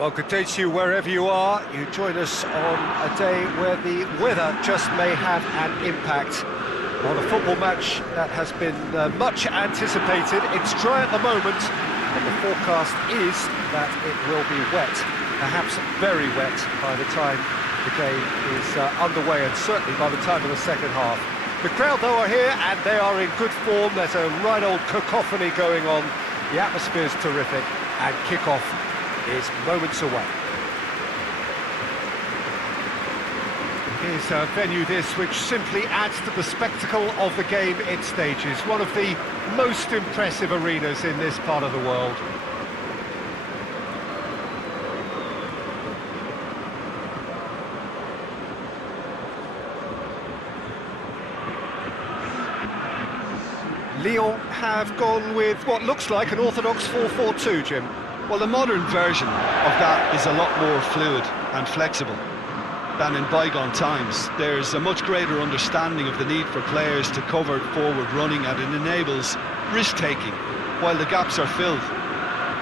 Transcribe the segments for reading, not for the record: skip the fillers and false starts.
Well, good day to you wherever you are. You join us on a day where the weather just may have an impact on a football match that has been much anticipated. It's dry at the moment, and the forecast is that it will be wet, perhaps very wet by the time the game is underway, and certainly by the time of the second half. The crowd, though, are here, and they are in good form. There's a right old cacophony going on. The atmosphere's terrific, and kick-off is moments away. Here's a venue which simply adds to the spectacle of the game it stages. One of the most impressive arenas in this part of the world. Lyon have gone with what looks like an orthodox 4-4-2, Jim. Well, the modern version of that is a lot more fluid and flexible than in bygone times. There's a much greater understanding of the need for players to cover forward running, and it enables risk-taking while the gaps are filled.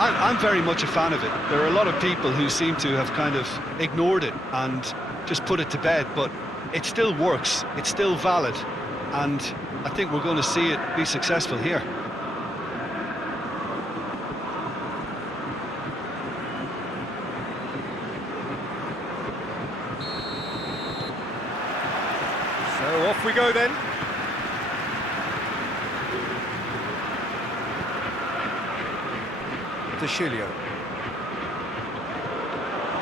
I'm very much a fan of it. There are a lot of people who seem to have kind of ignored it and just put it to bed, but it still works, it's still valid, and I think we're going to see it be successful here. So off we go then. Sociedad.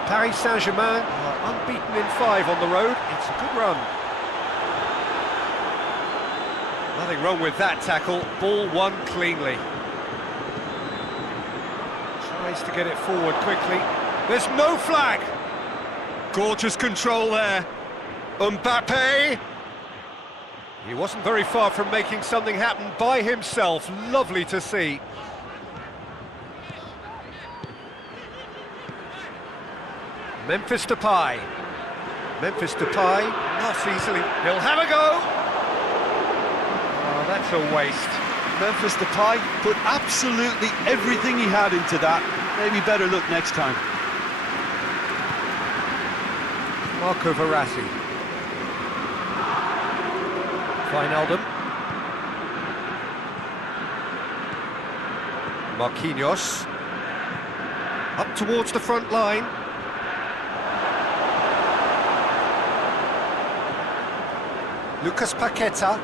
Paris Saint-Germain are unbeaten in 5 on the road. It's a good run. Nothing wrong with that tackle. Ball won cleanly. Tries to get it forward quickly. There's no flag. Gorgeous control there. Mbappe. He wasn't very far from making something happen by himself. Lovely to see. Memphis Depay. Memphis Depay, not easily. He'll have a go. Oh, that's a waste. Memphis Depay put absolutely everything he had into that. Maybe better look next time. Marco Verratti. Wijnaldum. Marquinhos. Up towards the front line. Lucas Paqueta.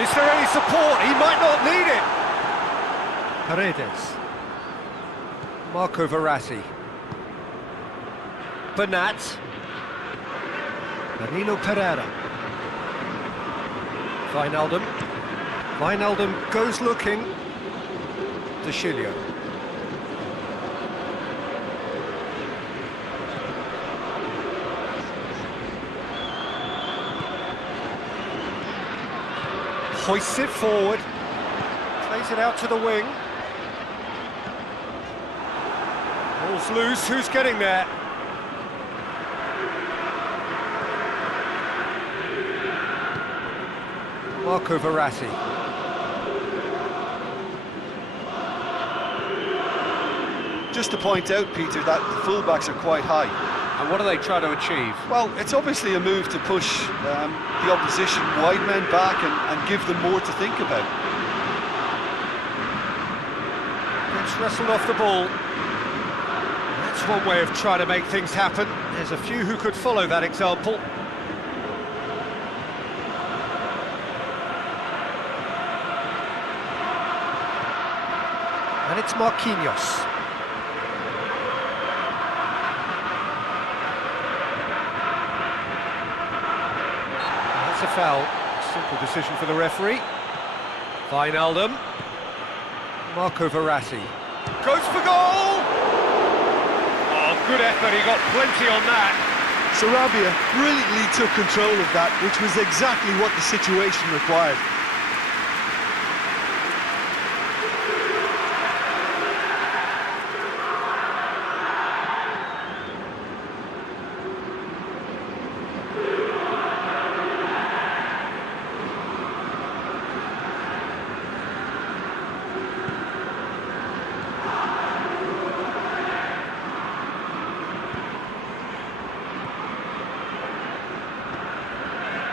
Is there any support? He might not need it. Paredes. Marco Verratti. Bernat. Danilo Pereira. Wijnaldum. Wijnaldum goes looking. Sociedad. Hoists it forward. Plays it out to the wing. Ball's loose, who's getting there? Marco Verratti. Just to point out, Peter, that the fullbacks are quite high. And what do they try to achieve? Well, it's obviously a move to push the opposition wide men back and give them more to think about. Gets wrestled off the ball. That's one way of trying to make things happen. There's a few who could follow that example. And it's Marquinhos. That's a foul. Simple decision for the referee. Wijnaldum. Marco Verratti. Goes for goal! Oh, good effort, he got plenty on that. Sarabia brilliantly took control of that, which was exactly what the situation required.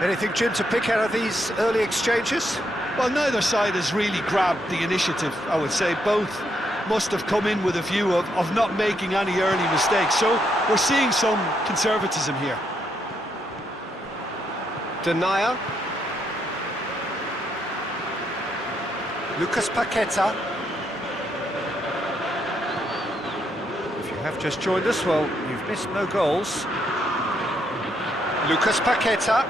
Anything, Jim, to pick out of these early exchanges? Well, neither side has really grabbed the initiative, I would say. Both must have come in with a view of not making any early mistakes. So we're seeing some conservatism here. Denier. Lucas Paqueta. If you have just joined us, well, you've missed no goals. Lucas Paqueta.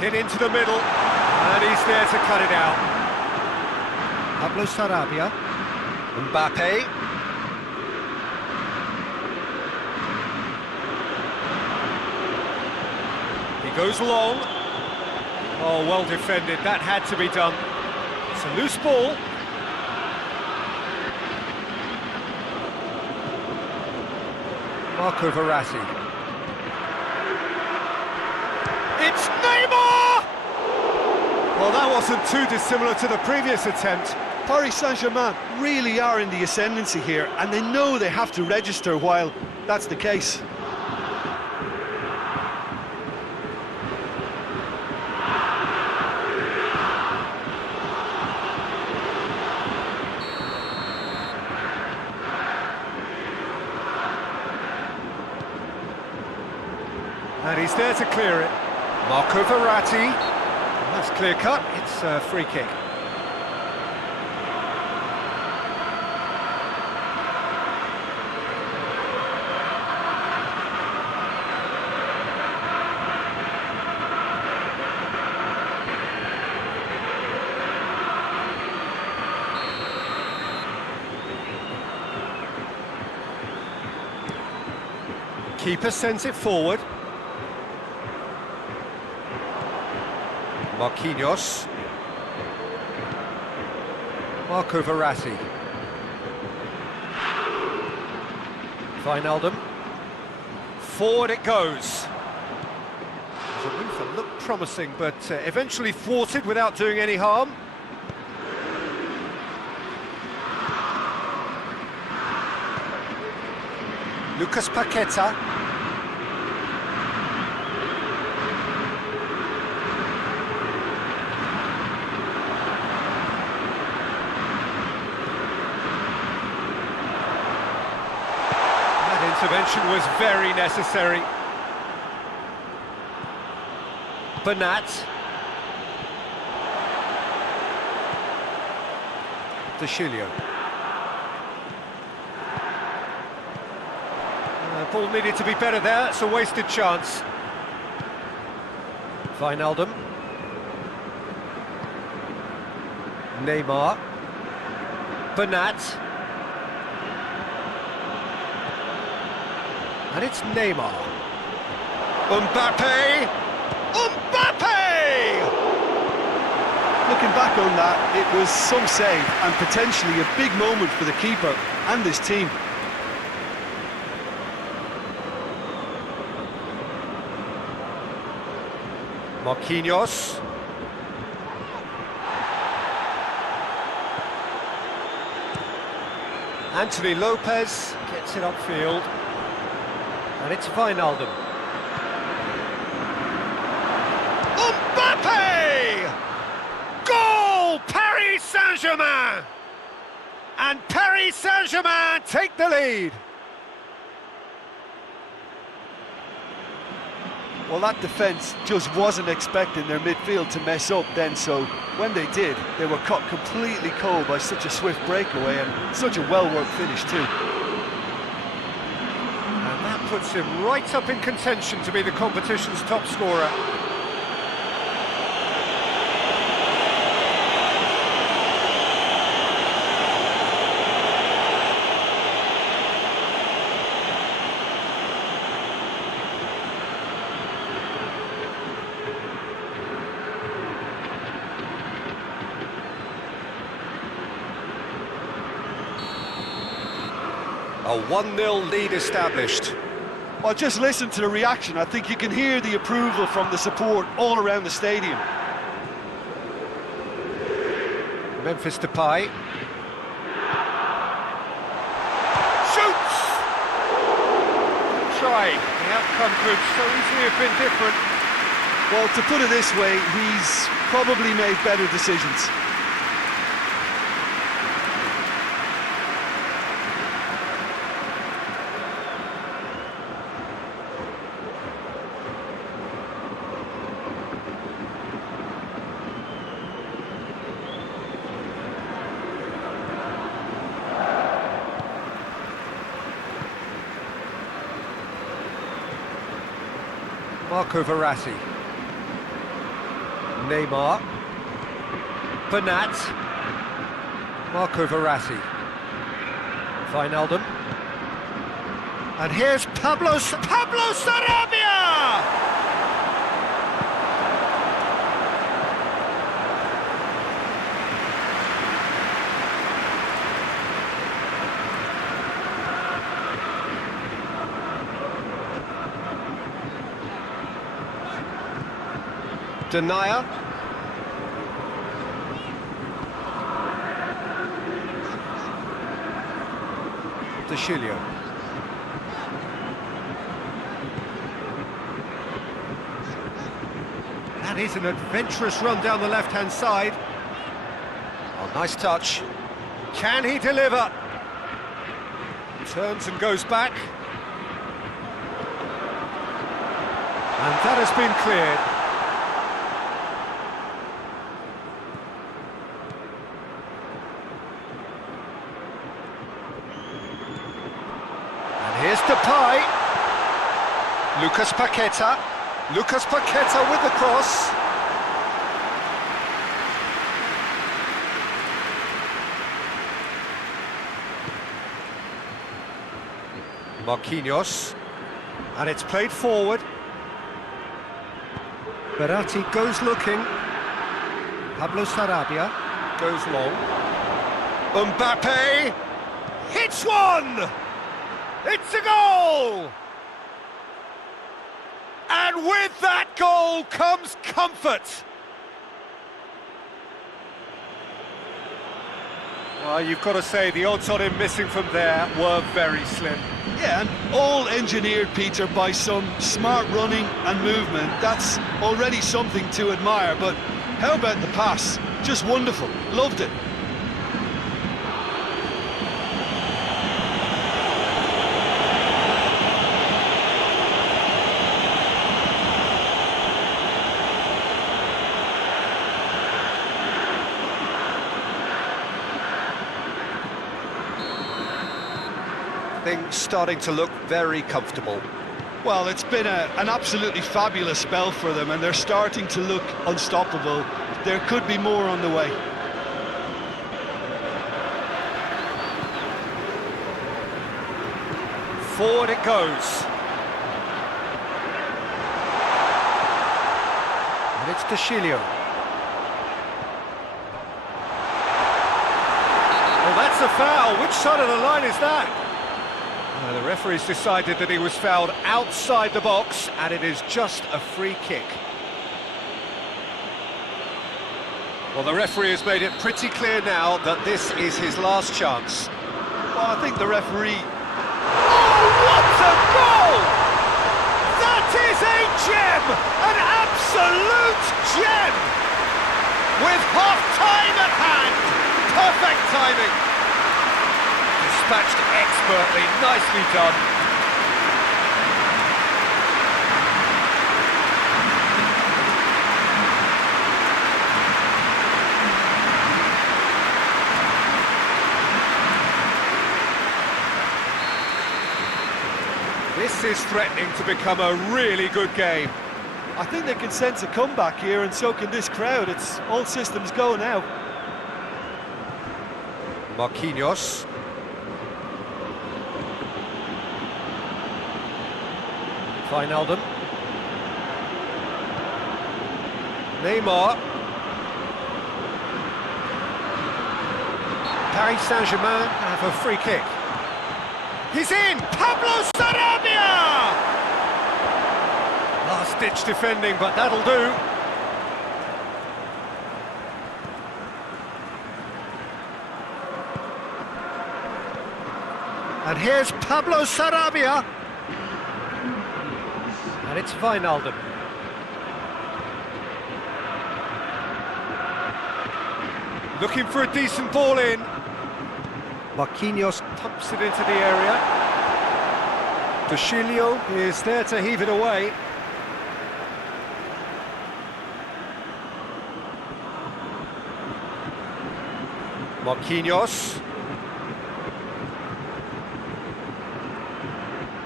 Hit into the middle, and he's there to cut it out. Pablo Sarabia. Mbappe. He goes long. Oh, well defended. That had to be done. It's a loose ball. Marco Verratti. It's Neymar! Well, that wasn't too dissimilar to the previous attempt. Paris Saint-Germain really are in the ascendancy here, and they know they have to register while that's the case. And he's there to clear it. Marco Verratti. That's clear cut. It's a free kick. Keeper sends it forward. Marquinhos. Marco Verratti. Wijnaldum. Forward it goes. The move that looked promising, but eventually thwarted without doing any harm. Lucas Paqueta. Intervention was very necessary. Bernat. De Chilio. Ball needed to be better there. It's a wasted chance. Wijnaldum. Neymar. Bernat. And it's Neymar. Mbappe! Mbappe! Looking back on that, it was some save and potentially a big moment for the keeper and this team. Marquinhos. Anthony Lopez gets it upfield. And it's Wijnaldum. Mbappe! Goal! Paris Saint-Germain! And Paris Saint-Germain take the lead. Well, that defence just wasn't expecting their midfield to mess up then, so when they did, they were caught completely cold by such a swift breakaway and such a well-worked finish too. Puts him right up in contention to be the competition's top scorer. A 1-0 lead established. Well, just listen to the reaction. I think you can hear the approval from the support all around the stadium. Memphis Depay. Shoots! Try. The outcome could so easily have been different. Well, to put it this way, he's probably made better decisions. Marco Verratti. Neymar. Bernat. Marco Verratti. Wijnaldum. And here's Pablo Sarabia! Denier. De Chilio. That is an adventurous run down the left-hand side. Oh, nice touch. Can he deliver? Turns and goes back. And that has been cleared. Here's Depay. Lucas Paqueta. Lucas Paqueta with the cross. Marquinhos. And it's played forward. Verratti goes looking. Pablo Sarabia goes long. Mbappe hits one! It's a goal! And with that goal comes comfort. Well, you've got to say the odds on him missing from there were very slim. Yeah, and all engineered, Peter, by some smart running and movement. That's already something to admire, but how about the pass? Just wonderful. Loved it. Things starting to look very comfortable. Well, it's been an absolutely fabulous spell for them, and they're starting to look unstoppable. There could be more on the way. Forward it goes. And it's De Chilio. Oh, that's a foul. Which side of the line is that? The referee's decided that he was fouled outside the box, and it is just a free kick. Well, the referee has made it pretty clear now that this is his last chance. Well, I think the referee... Oh, what a goal! That is a gem! An absolute gem! With half-time at hand, perfect timing. Dispatched expertly, nicely done. This is threatening to become a really good game. I think they can sense a comeback here, and so can this crowd. It's all systems go now. Marquinhos. Wijnaldum. Neymar. Paris Saint-Germain have a free kick. He's in! Pablo Sarabia! Last-ditch defending, but that'll do. And here's Pablo Sarabia. And it's Wijnaldum. Looking for a decent ball in. Marquinhos pumps it into the area. Dushilio is there to heave it away. Marquinhos.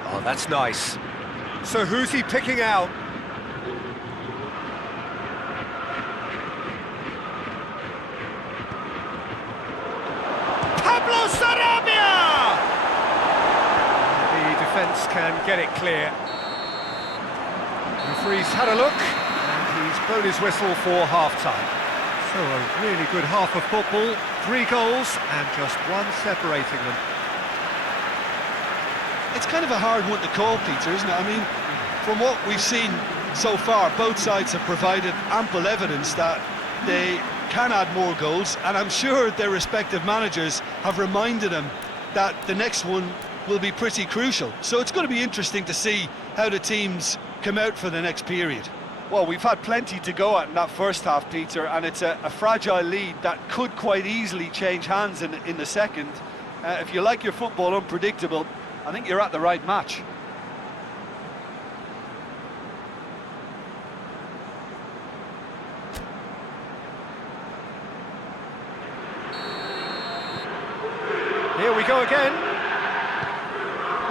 Oh, that's nice. So who's he picking out? Sarabia! The defence can get it clear. The referee's had a look, and he's blown his whistle for half-time. So a really good half of football, 3 goals, and just one separating them. It's kind of a hard one to call, Peter, isn't it? I mean, from what we've seen so far, both sides have provided ample evidence that they can add more goals, and I'm sure their respective managers have reminded them that the next one will be pretty crucial. So it's going to be interesting to see how the teams come out for the next period. Well, we've had plenty to go at in that first half, Peter, and it's a fragile lead that could quite easily change hands in the second. If you like your football unpredictable, I think you're at the right match. Here we go again.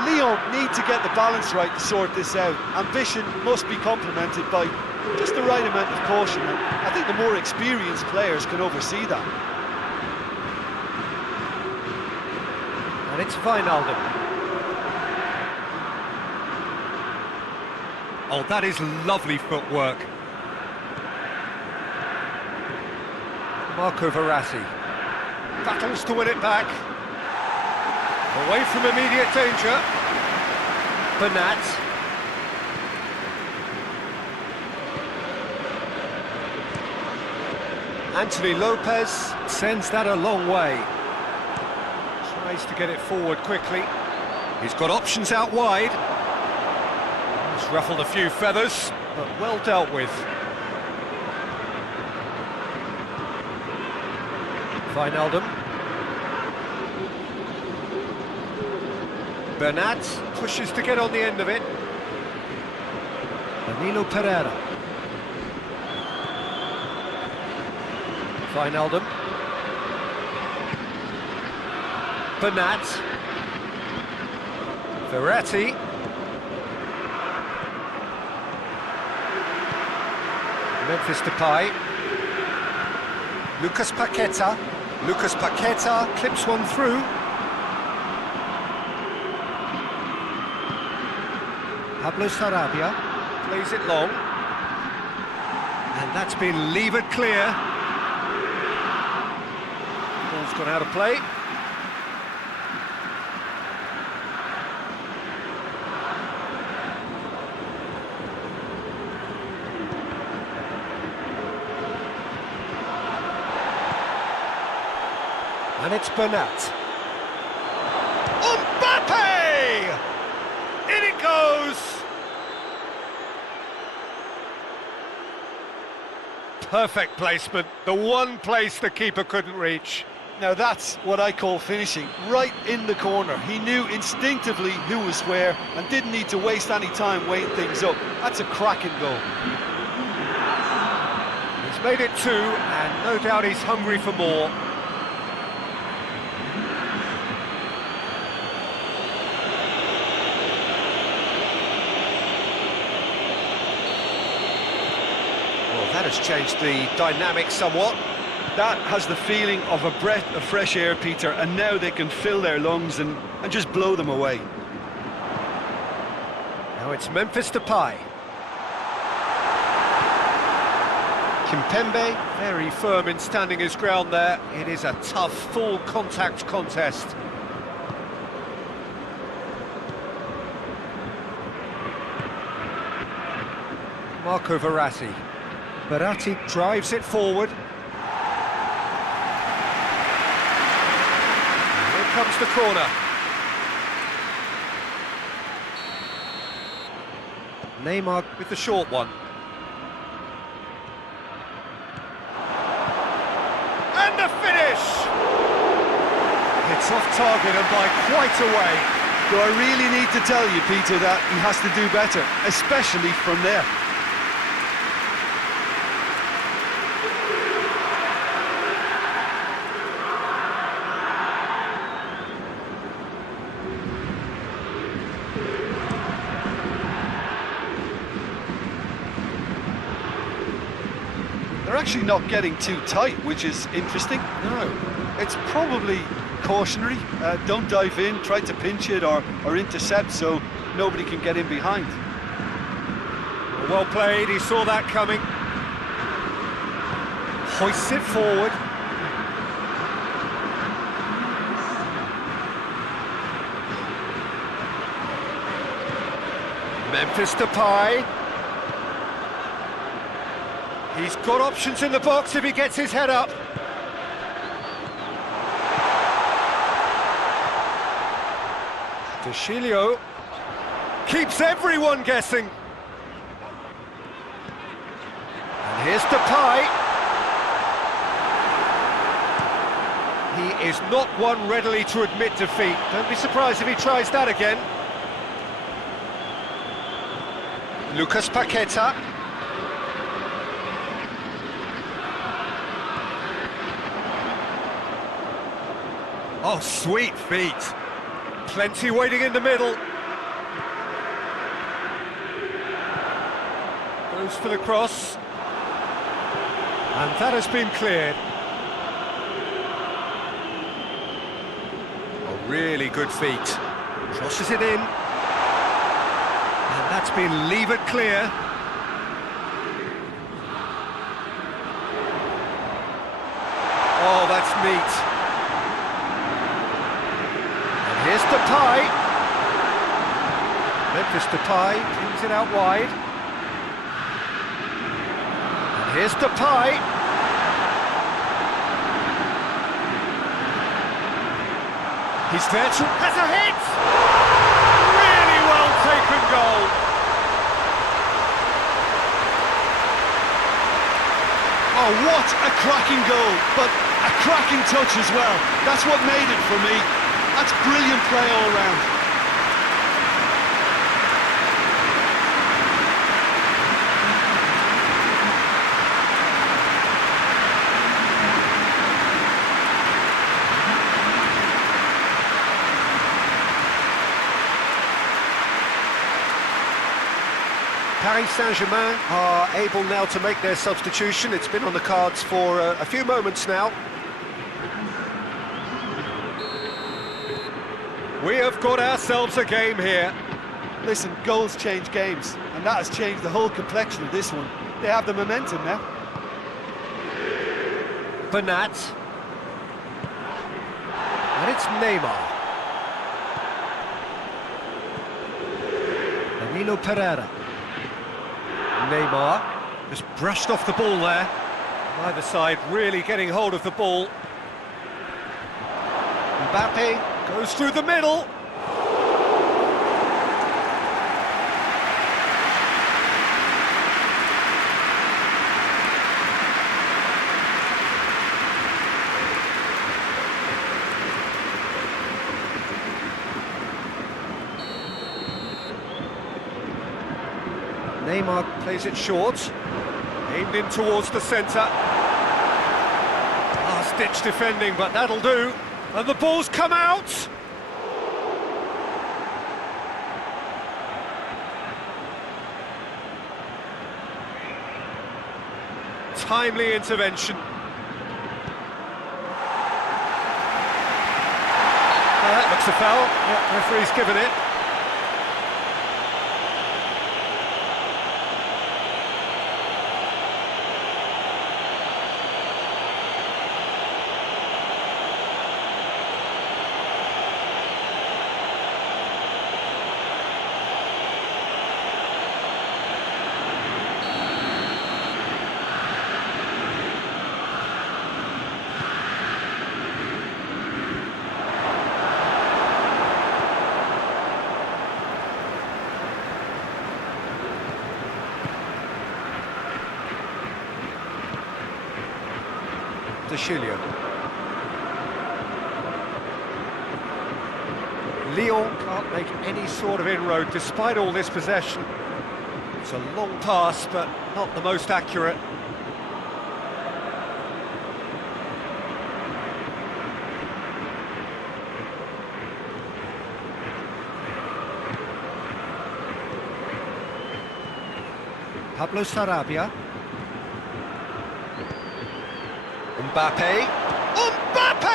Lyon need to get the balance right to sort this out. Ambition must be complemented by just the right amount of caution, and I think the more experienced players can oversee that. And it's Wijnaldum. Oh, that is lovely footwork. Marco Verratti battles to win it back. Away from immediate danger. Bernat. Anthony Lopez sends that a long way. Tries to get it forward quickly. He's got options out wide. He's ruffled a few feathers, but well dealt with. Wijnaldum. Bernat pushes to get on the end of it. Danilo Pereira. Wijnaldum. Bernat. Verratti. Memphis Depay. Lucas Paqueta. Lucas Paqueta clips one through. Pablo Sarabia plays it long, and that's been levered clear. Ball's gone out of play. And it's Bernat. Mbappe! In it goes! Perfect placement, the one place the keeper couldn't reach. Now that's what I call finishing, right in the corner. He knew instinctively who was where and didn't need to waste any time weighing things up. That's a cracking goal. He's made it 2, and no doubt he's hungry for more. That has changed the dynamic somewhat. That has the feeling of a breath of fresh air, Peter, and now they can fill their lungs and just blow them away. Now it's Memphis Depay. Kimpembe, very firm in standing his ground there. It is a tough, full contact contest. Marco Verratti. Verratti drives it forward. Here comes the corner. Neymar with the short one. And the finish! It's off target and by quite a way. Do I really need to tell you, Peter, that he has to do better, especially from there? They're actually not getting too tight, which is interesting. No. It's probably cautionary. Don't dive in, try to pinch it or intercept so nobody can get in behind. Well played, he saw that coming. Hoists it forward. Memphis Depay. He's got options in the box if he gets his head up. Deschilio keeps everyone guessing. And here's Depay. He is not one readily to admit defeat. Don't be surprised if he tries that again. Lucas Paqueta. Oh, sweet feet. Plenty waiting in the middle. Goes for the cross. And that has been cleared. Oh, really good feet. Crosses it in. And that's been levered clear. Oh, that's neat. Here's Depay. Memphis Depay brings it out wide. And here's Depay. He's there to... has a hit! Really well taken goal. Oh, what a cracking goal, but a cracking touch as well. That's what made it for me. That's brilliant play all round. Paris Saint-Germain are able now to make their substitution. It's been on the cards for a few moments now. We have got ourselves a game here. Listen, goals change games, and that has changed the whole complexion of this one. They have the momentum now. Bernat. And it's Neymar. Danilo Pereira. Neymar just brushed off the ball there. Either side really getting hold of the ball. Mbappe goes through the middle. Neymar plays it short. Aimed in towards the centre. Last-ditch defending, but that'll do. And the ball's come out! Timely intervention. That looks a foul. Yeah, referee's given it. Deschilio. Lyon can't make any sort of inroad despite all this possession. It's a long pass, but not the most accurate. Pablo Sarabia. Mbappe. Mbappe!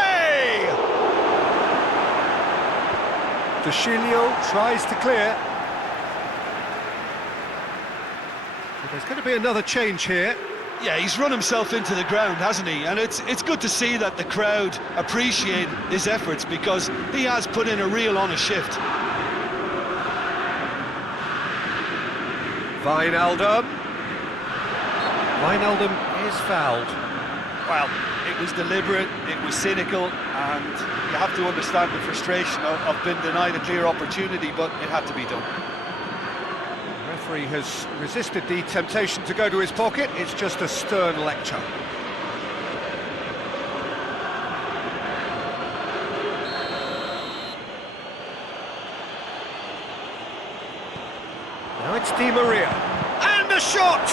De Chilio tries to clear. But there's going to be another change here. Yeah, he's run himself into the ground, hasn't he? And it's good to see that the crowd appreciate his efforts, because he has put in a real honest shift. Wijnaldum. Wijnaldum is fouled. Well, it was deliberate, it was cynical, and you have to understand the frustration of being denied a clear opportunity, but it had to be done. The referee has resisted the temptation to go to his pocket. It's just a stern lecture. Now it's Di Maria. And the shot!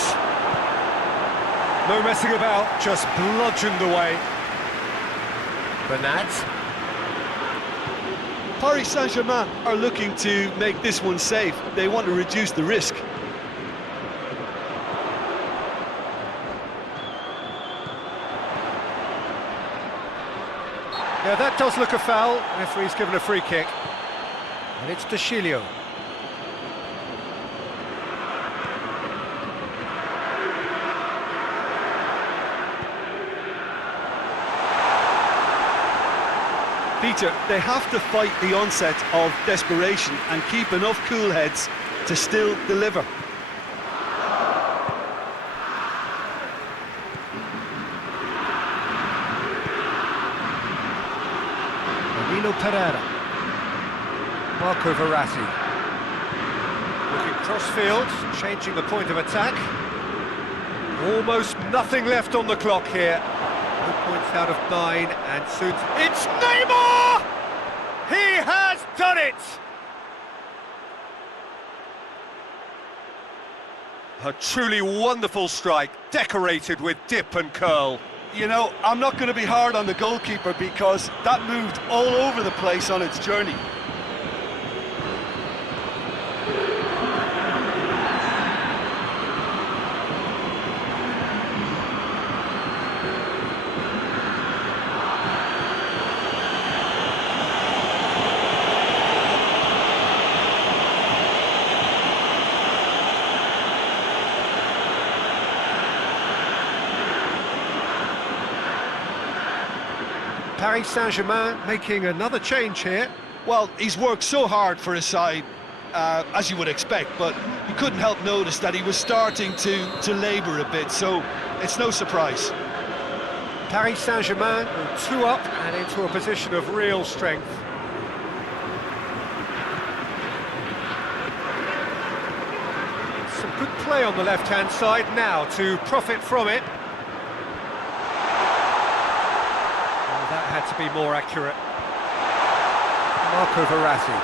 No messing about, just bludgeoned away. Bernat. Paris Saint-Germain are looking to make this one safe. They want to reduce the risk. Yeah, that does look a foul. Referee's given a free kick. And it's De Chilio. Peter, they have to fight the onset of desperation and keep enough cool heads to still deliver. Danilo Pereira. Marco Verratti. Looking cross-field, changing the point of attack. Almost nothing left on the clock here. 2 points out of 9, and soon... It's Neymar! He has done it! A truly wonderful strike, decorated with dip and curl. You know, I'm not going to be hard on the goalkeeper, because that moved all over the place on its journey. Paris Saint-Germain making another change here. Well, he's worked so hard for his side, as you would expect, but you couldn't help notice that he was starting to labour a bit, so it's no surprise. Paris Saint-Germain go 2 up and into a position of real strength. Some good play on the left-hand side now to profit from it. That had to be more accurate. Marco Verratti.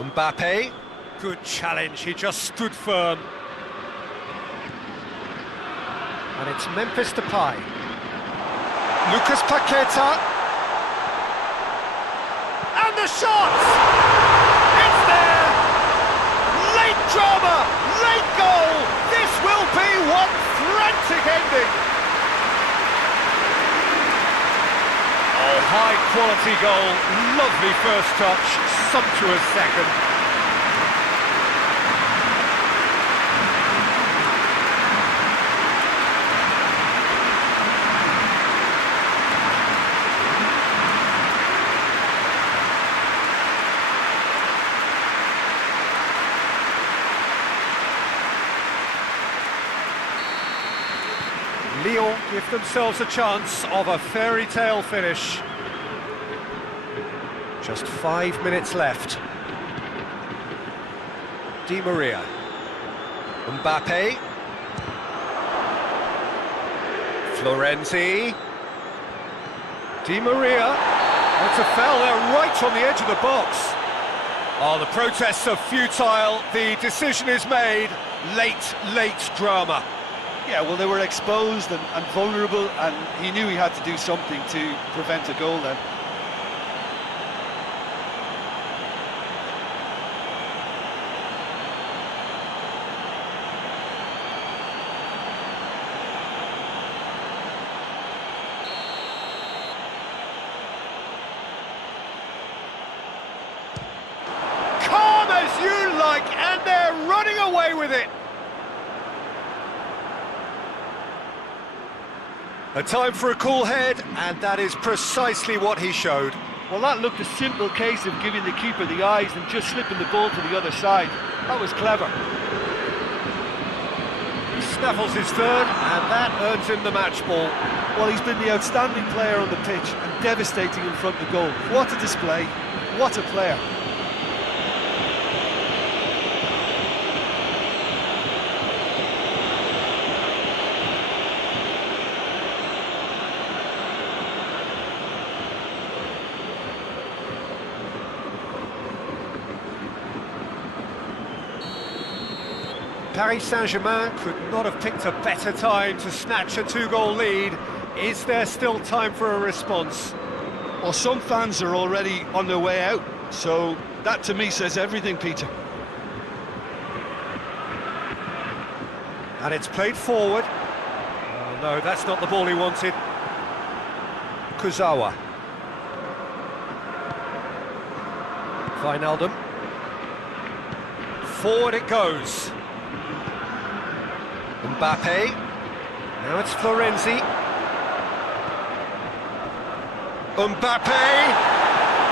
Mbappe. Good challenge, he just stood firm. And it's Memphis Depay. Lucas Paqueta. And the shot! It's there! Late drama, late goal! This will be one frantic ending! High quality goal, lovely first touch, sumptuous second. Lyon give themselves a chance of a fairy tale finish. Just 5 minutes left. Di Maria. Mbappe. Florenzi. Di Maria. It's a foul there, right on the edge of the box. Oh, the protests are futile. The decision is made. Late drama. Yeah, well, they were exposed and vulnerable, and he knew he had to do something to prevent a goal then. Calm as you like, and they're running away with it. A time for a cool head, and that is precisely what he showed. Well, that looked a simple case of giving the keeper the eyes and just slipping the ball to the other side. That was clever. He snaffles his third, and that earns him the match ball. Well, he's been the outstanding player on the pitch and devastating in front of the goal. What a display, what a player. Paris Saint-Germain could not have picked a better time to snatch a two-goal lead. Is there still time for a response? Well, some fans are already on their way out, so that to me says everything, Peter. And it's played forward. Oh no, that's not the ball he wanted. Kurzawa. Wijnaldum. Forward it goes. Mbappe. Now it's Florenzi. Mbappe!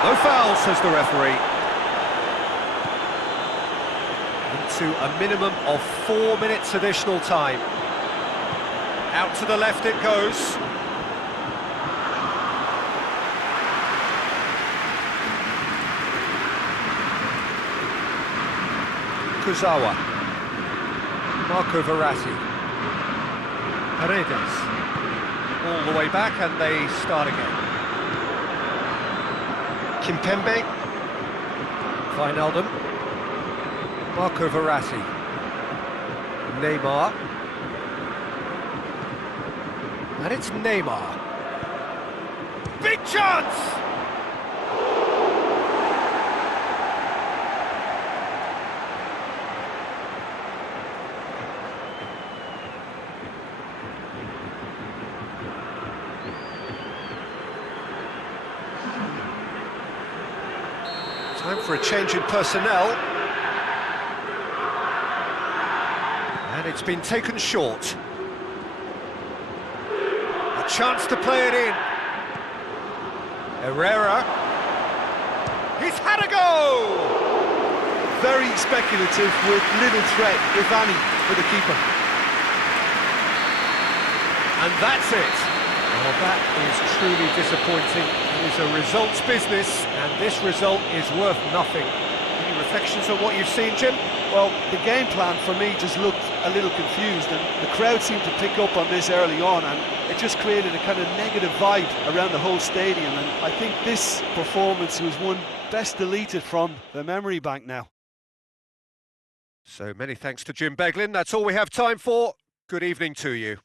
No foul, says the referee. Into a minimum of 4 minutes additional time. Out to the left it goes. Kurzawa. Marco Verratti. Paredes. All the way back, and they start again. Kimpembe. Wijnaldum. Marco Verratti. Neymar. And it's Neymar. Big chance! Time for a change in personnel. And it's been taken short. A chance to play it in. Herrera. He's had a go! Very speculative with little threat, if any, for the keeper. And that's it. Well, that is truly disappointing. It is a results business, and this result is worth nothing. Any reflections on what you've seen, Jim? Well, the game plan for me just looked a little confused, and the crowd seemed to pick up on this early on, and it just created a kind of negative vibe around the whole stadium, and I think this performance was one best deleted from the memory bank now. So many thanks to Jim Beglin. That's all we have time for. Good evening to you.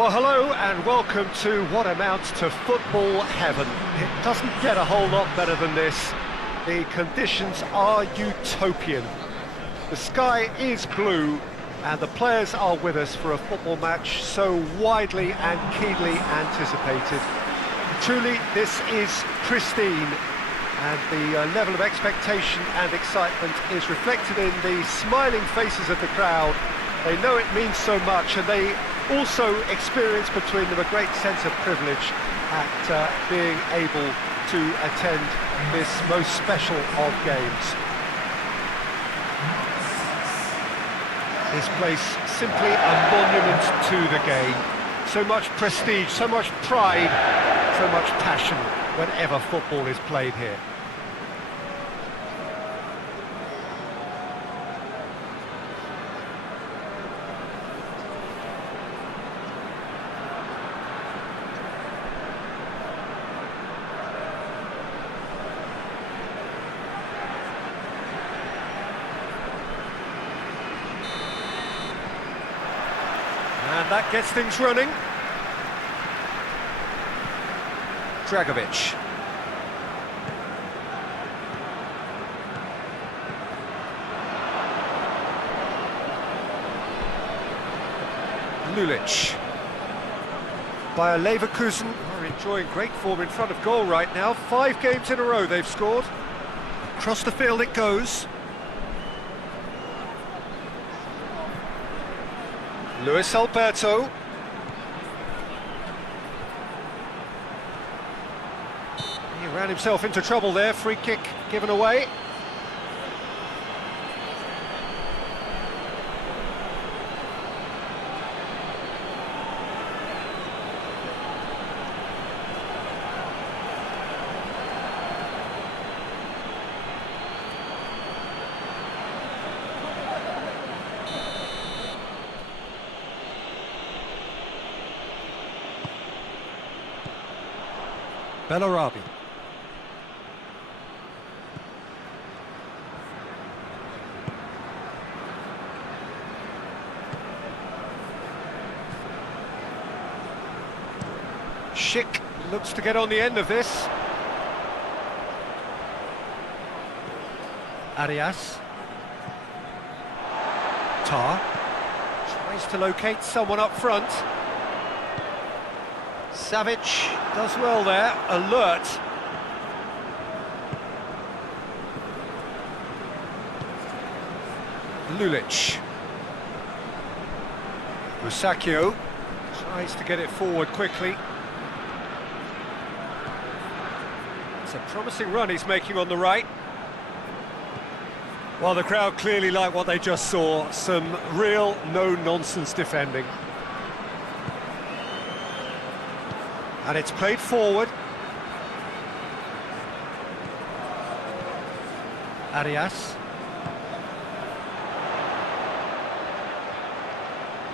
Well, hello and welcome to what amounts to football heaven. It doesn't get a whole lot better than this. The conditions are utopian. The sky is blue and the players are with us for a football match so widely and keenly anticipated. Truly, this is pristine, and the level of expectation and excitement is reflected in the smiling faces of the crowd. They know it means so much, and they also experience between them a great sense of privilege at being able to attend this most special of games. This place simply a monument to the game. So much prestige, so much pride, so much passion whenever football is played here. And that gets things running. Dragovic. Lulic. Bayer Leverkusen are enjoying great form in front of goal right now. 5 games in a row they've scored. Across the field it goes. Luis Alberto. He ran himself into trouble there, free kick given away. Bellarabi. Schick looks to get on the end of this. Arias. Tar tries to locate someone up front. Savic does well there, alert. Lulic. Musacchio tries to get it forward quickly. It's a promising run he's making on the right. Well, the crowd clearly like what they just saw. Some real no-nonsense defending. And it's played forward. Arias.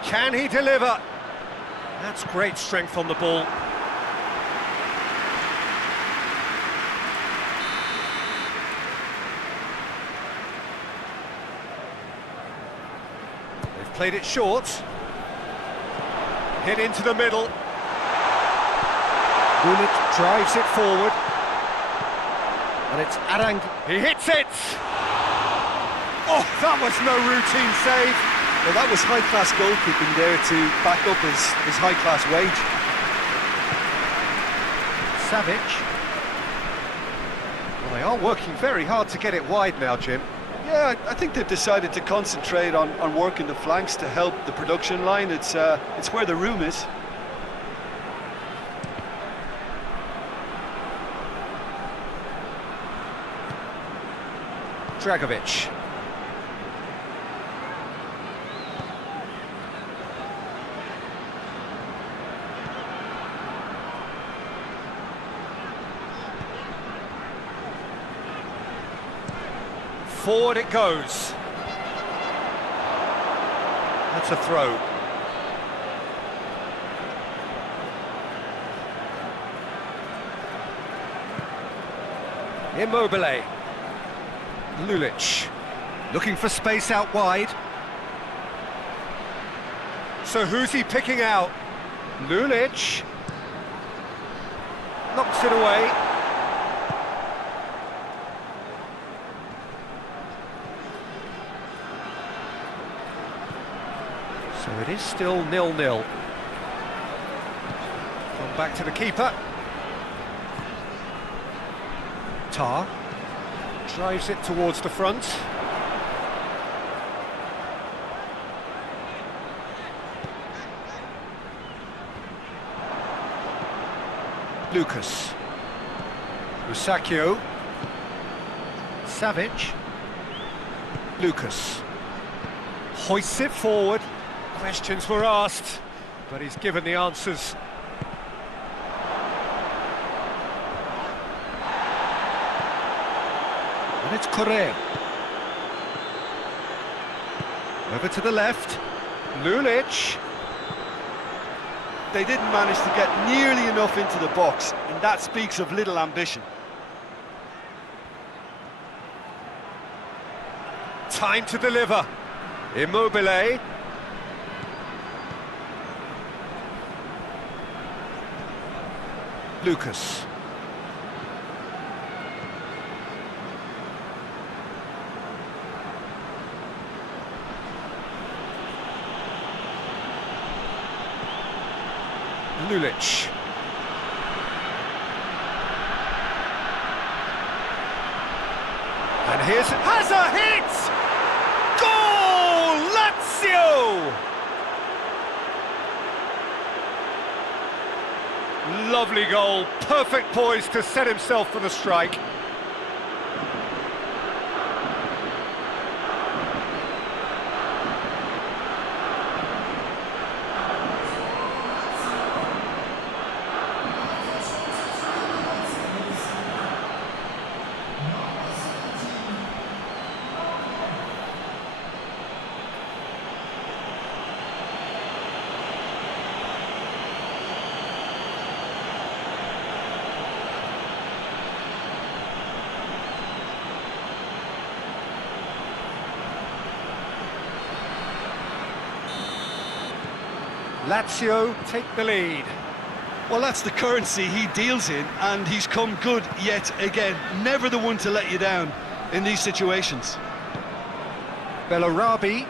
Can he deliver? That's great strength on the ball. They've played it short. Hit into the middle. Lulic drives it forward, and it's Arang. He hits it! Oh, that was no routine save. Well, that was high-class goalkeeping there to back up his high-class wage. Savic. Well, they are working very hard to get it wide now, Jim. Yeah, I think they've decided to concentrate on working the flanks to help the production line. It's where the room is. Dragovic. Forward it goes. That's a throw. Immobile. Lulic. Looking for space out wide. So who's he picking out? Lulic knocks it away. So it is still 0-0. Come back to the keeper. Tar drives it towards the front. Lucas. Rusacchio. Savic. Lucas. Hoists it forward. Questions were asked, but he's given the answers. And it's Correa. Over to the left. Lulic. They didn't manage to get nearly enough into the box, and that speaks of little ambition. Time to deliver. Immobile. Lucas. Lulic. And here's... has a hit! Goal! Lazio! Lovely goal, perfect poise to set himself for the strike. Lazio take the lead. Well, that's the currency he deals in, and he's come good yet again. Never the one to let you down in these situations. Bellarabi.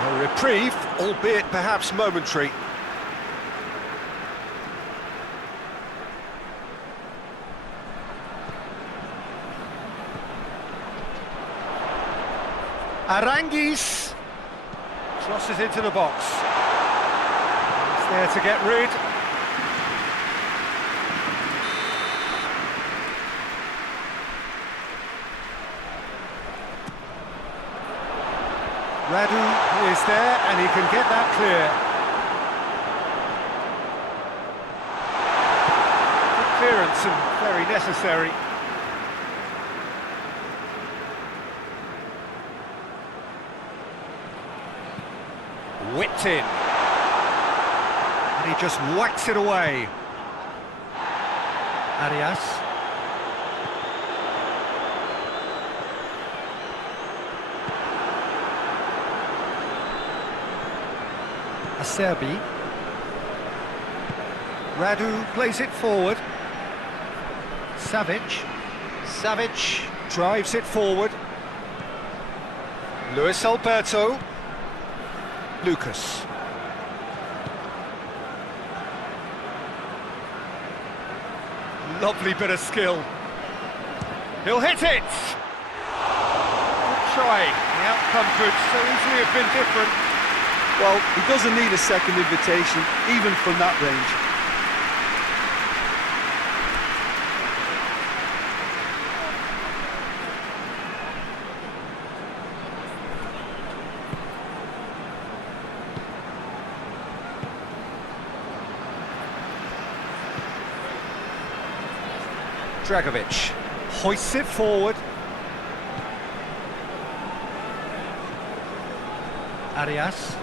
A reprieve, albeit perhaps momentary. Aranguis crosses into the box. He's there to get rid. Radu is there and he can get that clear. Good clearance and very necessary. Whipped in. And he just whacks it away. Arias. Acerbi. Radu plays it forward. Savic. Savic drives it forward. Luis Alberto. Lucas. Lovely bit of skill. He'll hit it! Good try. The outcome could so easily have been different. Well, he doesn't need a second invitation, even from that range. Dragovic hoists it forward. Arias.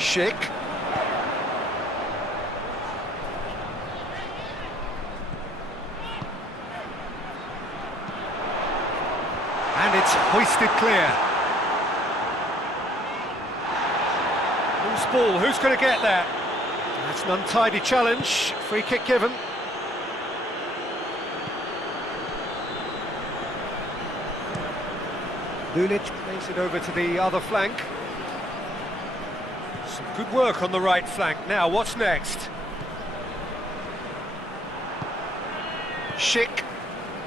Schick. And it's hoisted clear. Loose ball, who's going to get that? That's an untidy challenge, free kick given. Lulic plays it over to the other flank. Some good work on the right flank. Now, what's next? Schick.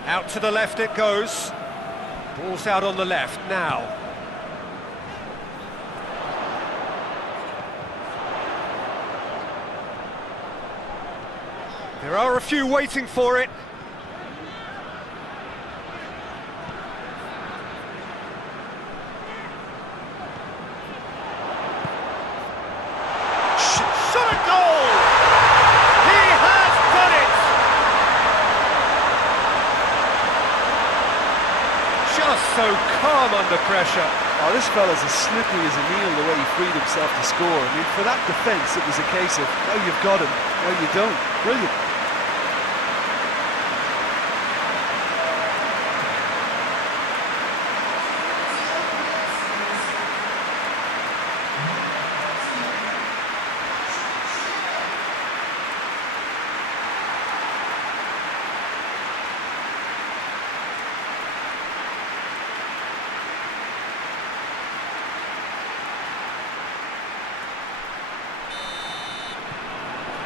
Out to the left it goes. Ball's out on the left now. There are a few waiting for it. Shot a goal! He has done it! Just so calm under pressure. Oh, this fella's as slippery as a needle the way he freed himself to score. I mean, for that defence, it was a case of, now you've got him, now you don't. Brilliant.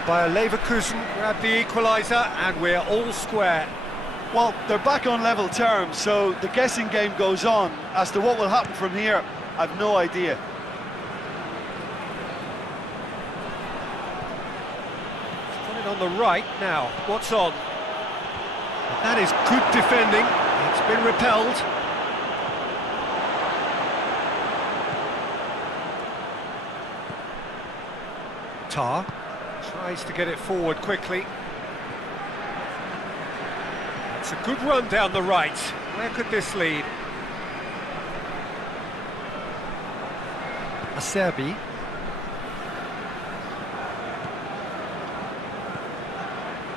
Bayer Leverkusen grabbed the equaliser and we're all square. Well, they're back on level terms, so the guessing game goes on. As to what will happen from here, I've no idea. Got it on the right now. What's on? That is good defending. It's been repelled. Tar tries to get it forward quickly. It's a good run down the right. Where could this lead? Acerbi.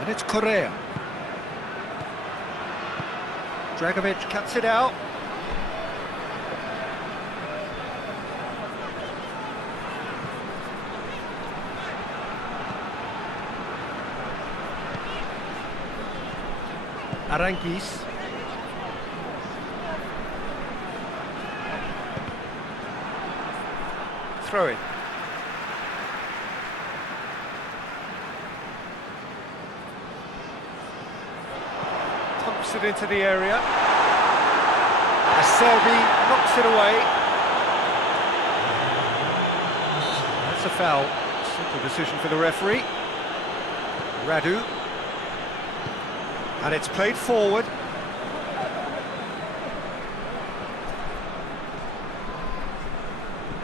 And it's Correa. Dragovic cuts it out. Aranguis. Throw it. Pumps it into the area. Acerbi knocks it away. That's a foul. Simple decision for the referee. Radu. And it's played forward.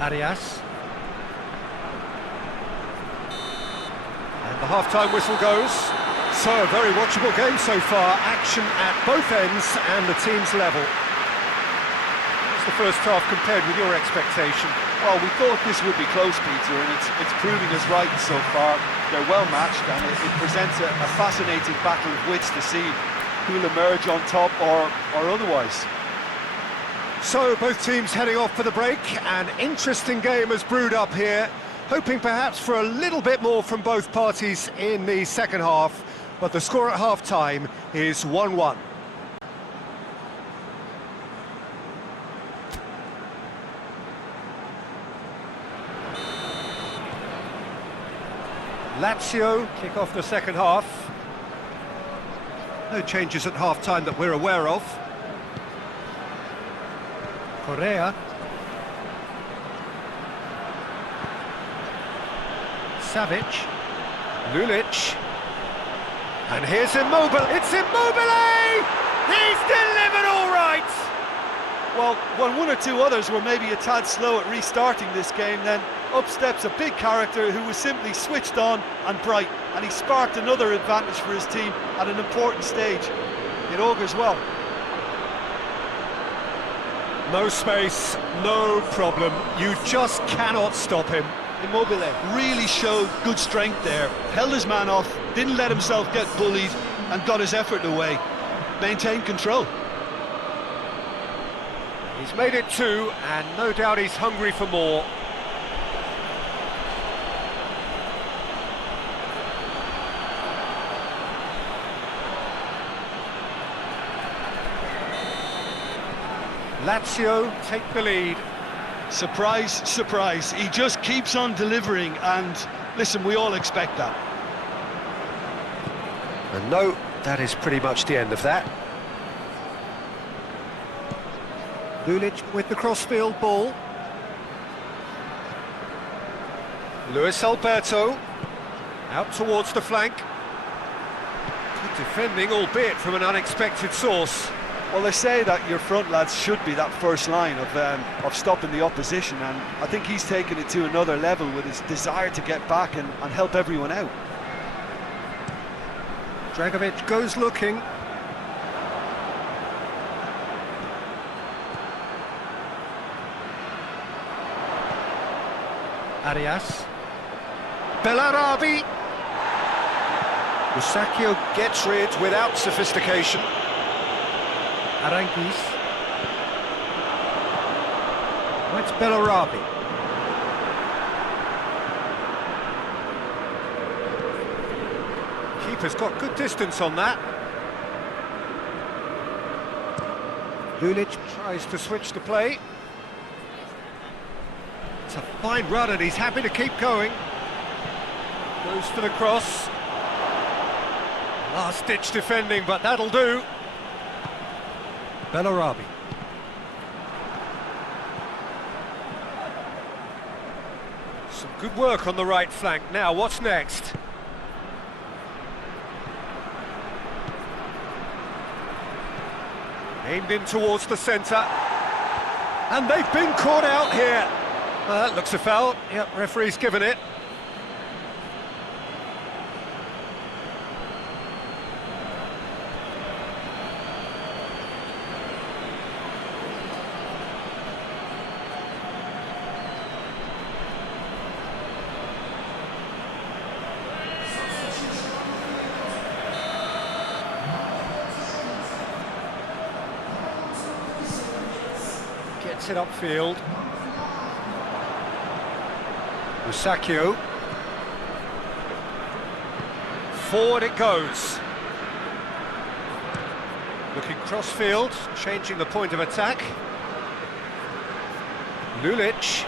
Arias. And the half-time whistle goes. So, a very watchable game so far. Action at both ends and the team's level. What's the first half compared with your expectation? Well, we thought this would be close, Peter, and it's proving us right so far. They're well matched, and it presents a fascinating battle of wits to see who'll emerge on top or otherwise. So, both teams heading off for the break. An interesting game has brewed up here, hoping perhaps for a little bit more from both parties in the second half, but the score at half-time is 1-1. Lazio kick off the second half. No changes at half-time that we're aware of. Correa. Savic. Lulic. And here's Immobile. It's Immobile! He's delivered all right! Well, when one or two others were maybe a tad slow at restarting this game, then up steps a big character who was simply switched on and bright, and he sparked another advantage for his team at an important stage. It augurs well. No space, no problem. You just cannot stop him. Immobile. Really showed good strength there, held his man off, didn't let himself get bullied, and got his effort away. Maintained control. He's made it 2, and no doubt he's hungry for more. Lazio take the lead. Surprise, surprise. He just keeps on delivering, and listen, we all expect that. And no, that is pretty much the end of that. Lulic with the crossfield ball. Luis Alberto out towards the flank. Good defending, albeit from an unexpected source. Well, they say that your front lads should be that first line of stopping the opposition, and I think he's taken it to another level with his desire to get back and help everyone out. Dragovic goes looking. Arias. Bellarabi. Musacchio gets rid without sophistication. Aranguiz. Oh, it's Bellarabi. Keeper's got good distance on that. Lulic tries to switch the play. It's a fine run and he's happy to keep going. Goes for the cross. Last-ditch defending, but that'll do. Bellarabi. Some good work on the right flank. Now, what's next? Aimed in towards the centre. And they've been caught out here. That looks a foul. Yep, referee's given it. Gets it upfield. Musacchio. Forward it goes. Looking crossfield, changing the point of attack. Lulic.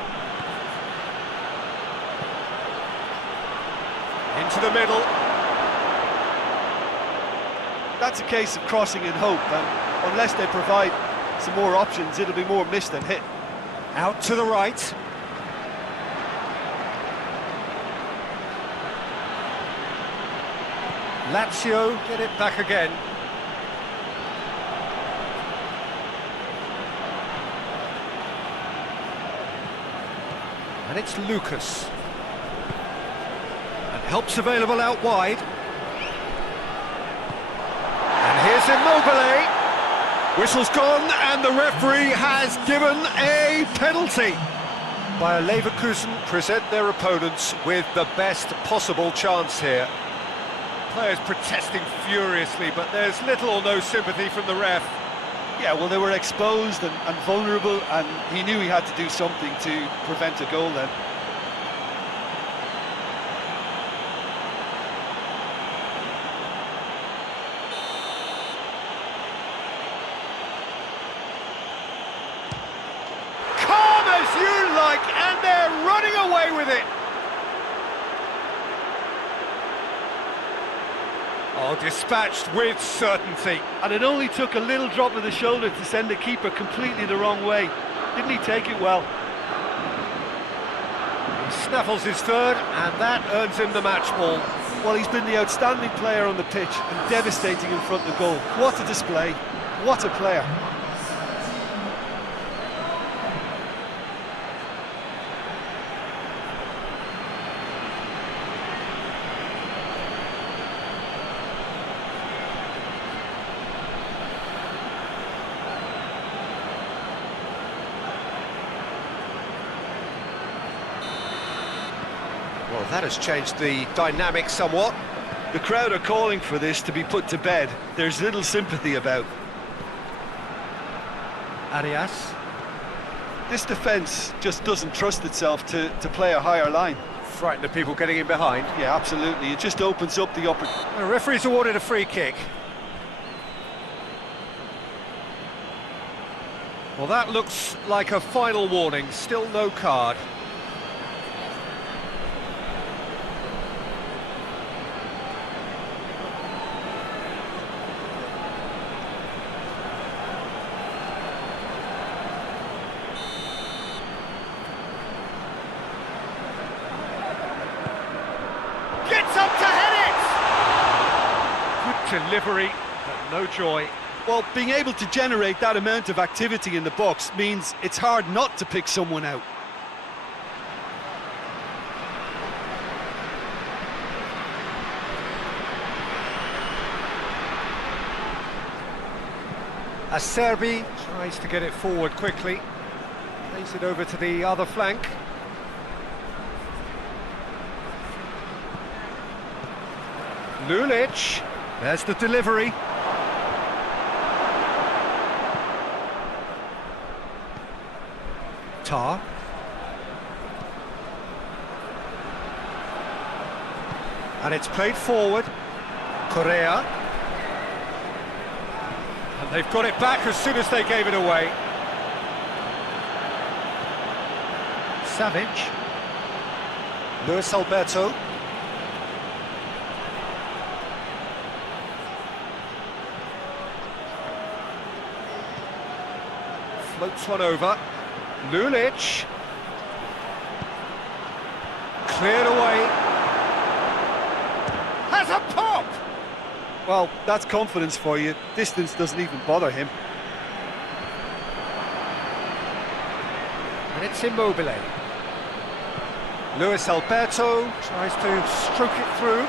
Into the middle. That's a case of crossing in hope, and unless they provide some more options, it'll be more missed than hit. Out to the right. Lazio get it back again. And it's Lucas. And help's available out wide. And here's Immobile. Whistle's gone, and the referee has given a penalty. Bayer Leverkusen present their opponents with the best possible chance here. Players protesting furiously, but there's little or no sympathy from the ref. Yeah, well, they were exposed and vulnerable, and he knew he had to do something to prevent a goal then. Calm as you like, and they're running away with it. Oh, dispatched with certainty. And it only took a little drop of the shoulder to send the keeper completely the wrong way. Didn't he take it well? He snaffles his third, and that earns him the match ball. Well, he's been the outstanding player on the pitch and devastating in front of goal. What a display. What a player. Well, that has changed the dynamic somewhat. The crowd are calling for this to be put to bed. There's little sympathy about. Arias. This defence just doesn't trust itself to play a higher line. Frightened of people getting in behind. Yeah, absolutely. It just opens up the upper... The referee's awarded a free kick. Well, that looks like a final warning. Still no card. Gets up to head it! Good delivery, but no joy. Well, being able to generate that amount of activity in the box means it's hard not to pick someone out. Acerbi tries to get it forward quickly. Plays it over to the other flank. Lulic, there's the delivery. Tar. And it's played forward. Correa. And they've got it back as soon as they gave it away. Savage. Luis Alberto. Floats one over. Lulic. Cleared away. Has a pop! Well, that's confidence for you. Distance doesn't even bother him. And it's Immobile. Luis Alberto tries to stroke it through.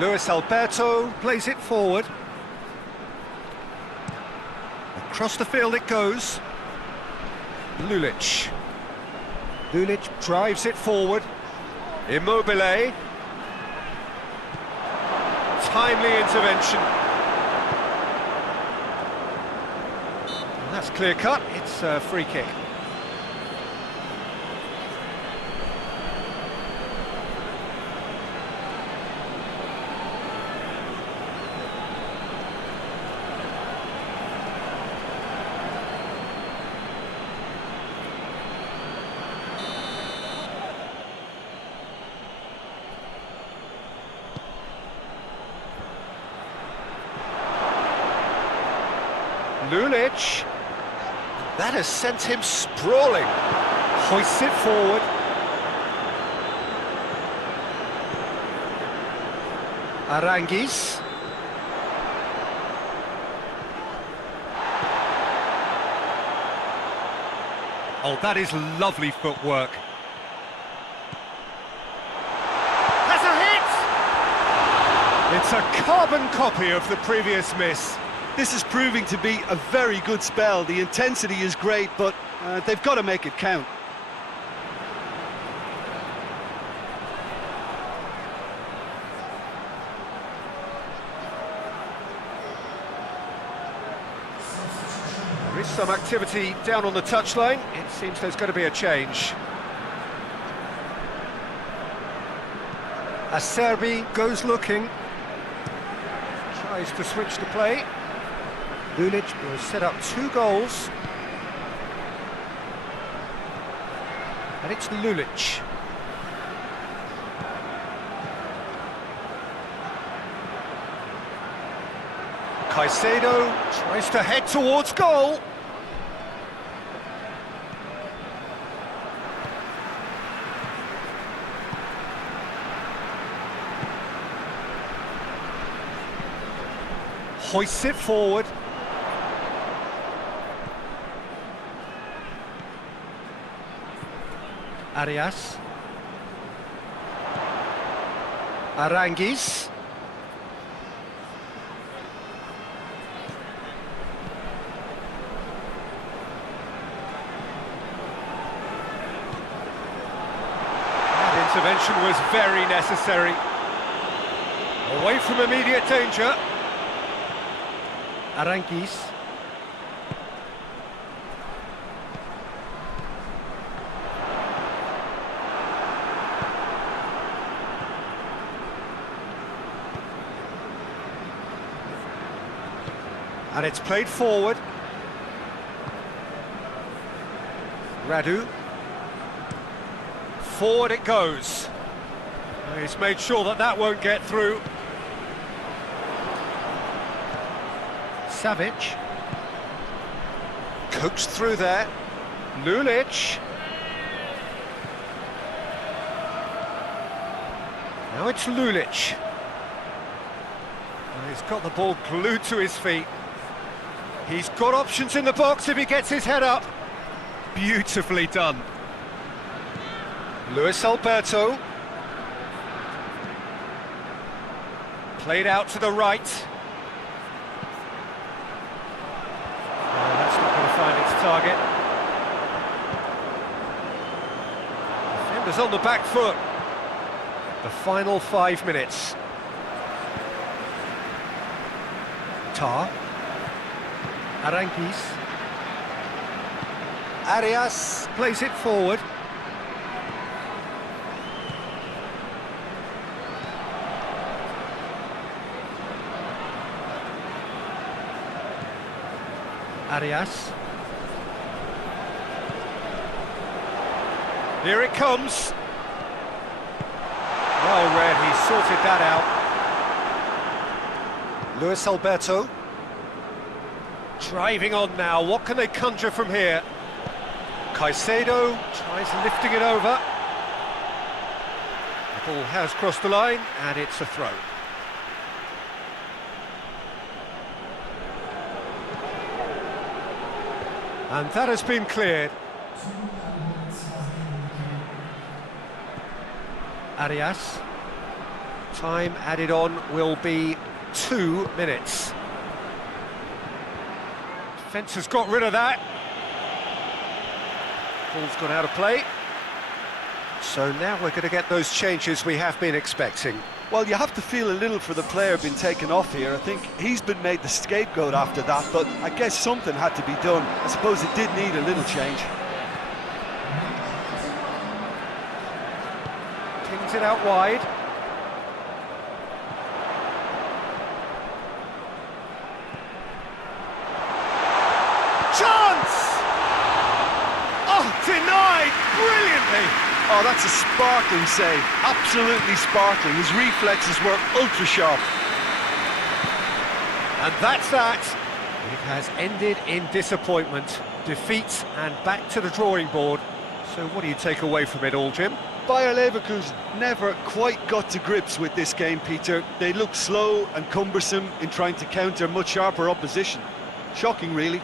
Luis Alberto plays it forward. Across the field it goes. Lulic. Lulic drives it forward. Immobile. Timely intervention. And that's clear cut. It's a free kick. Lulic, that has sent him sprawling. Hoists it forward. Aranguiz. Oh, that is lovely footwork. Has a hit! It's a carbon copy of the previous miss. This is proving to be a very good spell. The intensity is great, but they've got to make it count. There is some activity down on the touchline. It seems there's going to be a change. Acerbi goes looking. Tries to switch the play. Lulic will set up 2 goals. And it's Lulic. Caicedo tries to head towards goal. Hoists it forward. Arias. intervention was very necessary. Away from immediate danger. Aranguis. And it's played forward. Radu. Forward it goes. He's made sure that that won't get through. Savic. Coaxed through there. Lulic. Now it's Lulic. And he's got the ball glued to his feet. He's got options in the box if he gets his head up. Beautifully done. Luis Alberto. Played out to the right. Oh, that's not going to find its target. Defenders on the back foot. The final 5 minutes. Tar. Aranguis. Arias plays it forward. Arias. Here it comes. Well read, he sorted that out. Luis Alberto. Driving on now, what can they conjure from here? Caicedo tries lifting it over. The ball has crossed the line, and it's a throw. And that has been cleared. Arias. Time added on will be 2 minutes. Defence has got rid of that. Ball's gone out of play. So now we're going to get those changes we have been expecting. Well, you have to feel a little for the player being taken off here. I think he's been made the scapegoat after that, but I guess something had to be done. I suppose it did need a little change. Pings it out wide. Chance! Oh, denied brilliantly! Oh, that's a sparkling save. Absolutely sparkling. His reflexes were ultra sharp. And that's that. It has ended in disappointment, defeat, and back to the drawing board. So what do you take away from it all, Jim? Bayer Leverkusen never quite got to grips with this game, Peter. They looked slow and cumbersome in trying to counter much sharper opposition. Shocking, really.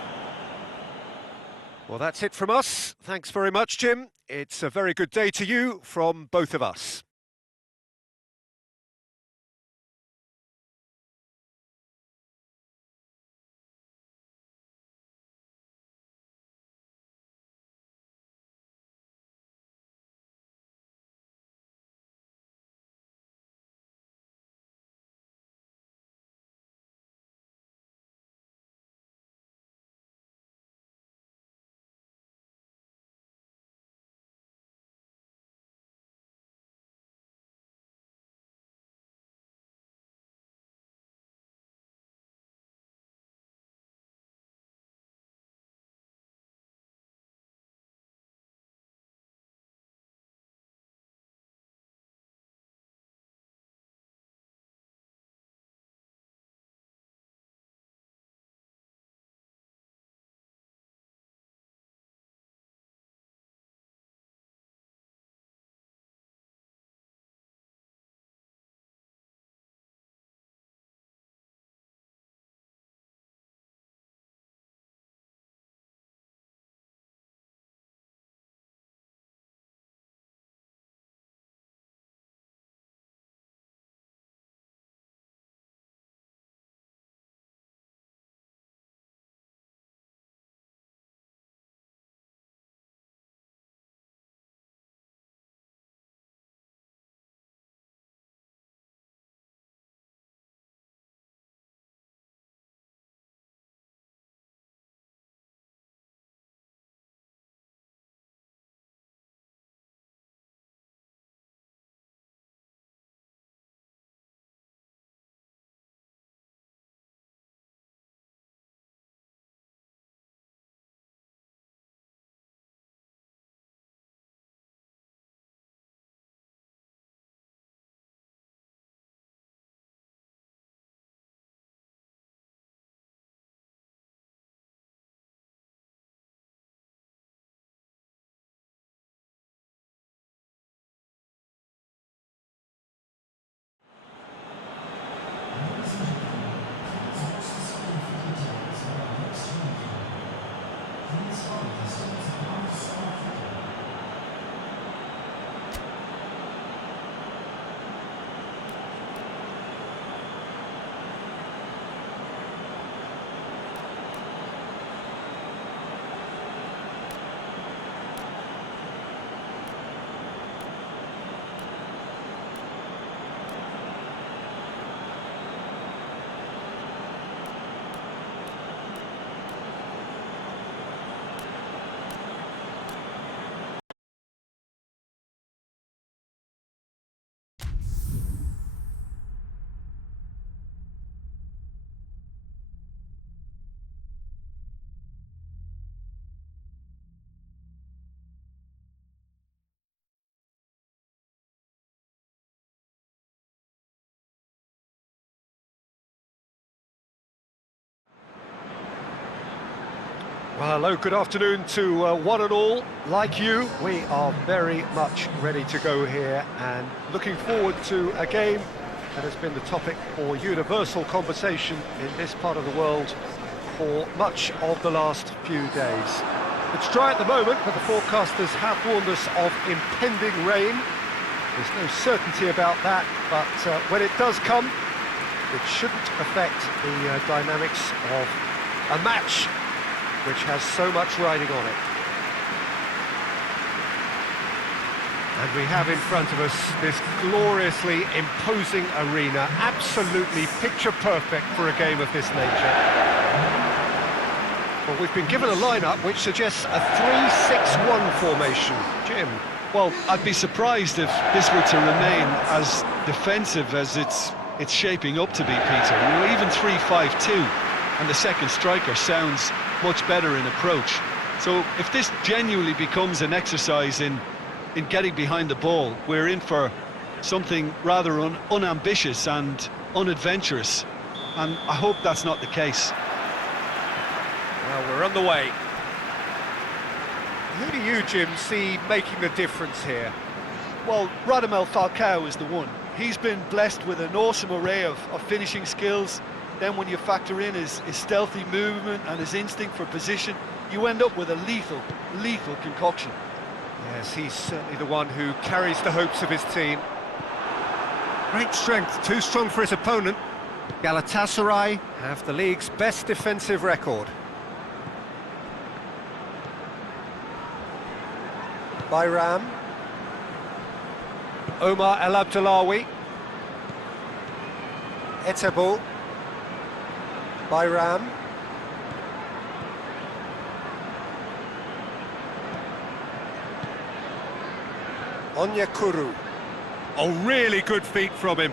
Well, that's it from us. Thanks very much, Jim. It's a very good day to you from both of us. Well, hello, good afternoon to one and all. Like you, we are very much ready to go here and looking forward to a game that has been the topic for universal conversation in this part of the world for much of the last few days. It's dry at the moment, but the forecasters have warned us of impending rain. There's no certainty about that, but when it does come, it shouldn't affect the dynamics of a match which has so much riding on it. And we have in front of us this gloriously imposing arena, absolutely picture perfect for a game of this nature. Well, we've been given a lineup which suggests a 3-6-1 formation. Jim? Well, I'd be surprised if this were to remain as defensive as it's shaping up to be, Peter. You know, even 3-5-2, and the second striker sounds much better in approach. So if this genuinely becomes an exercise in getting behind the ball, we're in for something rather unambitious and unadventurous, and I hope that's not the case. Well, we're on the way. Who do you, Jim, see making the difference here? Well, Radamel Falcao is the one. He's been blessed with an awesome array of finishing skills. Then when you factor in his stealthy movement and his instinct for position, you end up with a lethal concoction. Yes, he's certainly the one who carries the hopes of his team. Great strength, too strong for his opponent. Galatasaray have the league's best defensive record. Bayram. Omar El Abdullawi. Etebo. Bayram. Onyekuru. Oh, really good feet from him.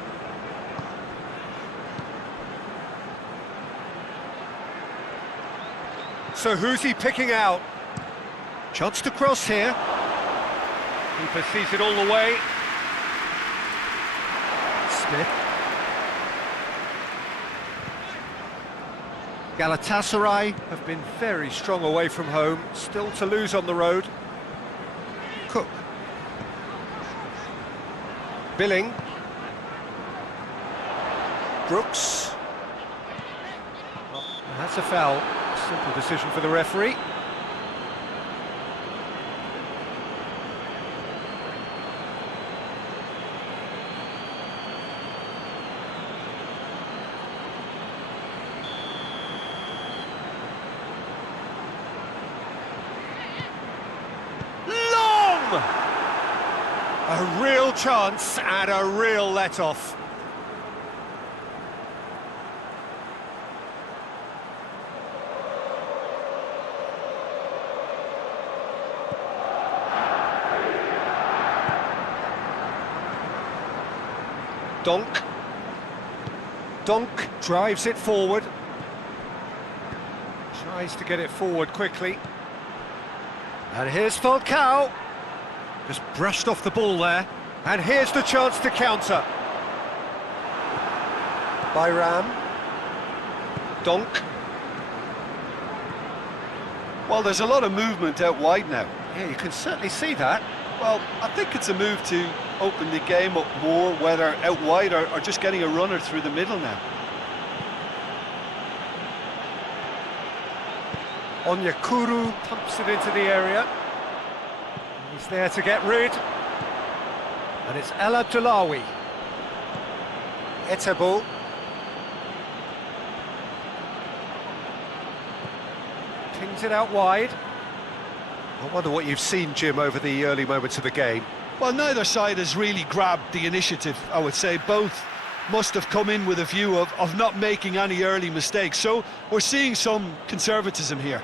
So who's he picking out? Chance to cross here. Keeper sees it all the way. Smith. Galatasaray have been very strong away from home, still to lose on the road. Cook. Billing. Brooks. Well, that's a foul. Simple decision for the referee. A real chance and a real let-off. Donk drives it forward. Tries to get it forward quickly. And here's Falcao. Just brushed off the ball there. And here's the chance to counter. Bayram. Donk. Well, there's a lot of movement out wide now. Yeah, you can certainly see that. Well, I think it's a move to open the game up more, whether out wide or just getting a runner through the middle now. Onyekuru pumps it into the area. He's there to get rid. And it's El Abdullawi. Etebo. Pings it out wide. I wonder what you've seen, Jim, over the early moments of the game. Well, neither side has really grabbed the initiative, I would say. Both must have come in with a view of not making any early mistakes. So we're seeing some conservatism here.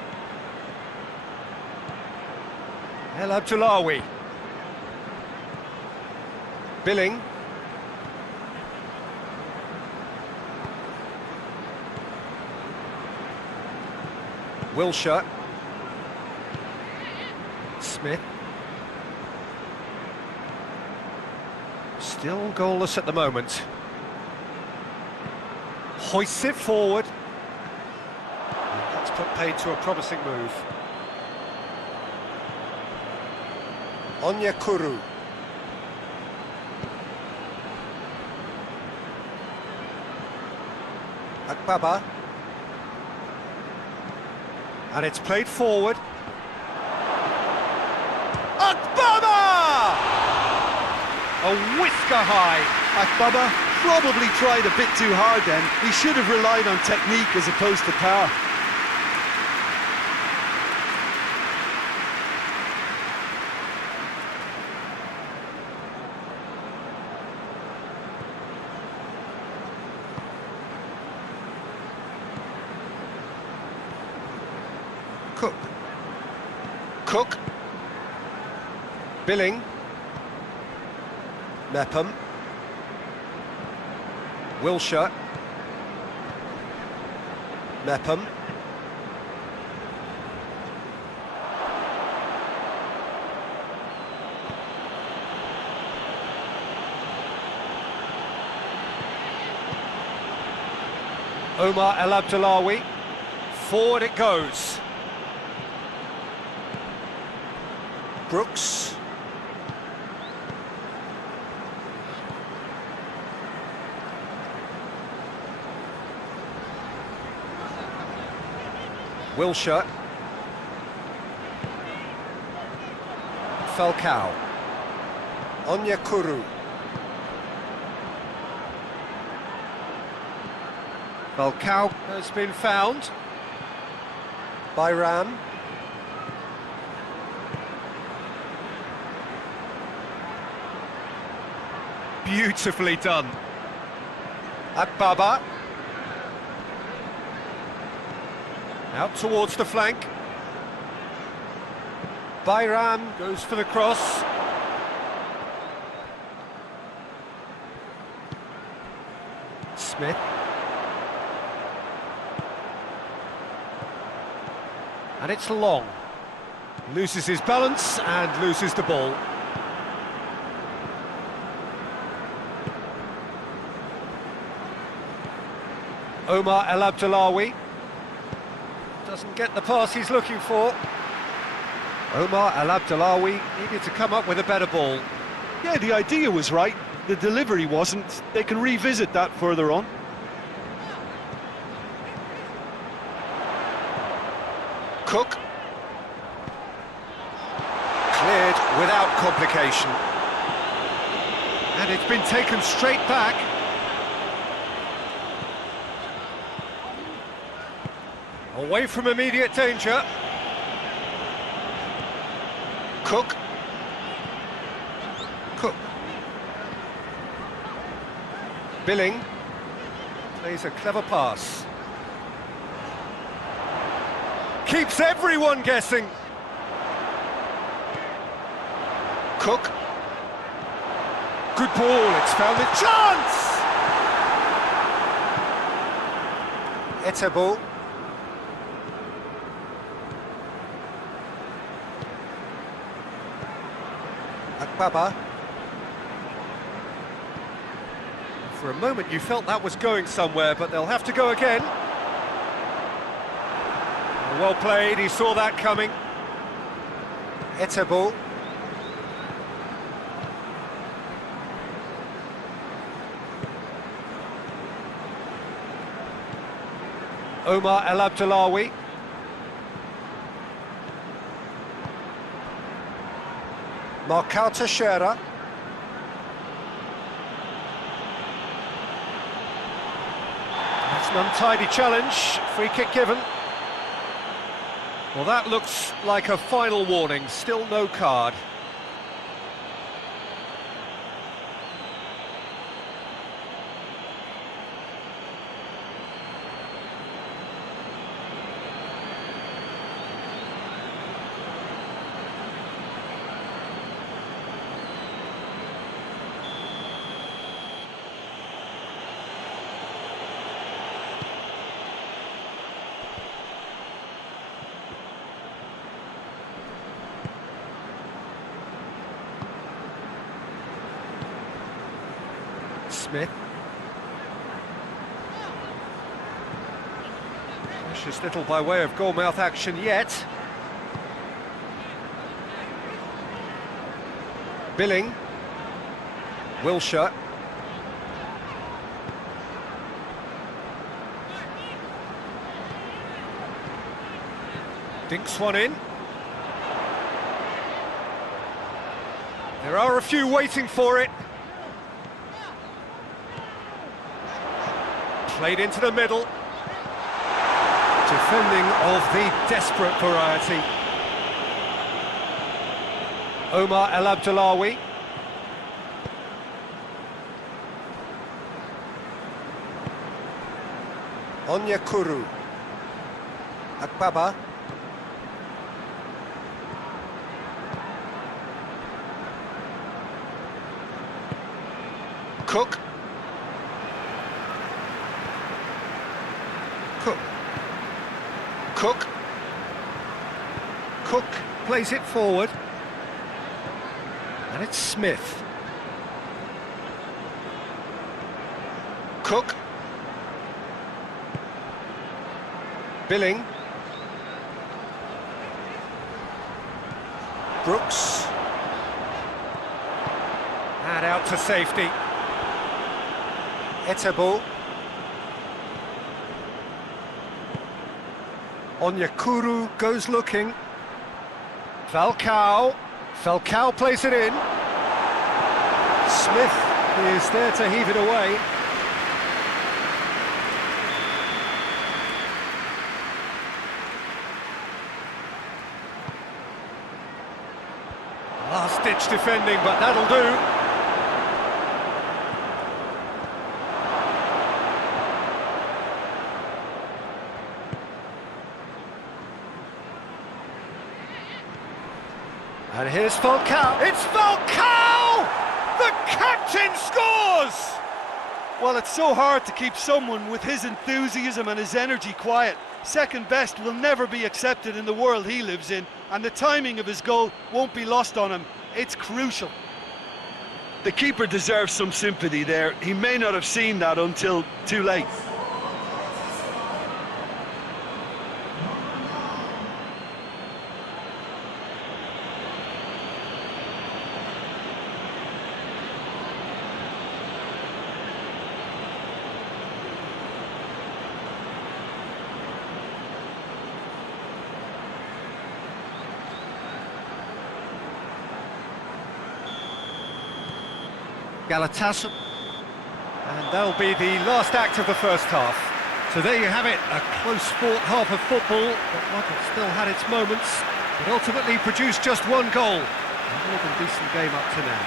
El Abdullawi. Billing. Wilshere. Smith. Still goalless at the moment. Hoists it forward. And that's put paid to a promising move. Onyekuru. Akbaba. And it's played forward. Akbaba! A whisker high. Akbaba probably tried a bit too hard then. He should have relied on technique as opposed to power. Cook. Billing. Mepham. Wilshere. Mepham. Omar El Abdullawi. Forward it goes. Brooks. Wilshere. Falcao. Onyekuru. Falcao has been found by Ram. Beautifully done. Akbaba. Out towards the flank. Bayram goes for the cross. Smith. And it's long. Loses his balance and loses the ball. Omar El Abdullawi doesn't get the pass he's looking for. Omar El Abdullawi needed to come up with a better ball. Yeah, the idea was right. The delivery wasn't. They can revisit that further on. Cook. Cleared without complication. And it's been taken straight back. Away from immediate danger. Cook. Billing plays a clever pass. Keeps everyone guessing. Cook. Good ball, it's found a chance! Etebo. Akbaba. For a moment you felt that was going somewhere, but they'll have to go again. Well played, he saw that coming. Etebo. Omar El Abdullawi. Marcao Teixeira. That's an untidy challenge, free kick given. Well, that looks like a final warning, still no card. Smith. Precious little by way of goal-mouth action yet. Billing. Wilshere. Dinks one in. There are a few waiting for it. Played into the middle. Defending of the desperate variety. Omar El Abdullawi. Onyekuru. Akbaba. Cook. Cook plays it forward. And it's Smith. Cook. Billing. Brooks. And out to safety. Etebo. Onyekuru goes looking. Falcao plays it in. Smith is there to heave it away. Last-ditch defending, but that'll do. And here's Falcao. It's Falcao! The captain scores! Well, it's so hard to keep someone with his enthusiasm and his energy quiet. Second best will never be accepted in the world he lives in, and the timing of his goal won't be lost on him. It's crucial. The keeper deserves some sympathy there. He may not have seen that until too late. Galatasaray, and that'll be the last act of the first half. So there you have it, a close-fought half of football, but one that still had its moments. It ultimately produced just one goal. A more than decent game up to now.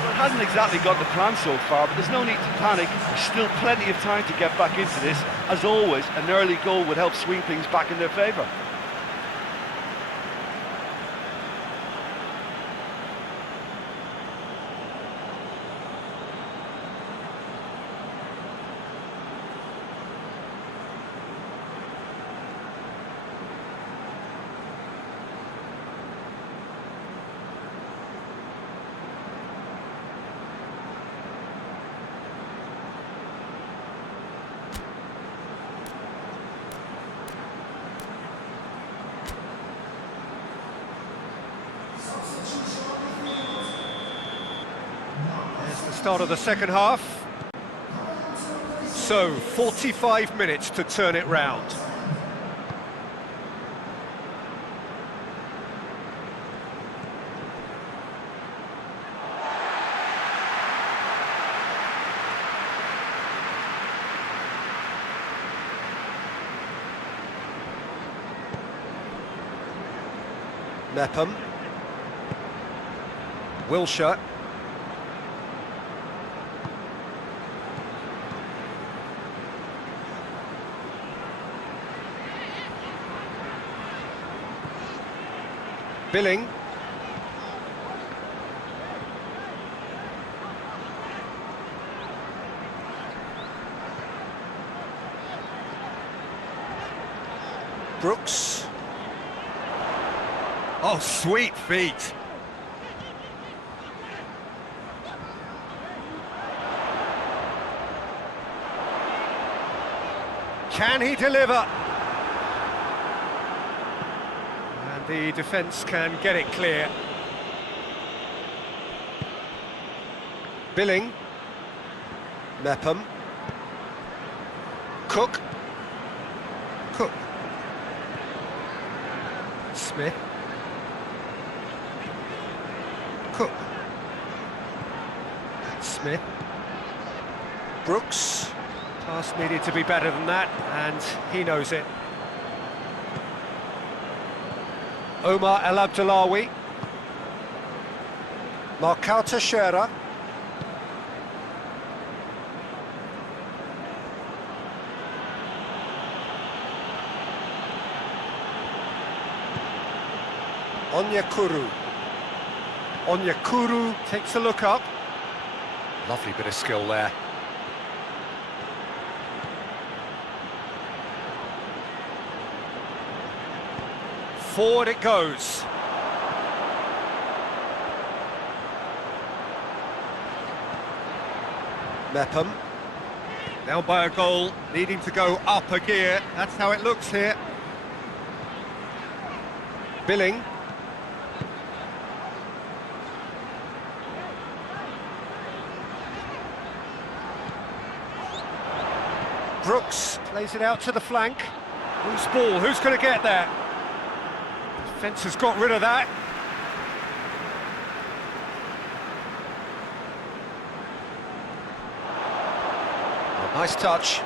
Well, it hasn't exactly got the plan so far, but there's no need to panic. There's still plenty of time to get back into this. As always, an early goal would help swing things back in their favour. Start of the second half. So, 45 minutes to turn it round. Mepham. Wilshere. Billing. Brooks. Oh, sweet feet. Can he deliver? And the defence can get it clear. Billing. Mepham. Cook. Cook. Smith. Cook. Smith. Brooks. Pass needed to be better than that, and he knows it. Omar El Abdullawi. Marcao Teixeira. Onyekuru. Onyekuru takes a look up. Lovely bit of skill there. Forward it goes. Mepham. Down by a goal, needing to go up a gear. That's how it looks here. Billing. Brooks plays it out to the flank. Whose ball? Who's going to get there? Defence has got rid of that. Oh, nice touch.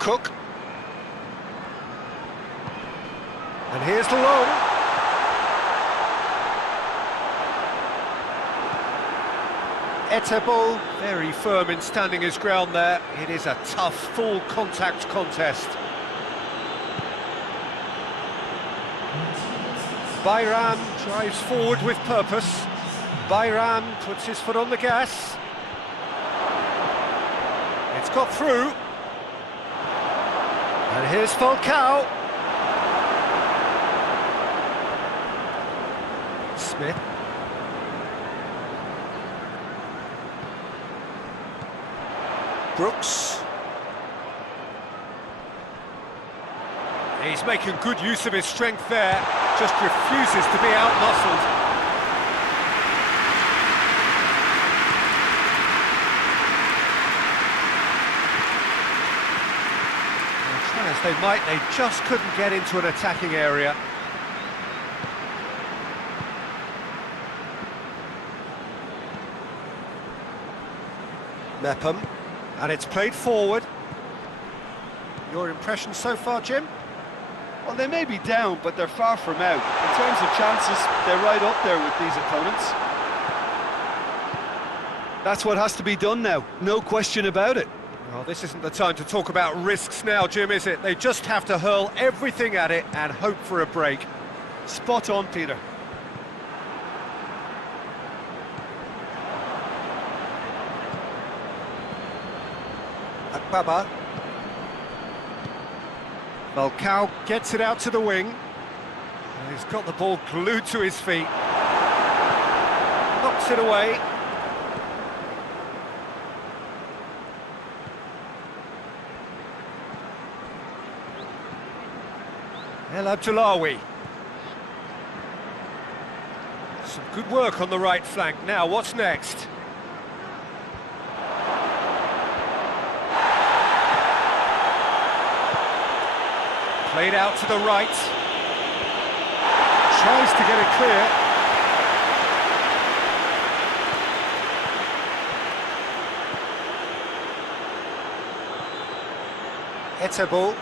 Cook. And here's the long. Etebo, very firm in standing his ground there. It is a tough, full contact contest. Bayram drives forward with purpose. Bayram puts his foot on the gas. It's got through. And here's Falcao. Smith. Brooks. He's making good use of his strength there, just refuses to be out-muscled. Try as they might, they just couldn't get into an attacking area. Mepham. And it's played forward. Your impression so far, Jim? Well, they may be down, but they're far from out. In terms of chances, they're right up there with these opponents. That's what has to be done now, no question about it. Well, this isn't the time to talk about risks now, Jim, is it? They just have to hurl everything at it and hope for a break. Spot on, Peter. Akbaba. Falcao gets it out to the wing. And he's got the ball glued to his feet. Knocks it away. El Abdullawi. Some good work on the right flank. Now, what's next? Played out to the right. Tries to get it clear. Etebo.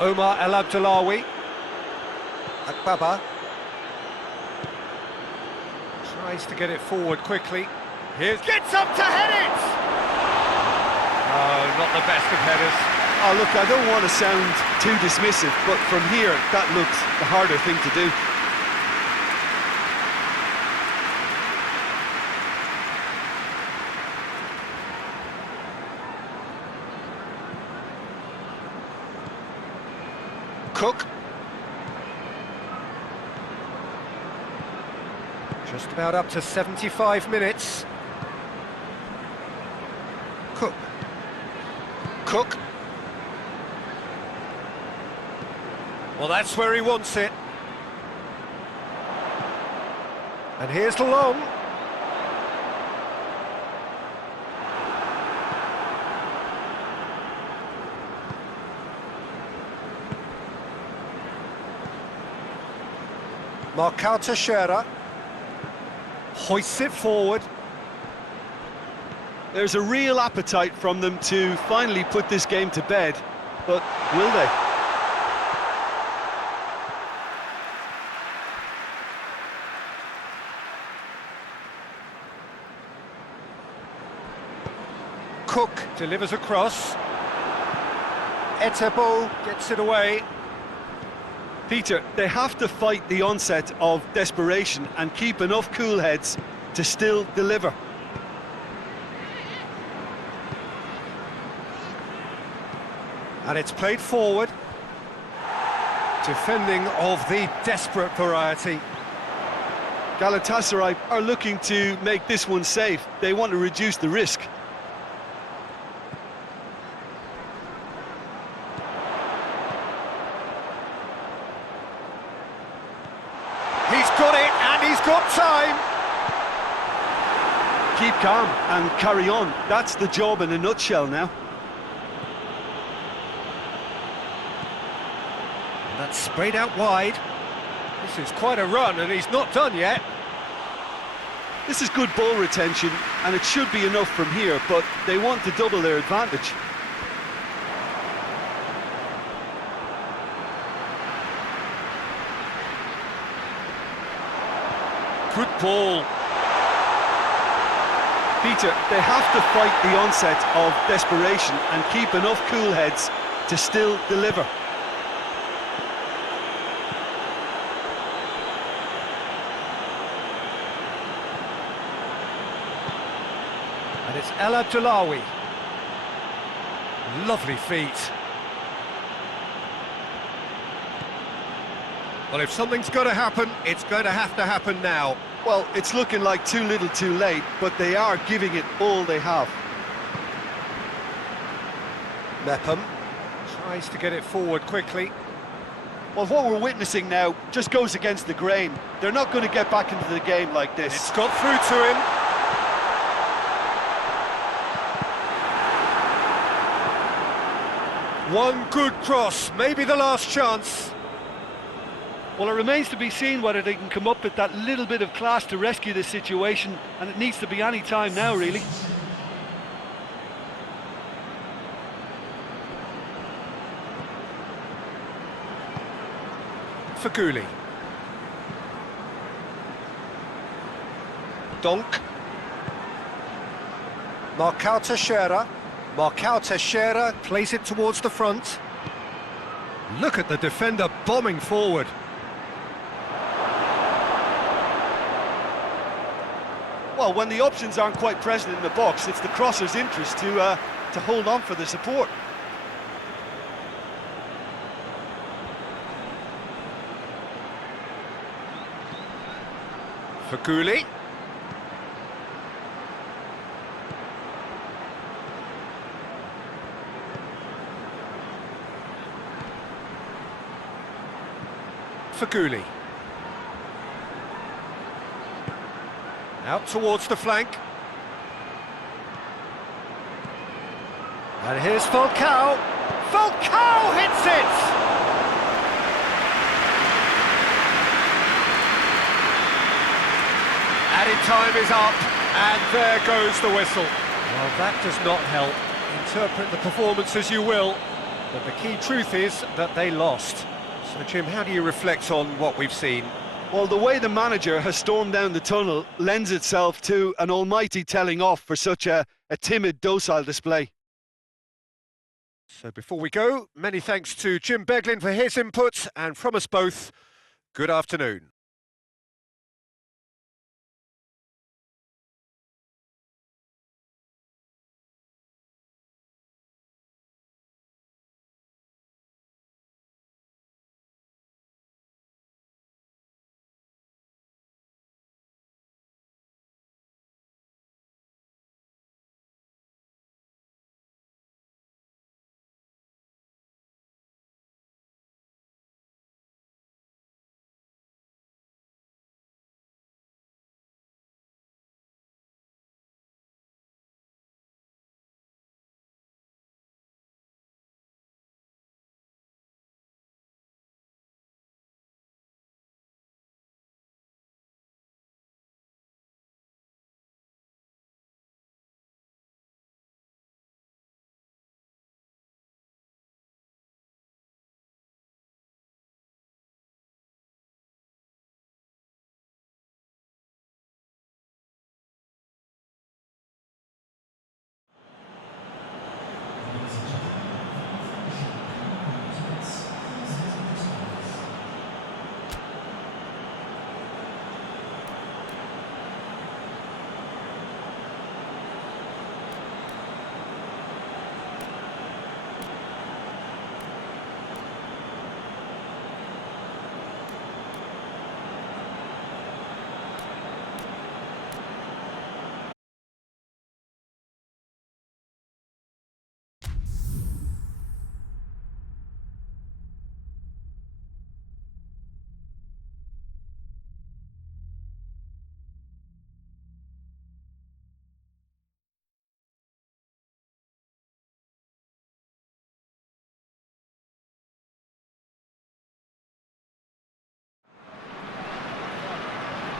Omar El Abdullawi. Akbaba. Tries to get it forward quickly. Gets up to head it! Oh, not the best of headers. Oh, look, I don't want to sound too dismissive, but from here, that looks the harder thing to do. Cook. Just about up to 75 minutes. Cook. Well, that's where he wants it. And here's the long. Marcao Teixeira hoists it forward. There's a real appetite from them to finally put this game to bed, but will they? Cook delivers across. Etebo gets it away. Peter, they have to fight the onset of desperation and keep enough cool heads to still deliver. And it's played forward. Defending of the desperate variety. Galatasaray are looking to make this one safe. They want to reduce the risk. He's got it, and he's got time. Keep calm and carry on. That's the job in a nutshell now. That's sprayed out wide. This is quite a run, and he's not done yet. This is good ball retention, and it should be enough from here, but they want to double their advantage. Good ball. Peter, they have to fight the onset of desperation and keep enough cool heads to still deliver. And it's El Abdullawi. Lovely feet. Well, if something's got to happen, it's going to happen now. Well, it's looking like too little too late, but they are giving it all they have. Mepham tries to get it forward quickly. Well, what we're witnessing now just goes against the grain. They're not going to get back into the game like this. It's got through to him. One good cross, maybe the last chance. Well, it remains to be seen whether they can come up with that little bit of class to rescue this situation, and it needs to be any time now, really. Faguli. Donk. Marcao Teixeira. Marcao Teixeira plays it towards the front. Look at the defender bombing forward. Well, when the options aren't quite present in the box, it's the crosser's interest to hold on for the support. Faguli. Faguli. Out towards the flank. And here's Falcao. Falcao hits it! Added time is up, and there goes the whistle. Well, that does not help. Interpret the performance as you will, but the key truth is that they lost. So, Jim, how do you reflect on what we've seen? Well, the way the manager has stormed down the tunnel lends itself to an almighty telling off for such a timid, docile display. So before we go, many thanks to Jim Beglin for his input, and from us both, good afternoon.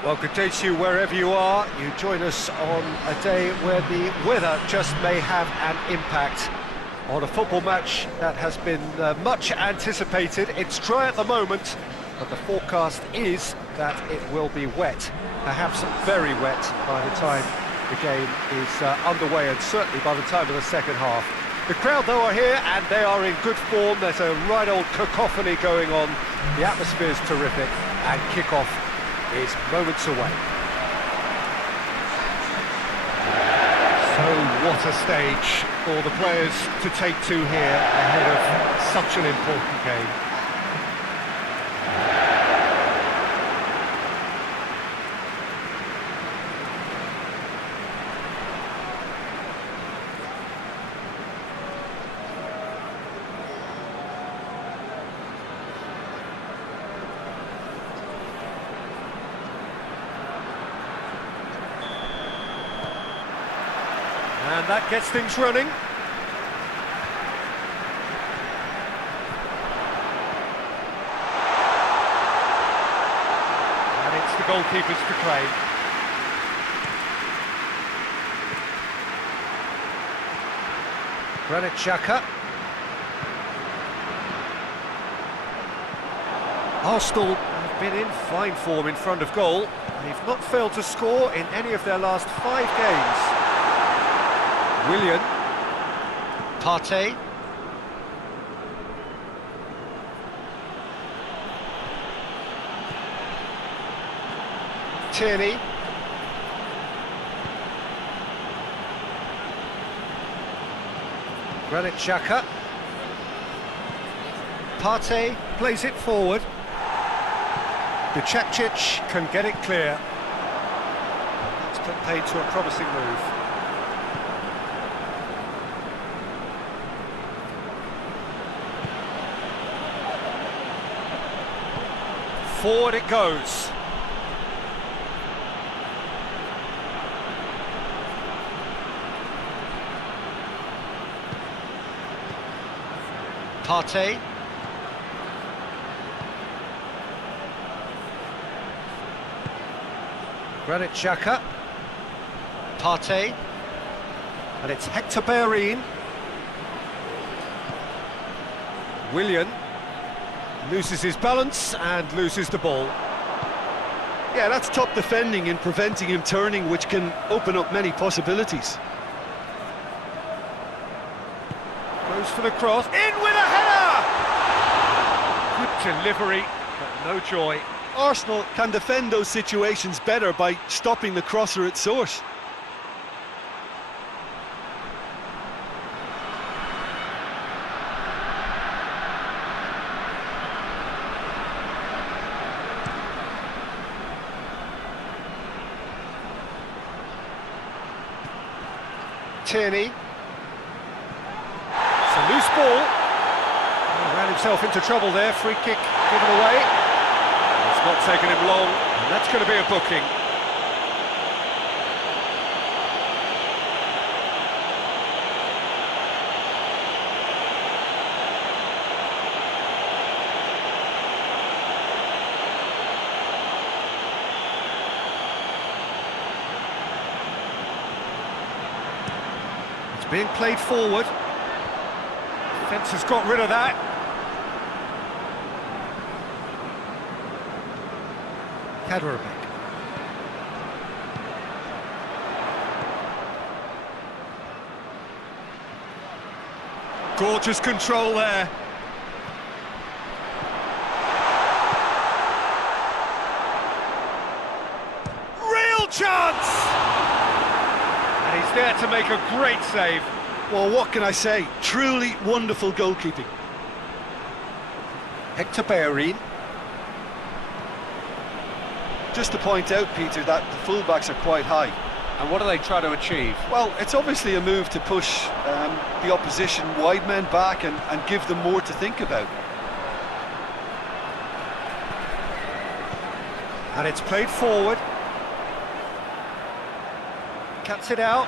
Well, good day to you wherever you are. You join us on a day where the weather just may have an impact on a football match that has been much anticipated. It's dry at the moment, but the forecast is that it will be wet, perhaps very wet by the time the game is underway, and certainly by the time of the second half. The crowd, though, are here, and they are in good form. There's a right old cacophony going on. The atmosphere's terrific, and kick-off is moments away. So what a stage for the players to take to here ahead of such an important game. And that gets things running. And it's the goalkeepers to claim. Granit Xhaka. Arsenal have been in fine form in front of goal. They've not failed to score in any of their last 5 games. Willian, Partey, Tierney, Granit Xhaka, Partey plays it forward. Bicakcic can get it clear. It's put paid to a promising move. Forward it goes. Partey. Granit Xhaka. Partey. And it's Hector Bellerin. Willian. Loses his balance and loses the ball. Yeah, that's top defending in preventing him turning, which can open up many possibilities. Goes for the cross. In with a header! Good delivery, but no joy. Arsenal can defend those situations better by stopping the crosser at source. Tierney. It's a loose ball. He ran himself into trouble there. Free kick given away. It's not taken him long, and that's going to be a booking. Being played forward. Defence has got rid of that. Kaderabek. Gorgeous control there. Real chance! And he's there to make a great save. Well, what can I say? Truly wonderful goalkeeping. Hector Bellerin. Just to point out, Peter, that the fullbacks are quite high. And what do they try to achieve? Well, it's obviously a move to push the opposition wide men back and give them more to think about. And it's played forward. Cuts it out.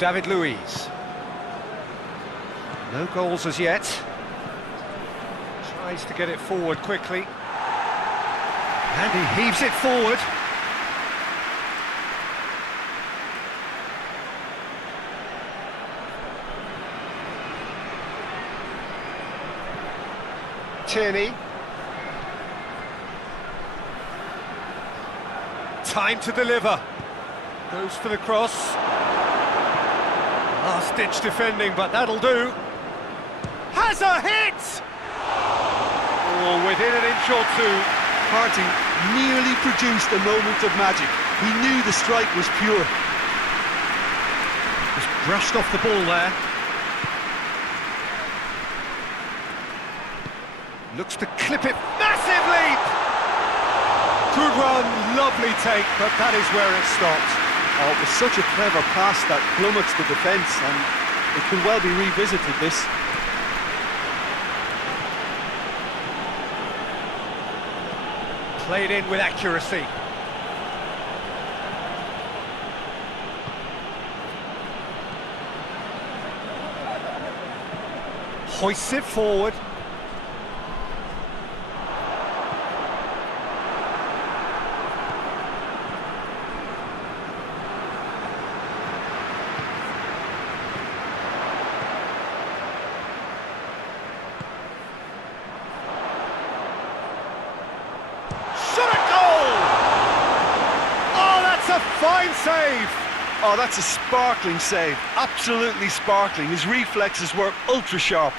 David Luiz. No goals as yet. Tries to get it forward quickly. And he heaves it forward. Tierney. Time to deliver. Goes for the cross. Last-ditch defending, but that'll do. Has a hit! Oh, within an inch or two. Partey nearly produced a moment of magic. He knew the strike was pure. Just brushed off the ball there. Looks to clip it. Massive leap! Good run, lovely take, but that is where it stopped. Oh, it was such a clever pass that flummoxed the defence, and it can well be revisited, this. Played in with accuracy. Hoists it forward. Fine save! Oh, that's a sparkling save. Absolutely sparkling. His reflexes were ultra sharp.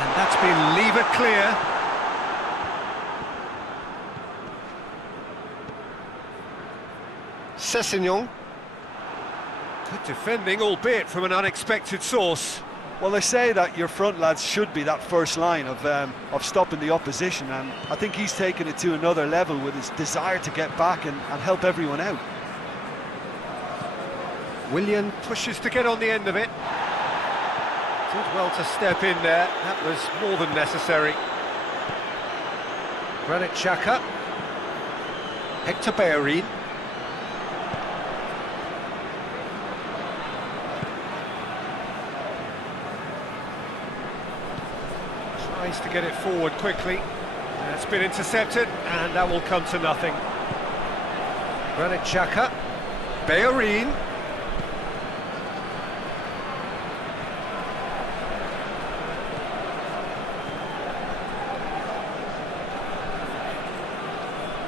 And that's been levered clear. Sessegnon. Good defending, albeit from an unexpected source. Well, they say that your front lads should be that first line of stopping the opposition, and I think he's taken it to another level with his desire to get back and help everyone out. Willian pushes to get on the end of it. Did well to step in there, that was more than necessary. Granit Xhaka. Hector Bellerin. Tries to get it forward quickly. That's been intercepted, and that will come to nothing. Granit Xhaka. Bellerin.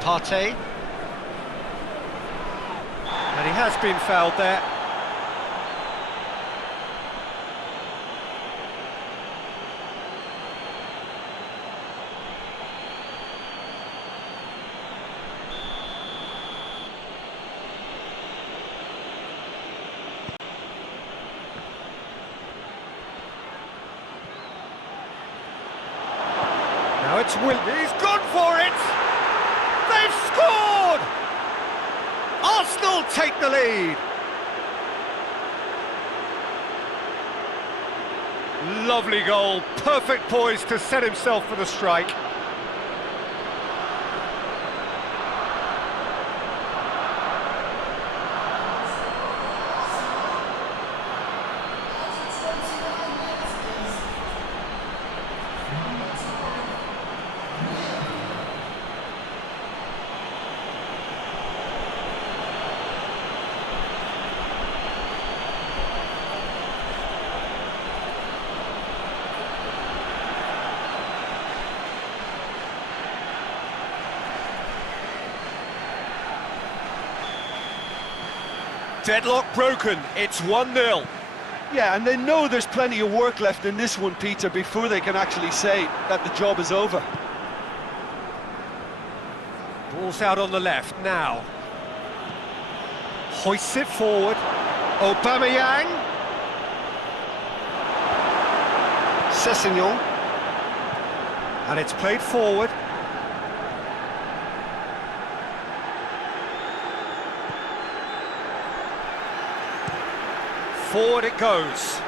Partey. And he has been fouled there. Now it's Will. He's gone for it! They've scored! Arsenal take the lead. Lovely goal, perfect poise to set himself for the strike. Deadlock broken, it's 1-0. Yeah, and they know there's plenty of work left in this one, Peter, before they can actually say that the job is over. Ball's out on the left now. Hoists it forward. Aubameyang. Sessegnon. And it's played forward. Forward it goes.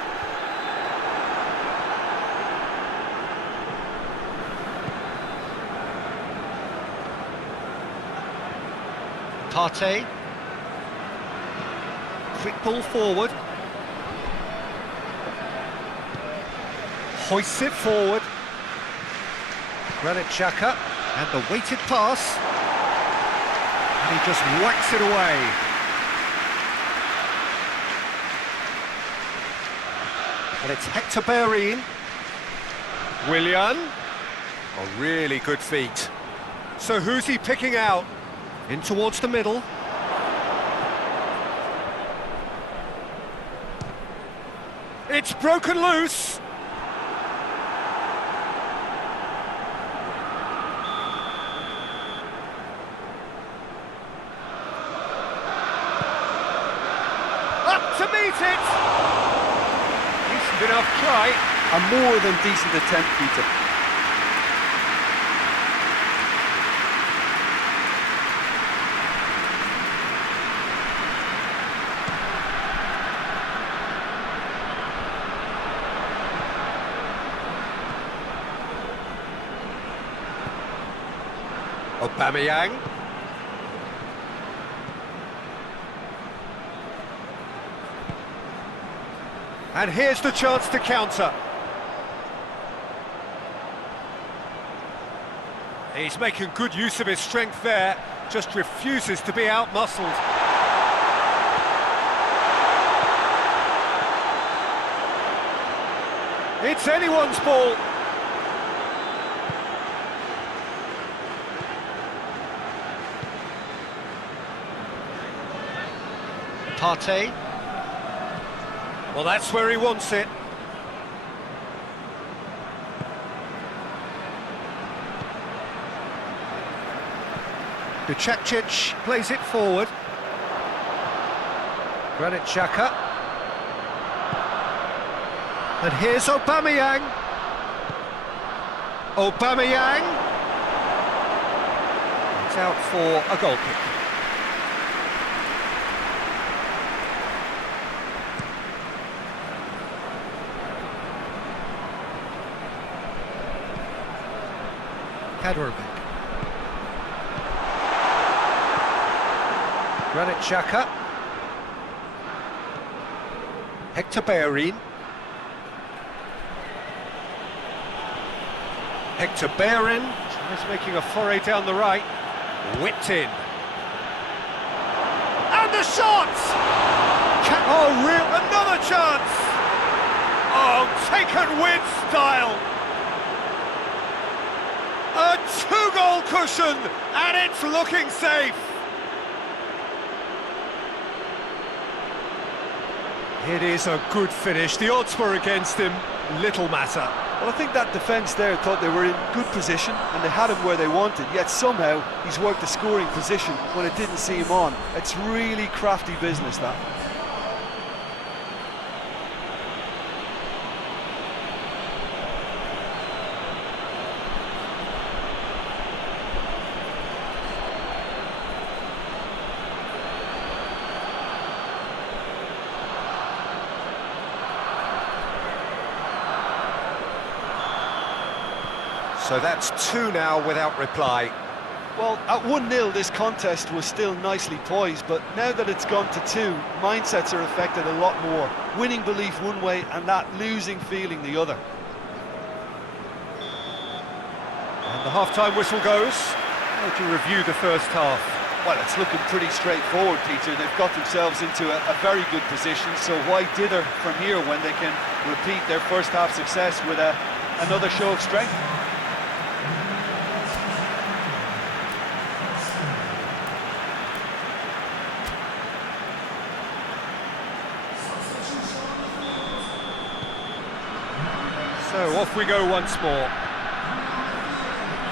Partey. Quick ball forward. Hoists it forward. Granit Xhaka, and the weighted pass. And he just whacks it away. And it's Hector Bellerin. Willian. A really good feat. So who's he picking out? In towards the middle. It's broken loose. Up to meet it. Decent enough try. A more than decent attempt, Peter. Aubameyang. And here's the chance to counter. He's making good use of his strength there, just refuses to be out-muscled. It's anyone's ball. Partey. Well, that's where he wants it. Bicakcic plays it forward. Granit Xhaka. And here's Aubameyang. Aubameyang. It's out for a goal kick. Kaderabek. Granit Xhaka. Hector Bellerin. Hector Bellerin tries making a foray down the right. Whipped in. And the shot! Oh, another chance! Oh, taken with style! A two-goal cushion, and it's looking safe. It is a good finish. The odds were against him. Little matter. Well, I think that defence there thought they were in good position and they had him where they wanted, yet somehow he's worked the scoring position when it didn't see him on. It's really crafty business, that. So that's 2 now without reply. Well, at 1-0 this contest was still nicely poised, but now that it's gone to 2, mindsets are affected a lot more. Winning belief one way and that losing feeling the other. And the half-time whistle goes. How do you review the first half? Well, it's looking pretty straightforward, Peter. They've got themselves into a very good position, so why dither from here when they can repeat their first half success with another show of strength? So off we go once more.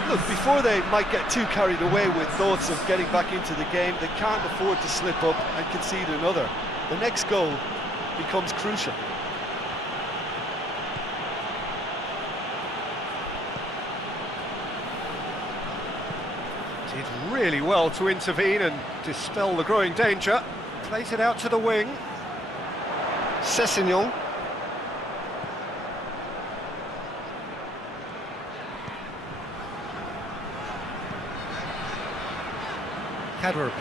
Look, before they might get too carried away with thoughts of getting back into the game, they can't afford to slip up and concede another. The next goal becomes crucial. Did really well to intervene and dispel the growing danger. Plays it out to the wing. Sessegnon. Kaderabek.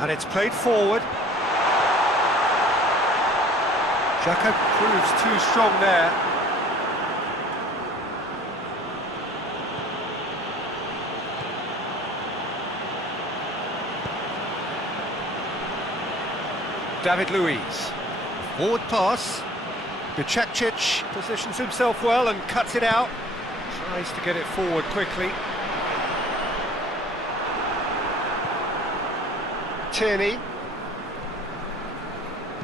And it's played forward. Xhaka proves too strong there. David Luiz. Forward pass. Bicakcic positions himself well and cuts it out. Tries to get it forward quickly. Tierney.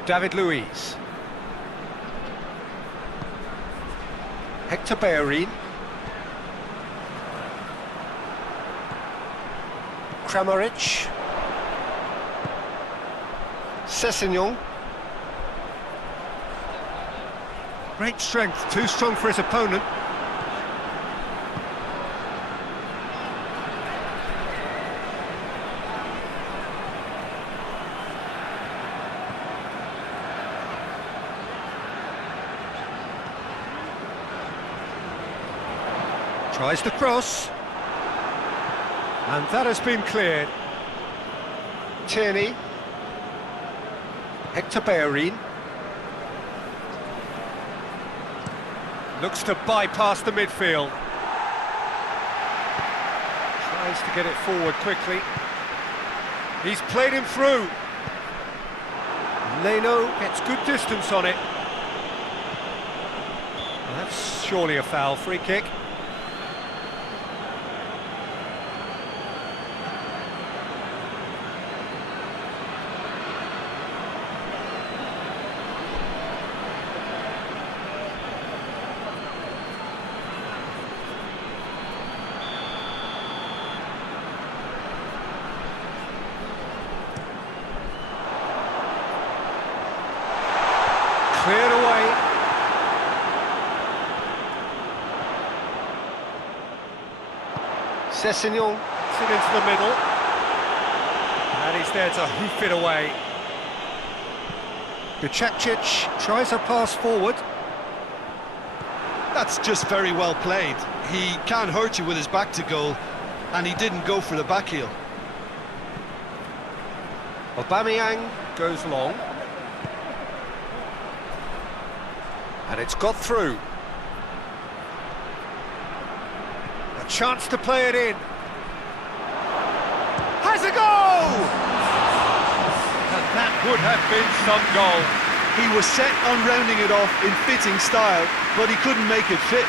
David Luiz. Hector Bellerin. Kramaric. Sessegnon. Great strength, too strong for his opponent. Tries the cross. And that has been cleared. Tierney. Hector Bellerin. Looks to bypass the midfield. Tries to get it forward quickly. He's played him through. Leno gets good distance on it. Well, that's surely a foul, free kick. Cleared away. Sessegnon puts it into the middle. And he's there to hoof it away. Bicakcic tries a pass forward. That's just very well played. He can't hurt you with his back to goal, and he didn't go for the back heel. Aubameyang goes long. And it's got through. A chance to play it in. Has a goal! And that would have been some goal. He was set on rounding it off in fitting style, but he couldn't make it fit.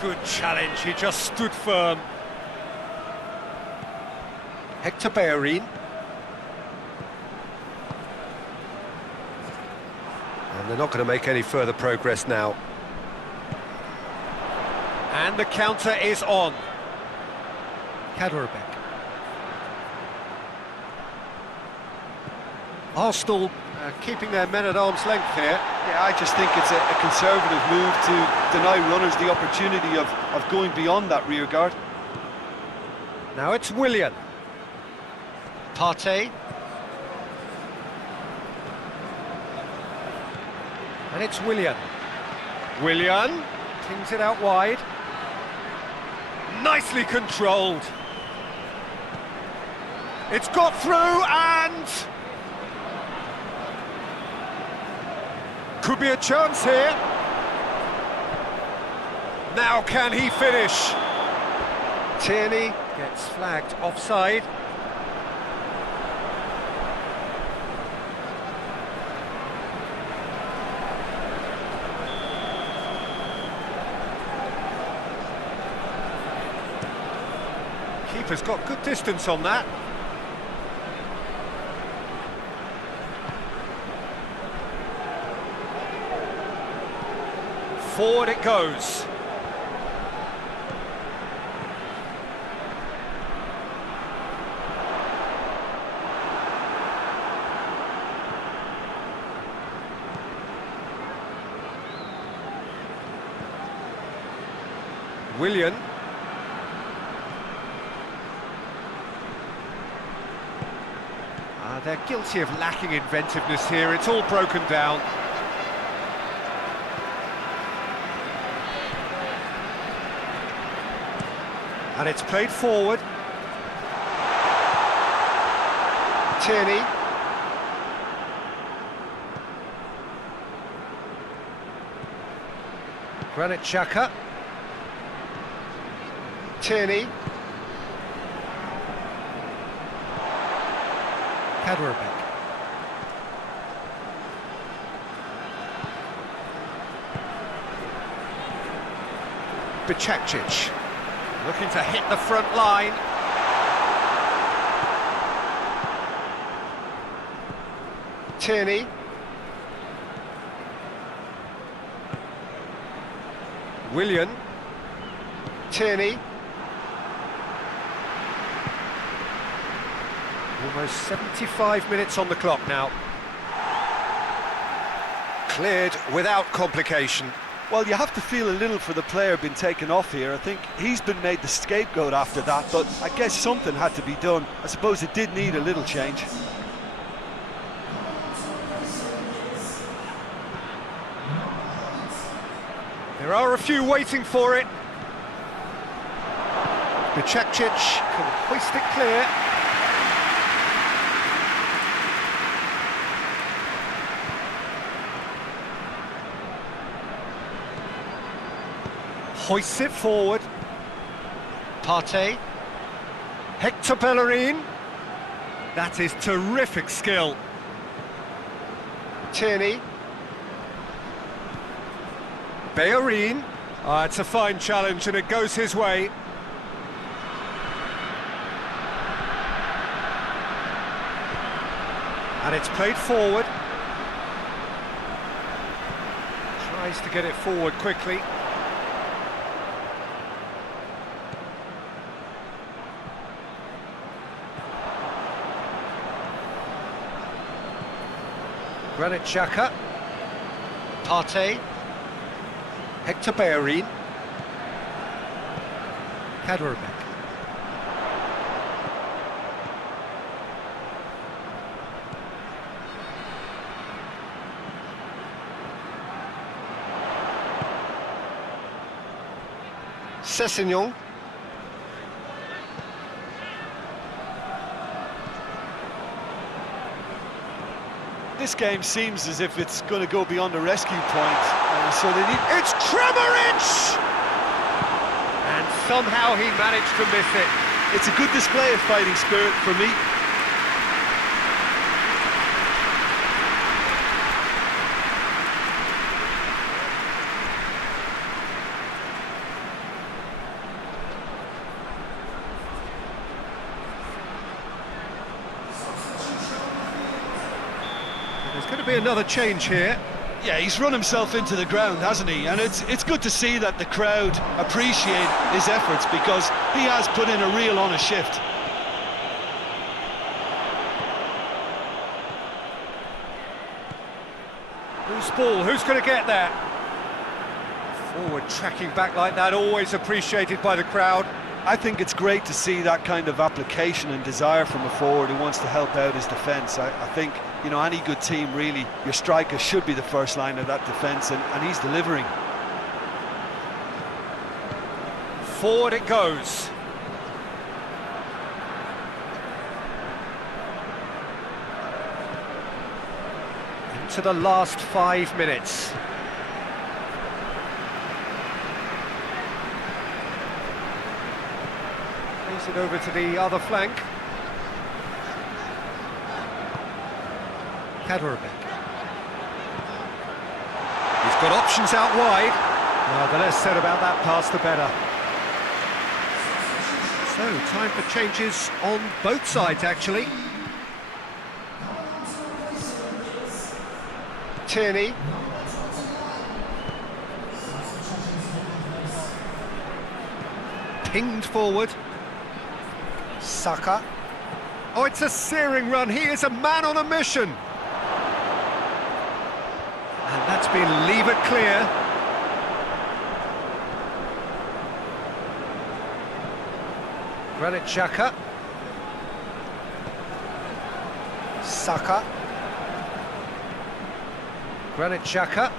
Good challenge, he just stood firm. Hector Bellerin. And they're not going to make any further progress now. And the counter is on. Kaderabek. Arsenal keeping their men at arm's length here. Yeah, I just think it's a conservative move to deny runners the opportunity of going beyond that rear guard. Now it's Willian. Partey. And it's Willian. Willian pings it out wide. Nicely controlled. It's got through and... could be a chance here. Now can he finish? Tierney gets flagged offside. Keeper's got good distance on that. Forward it goes. Willian. They're guilty of lacking inventiveness here. It's all broken down. And it's played forward. Tierney. Granit Xhaka. Tierney. Kadwerbek. Bicakcic. Looking to hit the front line. Tierney. Willian. Tierney. Almost 75 minutes on the clock now. Cleared without complication. Well, you have to feel a little for the player being taken off here. I think he's been made the scapegoat after that, but I guess something had to be done. I suppose it did need a little change. There are a few waiting for it. Bicakcic can hoist it clear. Hoists it forward. Partey. Hector Bellerin. That is terrific skill. Tierney. Bellerin. It's a fine challenge and it goes his way. And it's played forward. Tries to get it forward quickly. Granit Xhaka. Partey. Hector Bellerin. Kadwerbek. Sessegnon. This game seems as if it's going to go beyond a rescue point, so they need... It's Kramaric! And somehow he managed to miss it. It's a good display of fighting spirit for me. There's going to be another change here. Yeah, he's run himself into the ground, hasn't he? And it's good to see that the crowd appreciate his efforts, because he has put in a real honest shift. Who's ball? Who's going to get that? Forward tracking back like that, always appreciated by the crowd. I think it's great to see that kind of application and desire from a forward who wants to help out his defence. I think, you know, any good team, really, your striker should be the first line of that defence, and he's delivering. Forward it goes. Into the last 5 minutes. Plays it over to the other flank. Kadwerbek. He's got options out wide. The less said about that pass, the better. So, time for changes on both sides, actually. Tierney. Pinged forward. Saka. Oh, it's a searing run. He is a man on a mission. And that's been levered clear. Granit Xhaka. Saka. Granit Xhaka.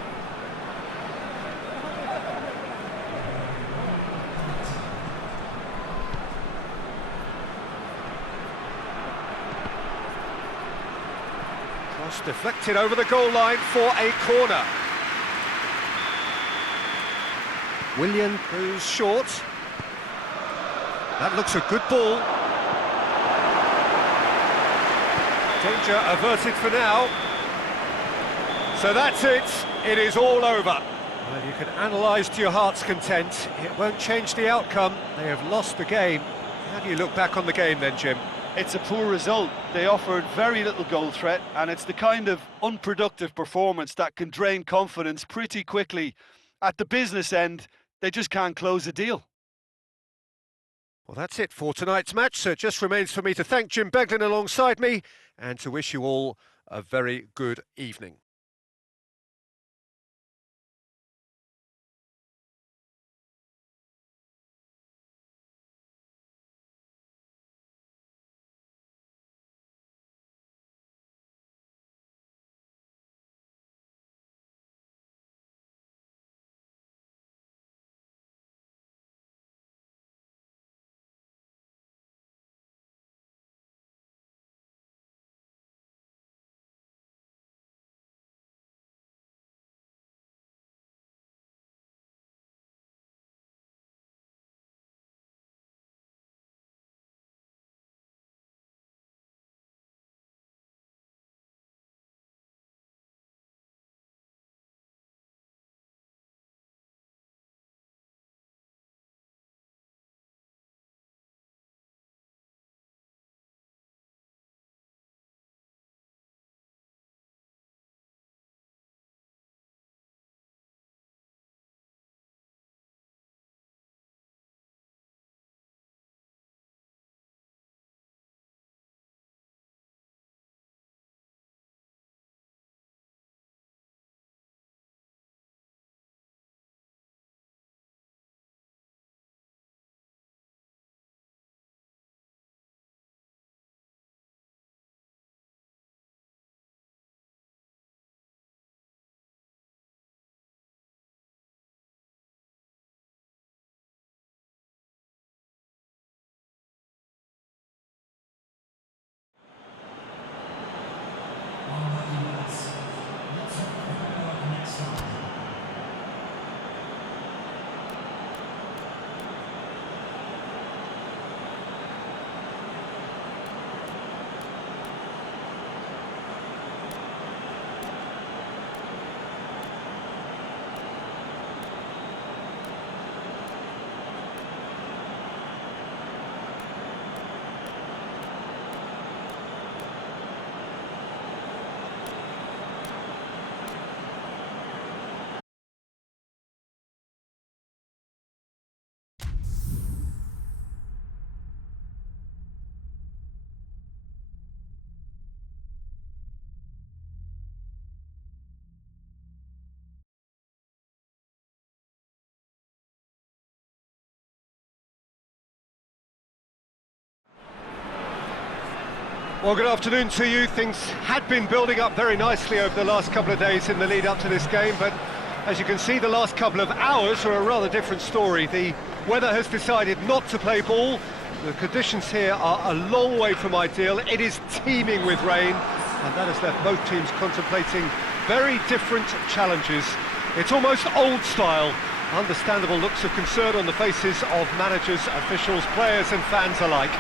Cross deflected over the goal line for a corner. Willian goes short. That looks a good ball. Danger averted for now. So that's it. It is all over. Well, you can analyse to your heart's content. It won't change the outcome. They have lost the game. How do you look back on the game then, Jim? It's a poor result. They offered very little goal threat, and it's the kind of unproductive performance that can drain confidence pretty quickly. At the business end, they just can't close a deal. Well, that's it for tonight's match, so it just remains for me to thank Jim Beglin alongside me and to wish you all a very good evening. Well, good afternoon to you. Things had been building up very nicely over the last couple of days in the lead up to this game, but as you can see, the last couple of hours are a rather different story. The weather has decided not to play ball. The conditions here are a long way from ideal. It is teeming with rain, and that has left both teams contemplating very different challenges. It's almost old style. Understandable looks of concern on the faces of managers, officials, players and fans alike.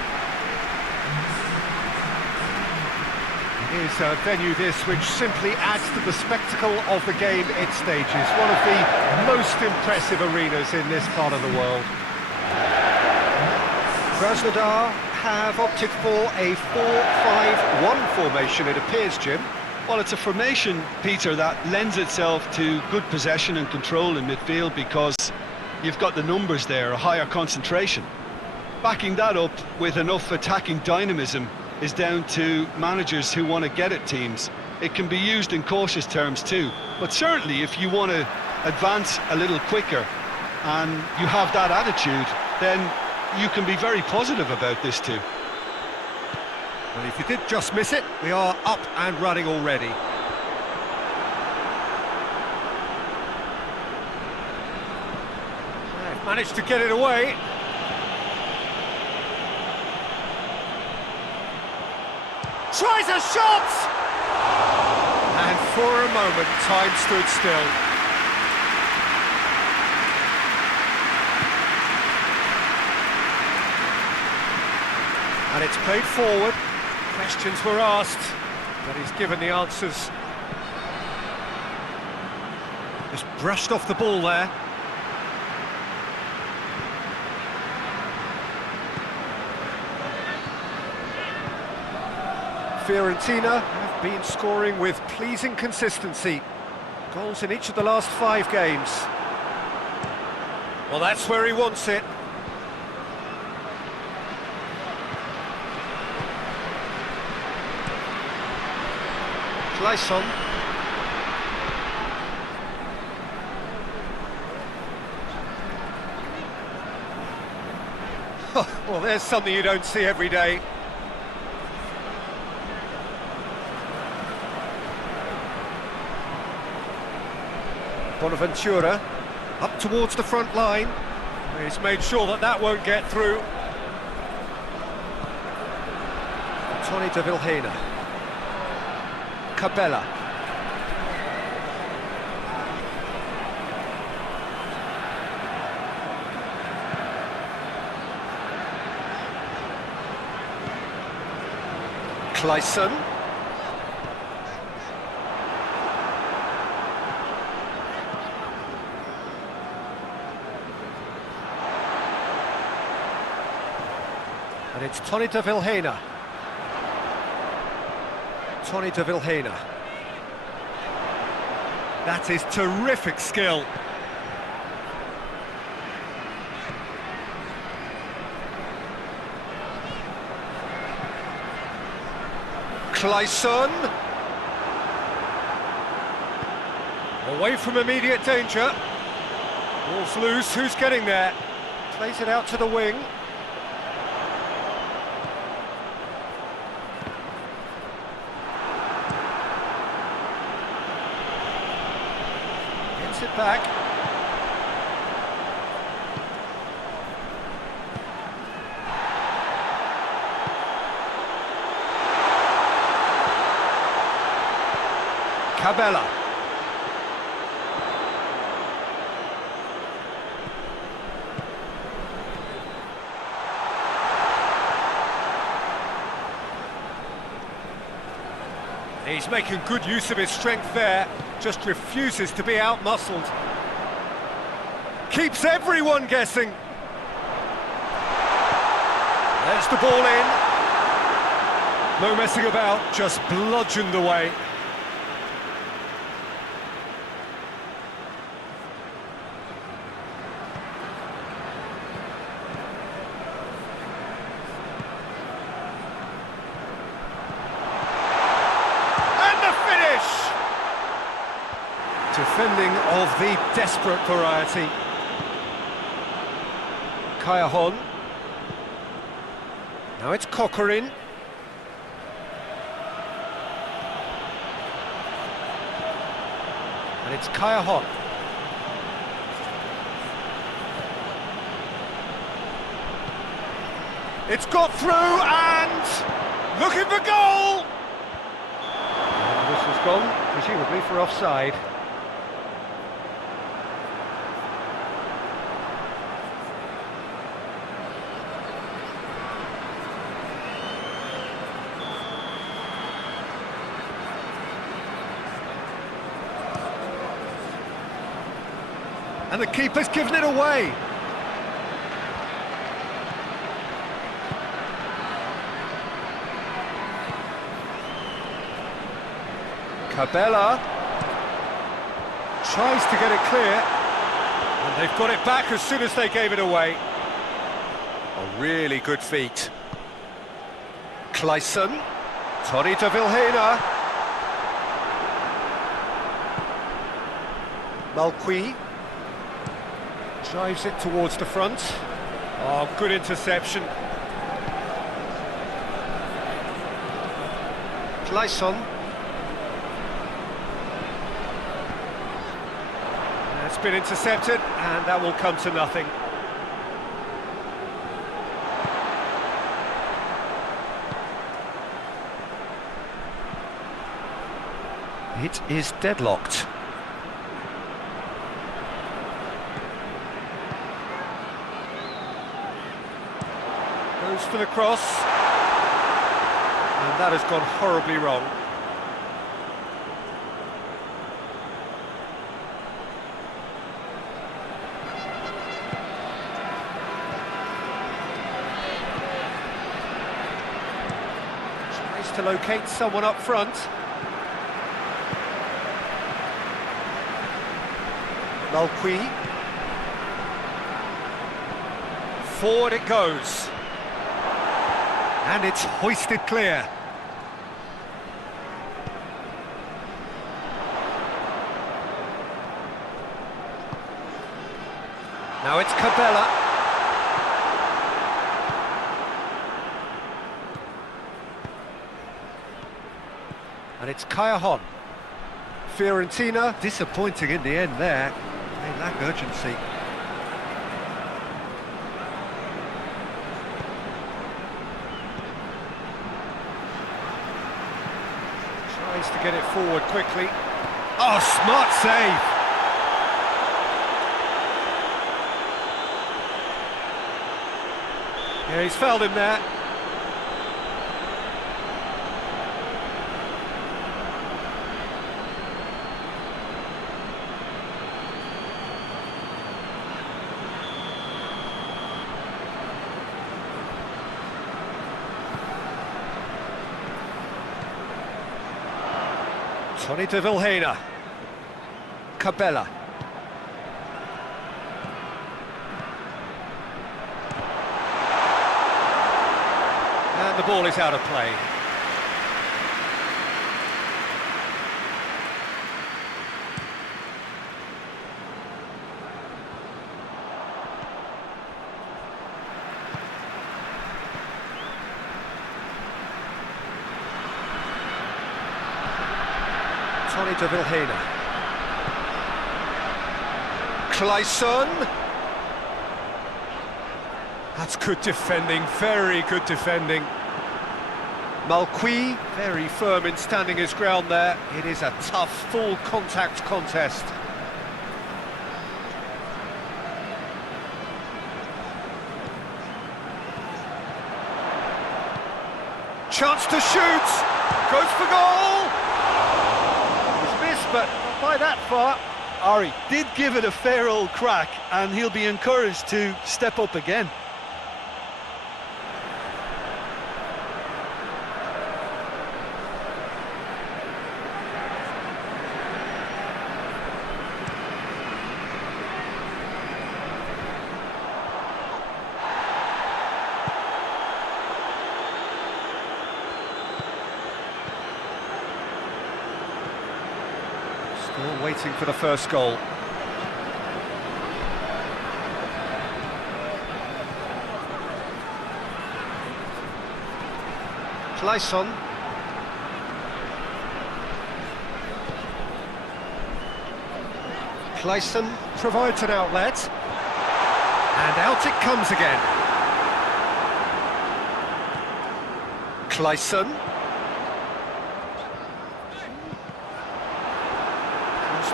Is a venue this which simply adds to the spectacle of the game it stages. One of the most impressive arenas in this part of the world. Krasnodar have opted for a 4-5-1 formation, it appears, Jim. Well, it's a formation, Peter, that lends itself to good possession and control in midfield because you've got the numbers there, a higher concentration. Backing that up with enough attacking dynamism is down to managers who want to get at teams. It can be used in cautious terms too, but certainly if you want to advance a little quicker and you have that attitude, then you can be very positive about this too. Well, if you did just miss it, we are up and running already. They've managed to get it away. Tries a shot! And for a moment, time stood still. And it's played forward. Questions were asked, but he's given the answers. Just brushed off the ball there. Fiorentina have been scoring with pleasing consistency. Goals in each of the last 5 games. Well, that's where he wants it. Lyson. Well, there's something you don't see every day. Bonaventura up towards the front line. He's made sure that that won't get through. Tony de Vilhena. Cabella. Clayson. And it's Tony de Vilhena. Tony de Vilhena. That is terrific skill. Clayson. Away from immediate danger. Ball's loose, who's getting there? Plays it out to the wing. It back. Cabella. He's making good use of his strength there, just refuses to be out-muscled. Keeps everyone guessing. There's the ball in. No messing about, just bludgeoned away. Defending of the desperate variety. Cajon. Now it's Coquelin. And it's Cajon. It's got through and looking for goal! And this has gone, presumably for offside. And the keeper's given it away. Cabella tries to get it clear, and they've got it back as soon as they gave it away. A really good feat. Clayson, Tony de Vilhena, Malqui drives it towards the front. Oh, good interception. Clayson. It's been intercepted, and that will come to nothing. It is deadlocked. Goes for the cross. And that has gone horribly wrong. Tries to locate someone up front. Malqui. Forward it goes. And it's hoisted clear. Now it's Cabella. And it's Callejon. Fiorentina, disappointing in the end there. They lack urgency. Tries to get it forward quickly. Oh, smart save! Yeah, he's fouled him there. Tony de Vilhena. Cabella. And the ball is out of play. Tony de Vilhena. Clayson. That's good defending, very good defending. Malqui, very firm in standing his ground there. It is a tough, full contact contest. Chance to shoot! Goes for goal! But not by that far. Ari did give it a fair old crack, and he'll be encouraged to step up again. Still waiting for the first goal. Clayson. Clayson provides an outlet. And out it comes again. Clayson.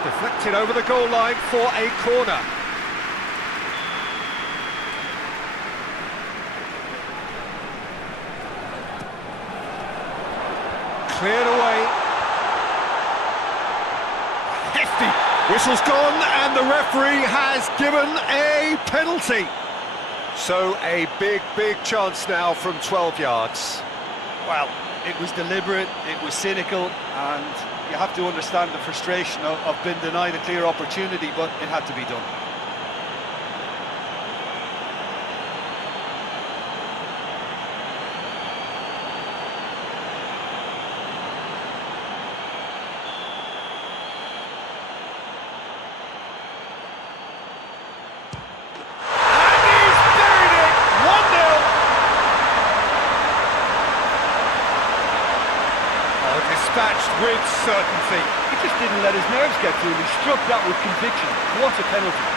Deflected over the goal line for a corner. Cleared away. Hefty. Whistle's gone and the referee has given a penalty. So a big, big chance now from 12 yards. Well, it was deliberate, it was cynical, and you have to understand the frustration of being denied a clear opportunity, but it had to be done. And he's buried it! with certainty. He just didn't let his nerves get to him. He struck that with conviction. What a penalty.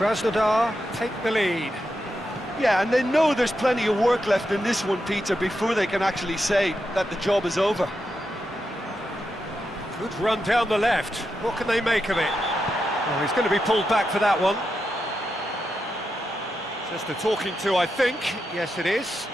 Krasnodar take the lead. Yeah, and they know there's plenty of work left in this one, Peter, before they can actually say that the job is over. Good run down the left. What can they make of it? Oh, he's going to be pulled back for that one. Just a talking to, I think. Yes, it is.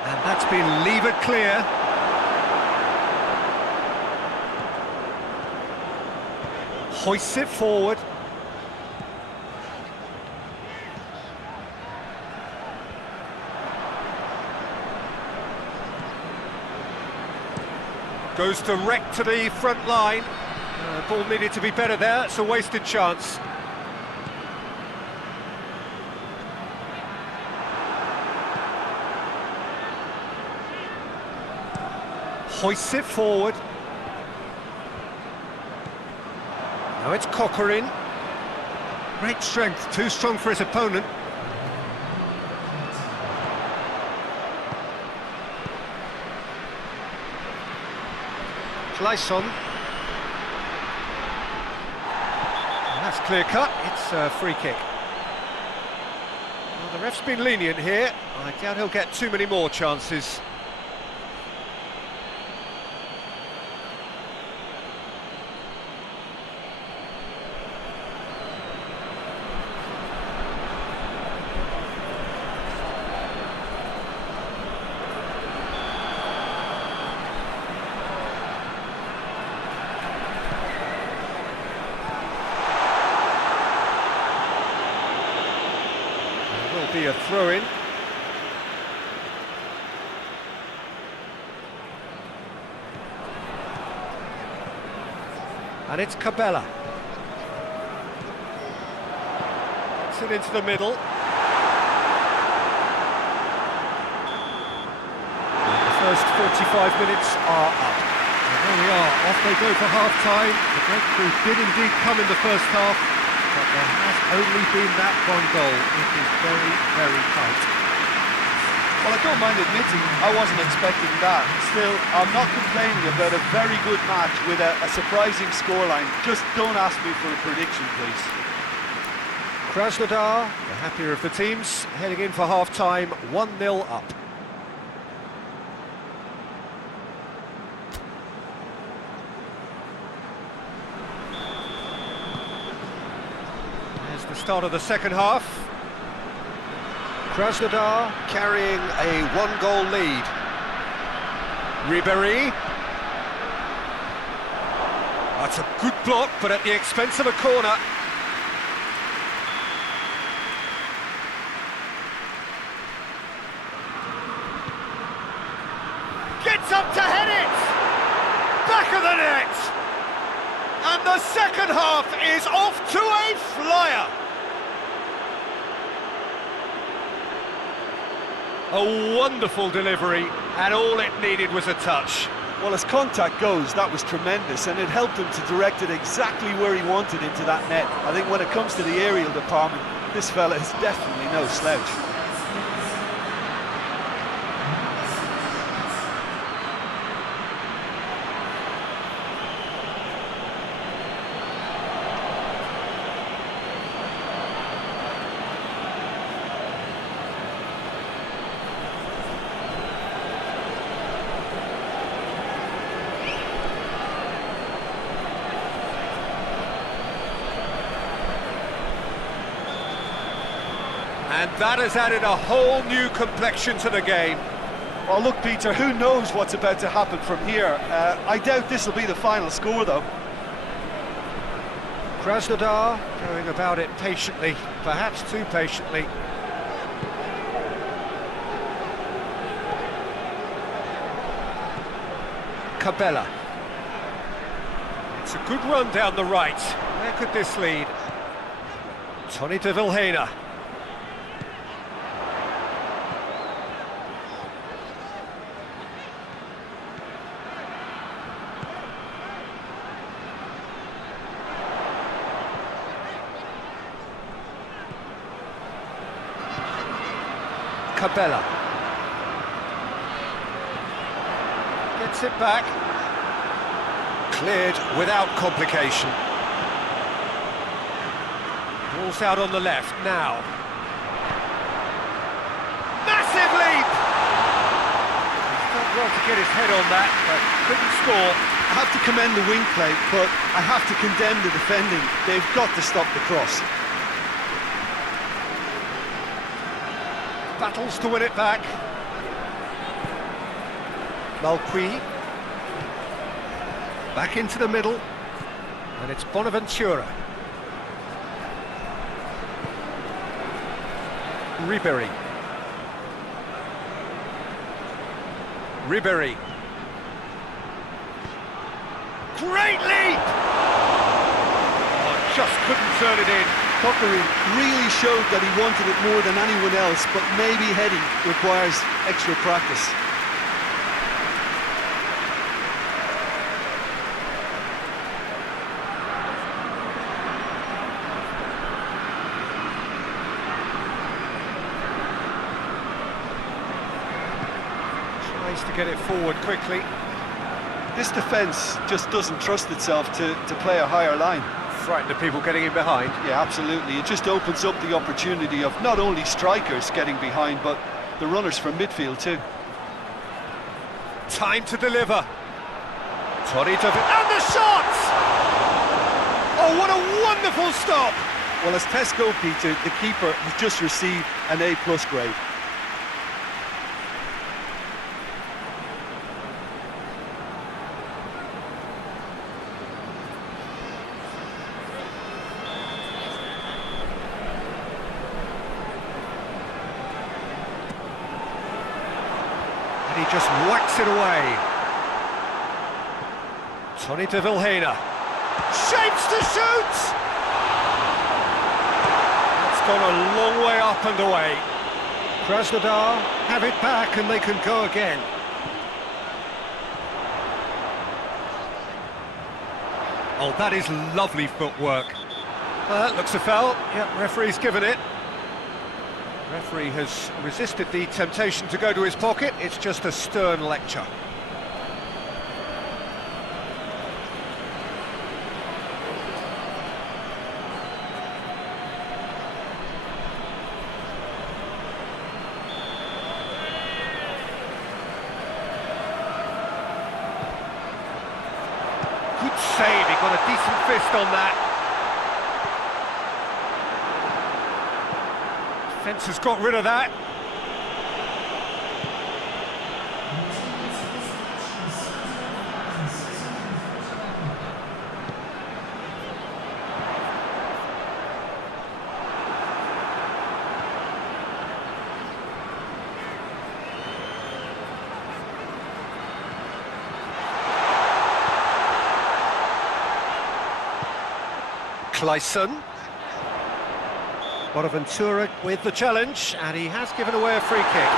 And that's been levered clear. Hoists it forward. Goes direct to the front line. Ball needed to be better there. It's a wasted chance. Hoists it forward. Now it's Cocker. Great strength, too strong for his opponent. Clayson. That's clear cut, it's a free kick. Well, the ref's been lenient here. I doubt he'll get too many more chances. Be a throw-in. And it's Cabella. It's it into the middle. The first 45 minutes are up. And there we are, off they go for half-time. The breakthrough did indeed come in the first half, but there has only been that one goal. It is very, very tight. Well, I don't mind admitting I wasn't expecting that. Still, I'm not complaining about a very good match with a surprising scoreline. Just don't ask me for a prediction, please. Krasnodar, the happier of the teams, heading in for half-time, 1-0 up. There's the start of the second half. Krasnodar carrying a one-goal lead. Ribéry. That's a good block, but at the expense of a corner. Gets up to head it! Back of the net! And the second half is off to a flyer! A wonderful delivery, and all it needed was a touch. Well, as contact goes, that was tremendous, and it helped him to direct it exactly where he wanted into that net. I think when it comes to the aerial department, this fella is definitely no slouch. And that has added a whole new complexion to the game. Well, look, Peter, who knows what's about to happen from here? I doubt this will be the final score, though. Krasnodar going about it patiently, perhaps too patiently. Cabella. It's a good run down the right. Where could this lead? Tony de Vilhena. Cabella gets it back, cleared without complication. Ball's out on the left now. Massive leap! He's done well to get his head on that, but couldn't score. I have to commend the wing play, but I have to condemn the defending. They've got to stop the cross. Battles to win it back. Malqui. Back into the middle. And it's Bonaventura. Ribéry. Ribéry. Great leap! Oh, just couldn't turn it in. Coquelin really showed that he wanted it more than anyone else, but maybe heading requires extra practice. Tries to get it forward quickly. This defence just doesn't trust itself to play a higher line. Frightened of people getting in behind. Yeah, absolutely. It just opens up the opportunity of not only strikers getting behind, but the runners from midfield too. Time to deliver. Tony to... And the shot! Oh, what a wonderful stop! Well, as tests go, Peter, the keeper has just received an A+ grade. He just whacks it away. Tony de Vilhena. Shapes to shoot! That's gone a long way up and away. Krasnodar have it back and they can go again. Oh, that is lovely footwork. That looks a foul. Yeah, referee's given it. Referee has resisted the temptation to go to his pocket. It's just a stern lecture. Good save, he got a decent fist on that. Fence has got rid of that. Clayson. Bonaventura with the challenge, and he has given away a free kick.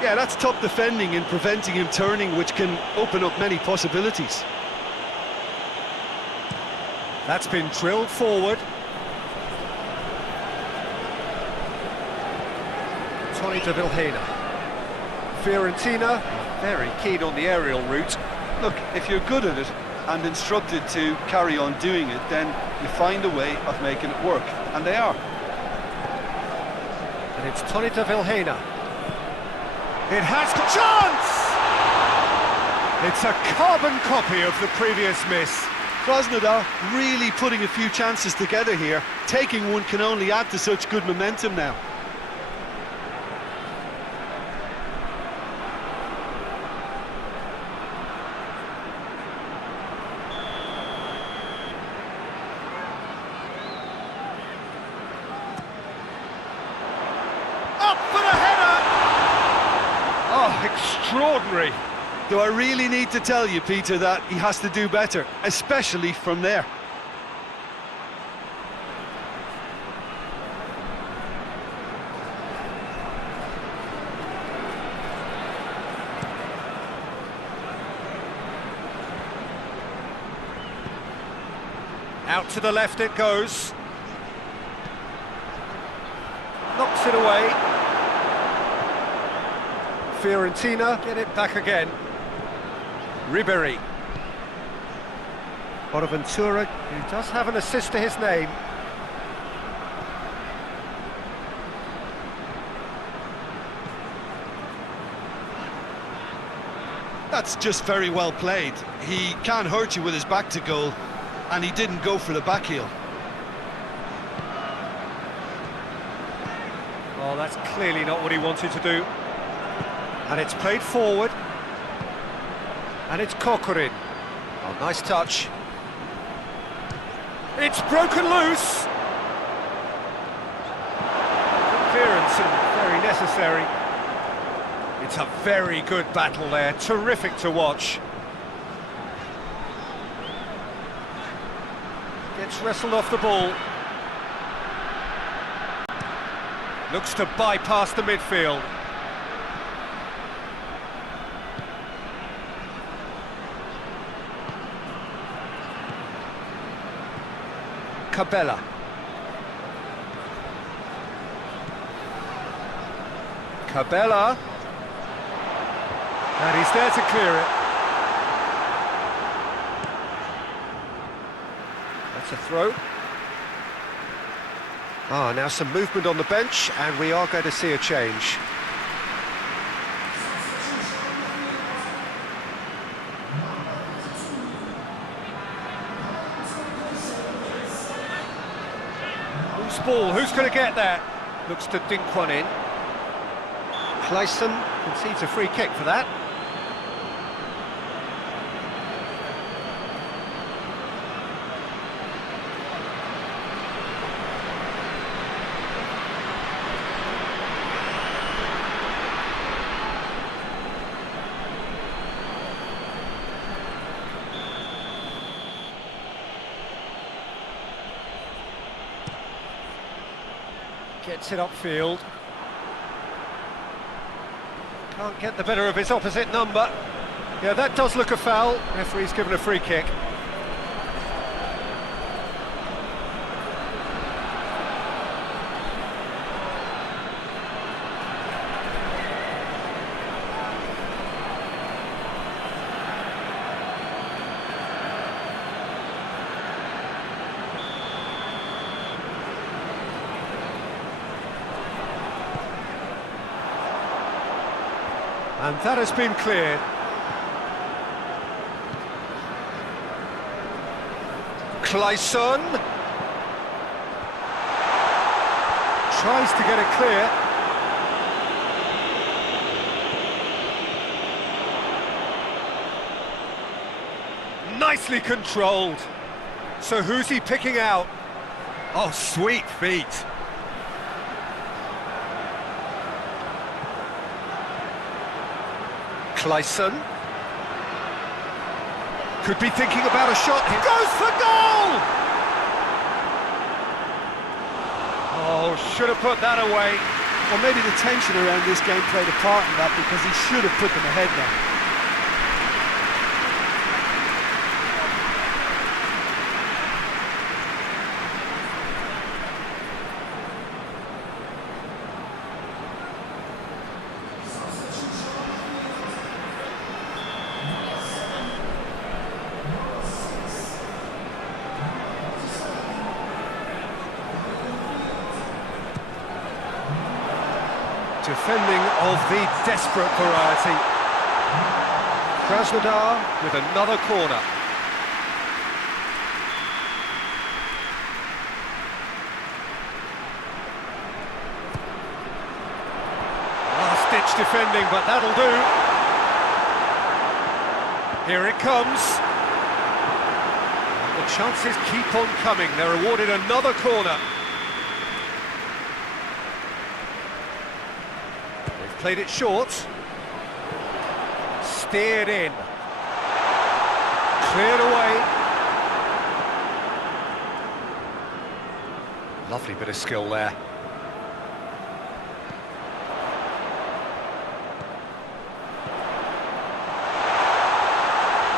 Yeah, that's top defending and preventing him turning, which can open up many possibilities. That's been drilled forward. Tony de Vilhena. Fiorentina, very keen on the aerial route. Look, if you're good at it and instructed to carry on doing it, then you find a way of making it work, and they are. And it's Tony de Vilhena. It has chance! It's a carbon copy of the previous miss. Krasnodar really putting a few chances together here taking one can only add to such good momentum now. Up for the header! Oh, extraordinary. Do I really need to tell you, Peter, that he has to do better, especially from there? Out to the left it goes. Knocks it away. Fiorentina get it back again. Ribery. Bonaventura, who does have an assist to his name. That's just very well played. He can't hurt you with his back to goal, and he didn't go for the back heel. Oh, that's clearly not what he wanted to do. And it's played forward. And it's Corcoran. Oh, nice touch. It's broken loose. Clearance and very necessary. It's a very good battle there. Terrific to watch. Gets wrestled off the ball. Looks to bypass the midfield. Cabella. Cabella. And he's there to clear it. That's a throw. Ah, now some movement on the bench, and we are going to see a change. Loose ball, who's going to get that? Looks to dink one in. Clayson concedes a free kick for that. Gets it upfield. Can't get the better of his opposite number. Yeah, that does look a foul. Referee's given a free kick. And that has been cleared. Clayson tries to get it clear. Nicely controlled. So who's he picking out? Oh, sweet feet. Clayson could be thinking about a shot. He goes for goal! Oh, should have put that away. Well, maybe the tension around this game played a part in that, because he should have put them ahead now. Defending of the desperate variety. Krasnodar with another corner. Last-ditch defending, but that'll do. Here it comes. And the chances keep on coming. They're awarded another corner. They've played it short. Steered in. Cleared away. Lovely bit of skill there.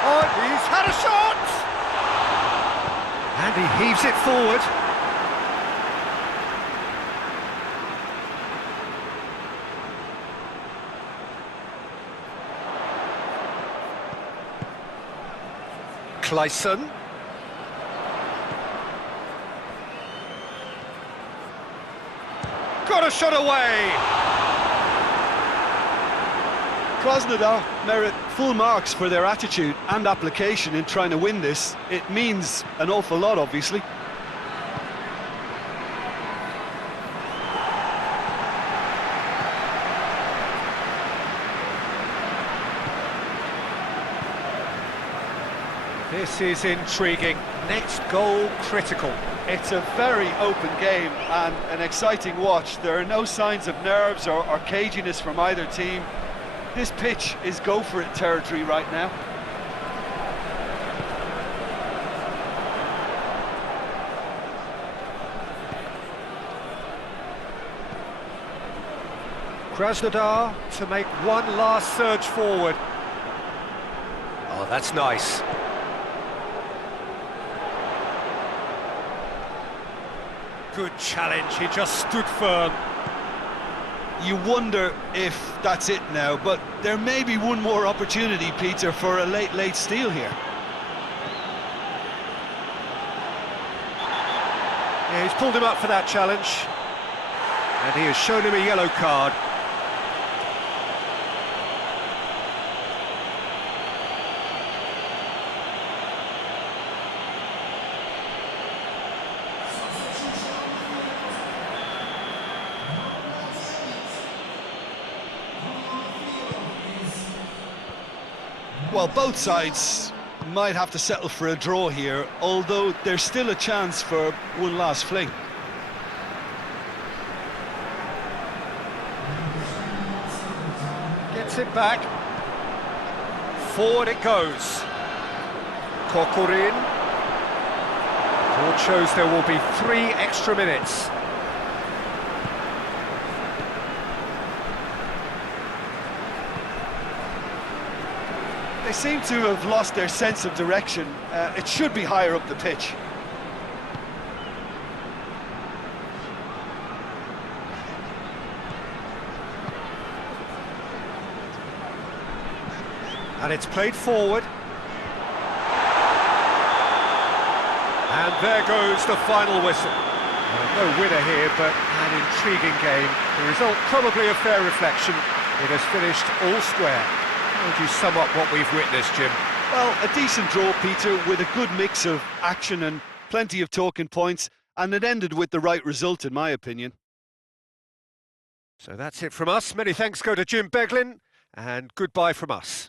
Oh, he's had a shot! And he heaves it forward. Clayson. Got a shot away! Krasnodar merit full marks for their attitude and application in trying to win this. It means an awful lot, obviously. This is intriguing. Next goal critical. It's a very open game and an exciting watch. There are no signs of nerves or caginess from either team. This pitch is go-for-it territory right now. Krasnodar to make one last surge forward. Oh, that's nice. Good challenge, he just stood firm. You wonder if that's it now, but there may be one more opportunity, Peter, for a late steal here. Yeah, he's pulled him up for that challenge. And he has shown him a yellow card. Well, both sides might have to settle for a draw here, although there's still a chance for one last fling. Gets it back. Forward it goes. Kokorin. Board shows there will be 3 extra minutes. They seem to have lost their sense of direction. It should be higher up the pitch. And it's played forward. And there goes the final whistle. No winner here, but an intriguing game. The result probably a fair reflection. It has finished all square. How would you sum up what we've witnessed, Jim? Well, a decent draw, Peter, with a good mix of action and plenty of talking points, and it ended with the right result, in my opinion. So that's it from us. Many thanks go to Jim Beglin, and goodbye from us.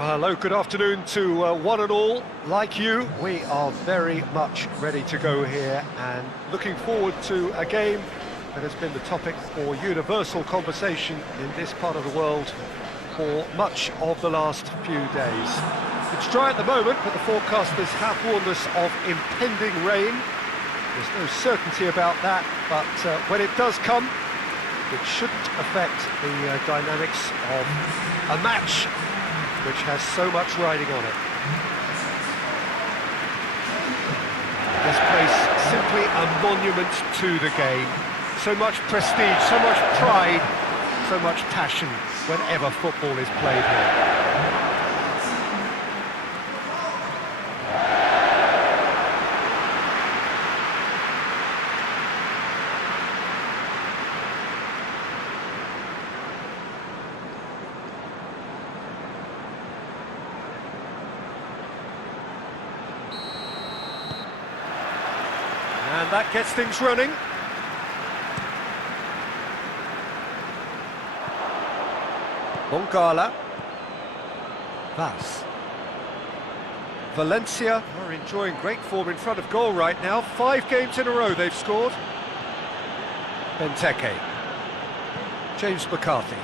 Well, hello, good afternoon to one and all. Like you, we are very much ready to go here and looking forward to a game that has been the topic for universal conversation in this part of the world for much of the last few days. It's dry at the moment, but the forecasters have warned us of impending rain. There's no certainty about that, but when it does come, it shouldn't affect the dynamics of a match which has so much riding on it. This place, simply a monument to the game. So much prestige, so much pride, so much passion whenever football is played here. And that gets things running. Bongala. Vas. Valencia are enjoying great form in front of goal right now. 5 games in a row they've scored. Benteke. James McCarthy.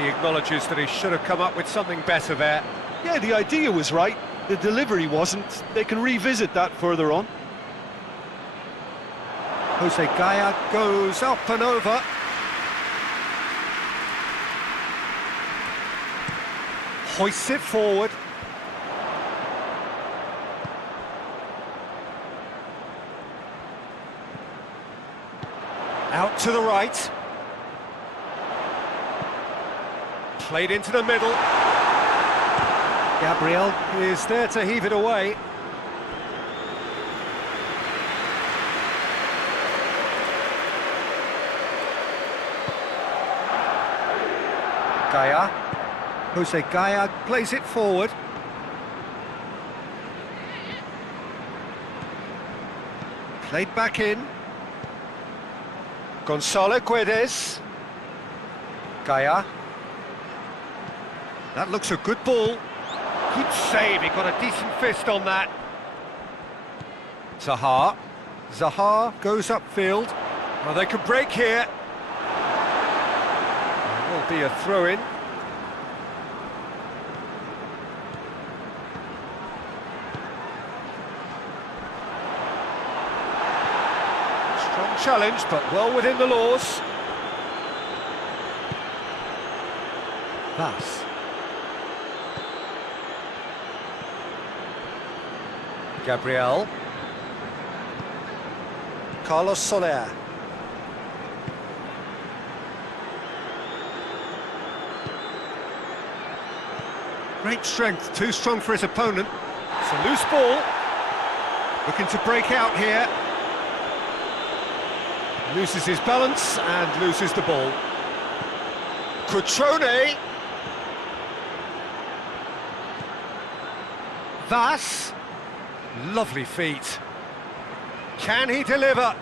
He acknowledges that he should have come up with something better there. Yeah, the idea was right, the delivery wasn't. They can revisit that further on. Jose Gaya goes up and over. Hoists it forward. Out to the right. Played into the middle. Gabriel is there to heave it away. Gaya. Jose Gaya plays it forward. Played back in. Gonzalo Guedes. Gaya. That looks a good ball. Good save, he got a decent fist on that. Zaha. Zaha goes upfield. Well, they could break here. There will be a throw-in. Strong challenge, but well within the laws. Vas. Gabriel. Carlos Soler. Great strength, too strong for his opponent. It's a loose ball. Looking to break out here. Loses his balance and loses the ball. Cutrone. Vas. Lovely feet. Can he deliver?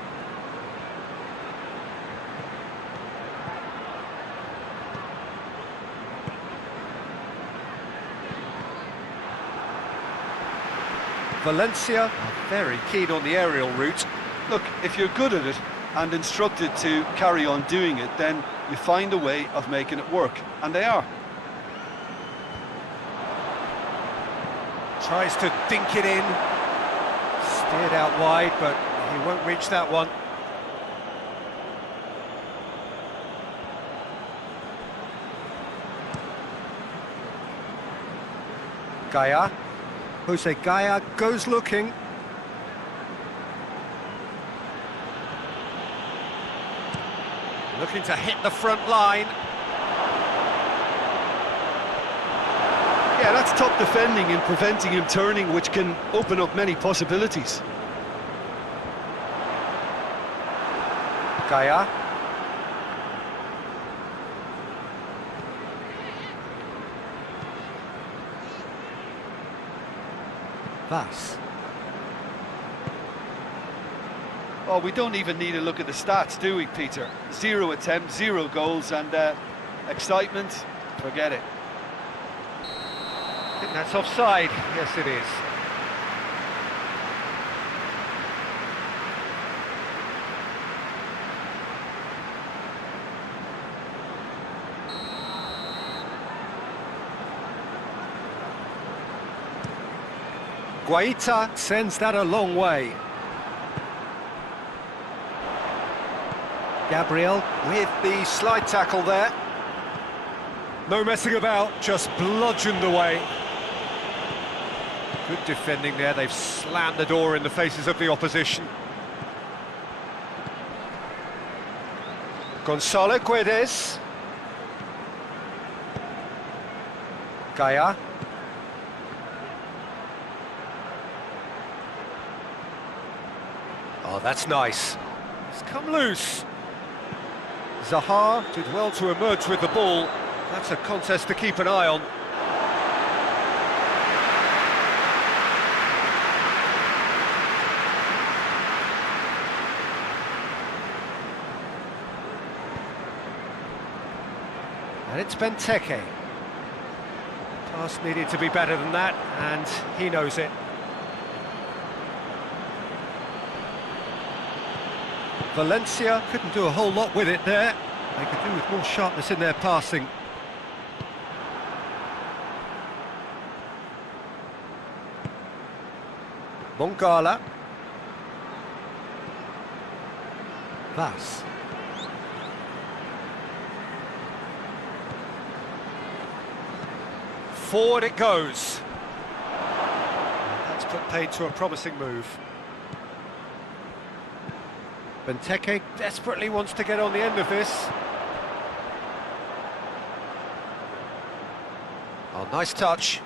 Valencia are very keen on the aerial route. Look, if you're good at it and instructed to carry on doing it, then you find a way of making it work, and they are. Tries to dink it in. Steered out wide, but he won't reach that one. Gaia. Jose Gaia goes looking. Looking to hit the front line. Yeah, that's top defending and preventing him turning, which can open up many possibilities. Gaia. Vas. Oh, we don't even need to look at the stats, do we, Peter? 0 attempts, 0 goals, and excitement, forget it. I think that's offside. Yes, it is. Guaita sends that a long way. Gabriel with the slide tackle there. No messing about, just bludgeoned away. Good defending there, they've slammed the door in the faces of the opposition. Gonzalo Guedes. Gaia. Oh, that's nice. It's come loose. Zaha did well to emerge with the ball. That's a contest to keep an eye on. And it's Benteke. Pass needed to be better than that, and he knows it. Valencia couldn't do a whole lot with it there. They could do with more sharpness in their passing. Mongala. Vas. Forward it goes. That's put paid to a promising move. Benteke desperately wants to get on the end of this. Oh, nice touch.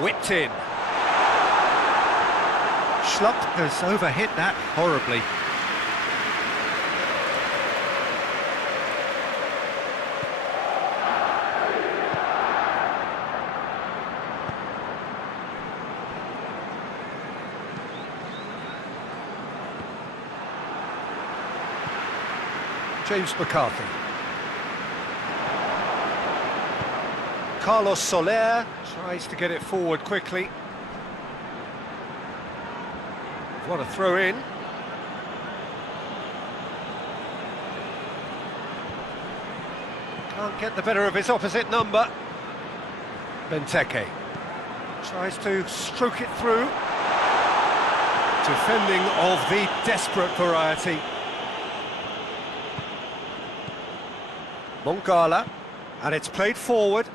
Whipped in. Schlupp has overhit that horribly. James McCarthy. Carlos Soler tries to get it forward quickly. What a throw in. Can't get the better of his opposite number. Benteke tries to stroke it through. Defending of the desperate variety. Mongala, and it's played forward.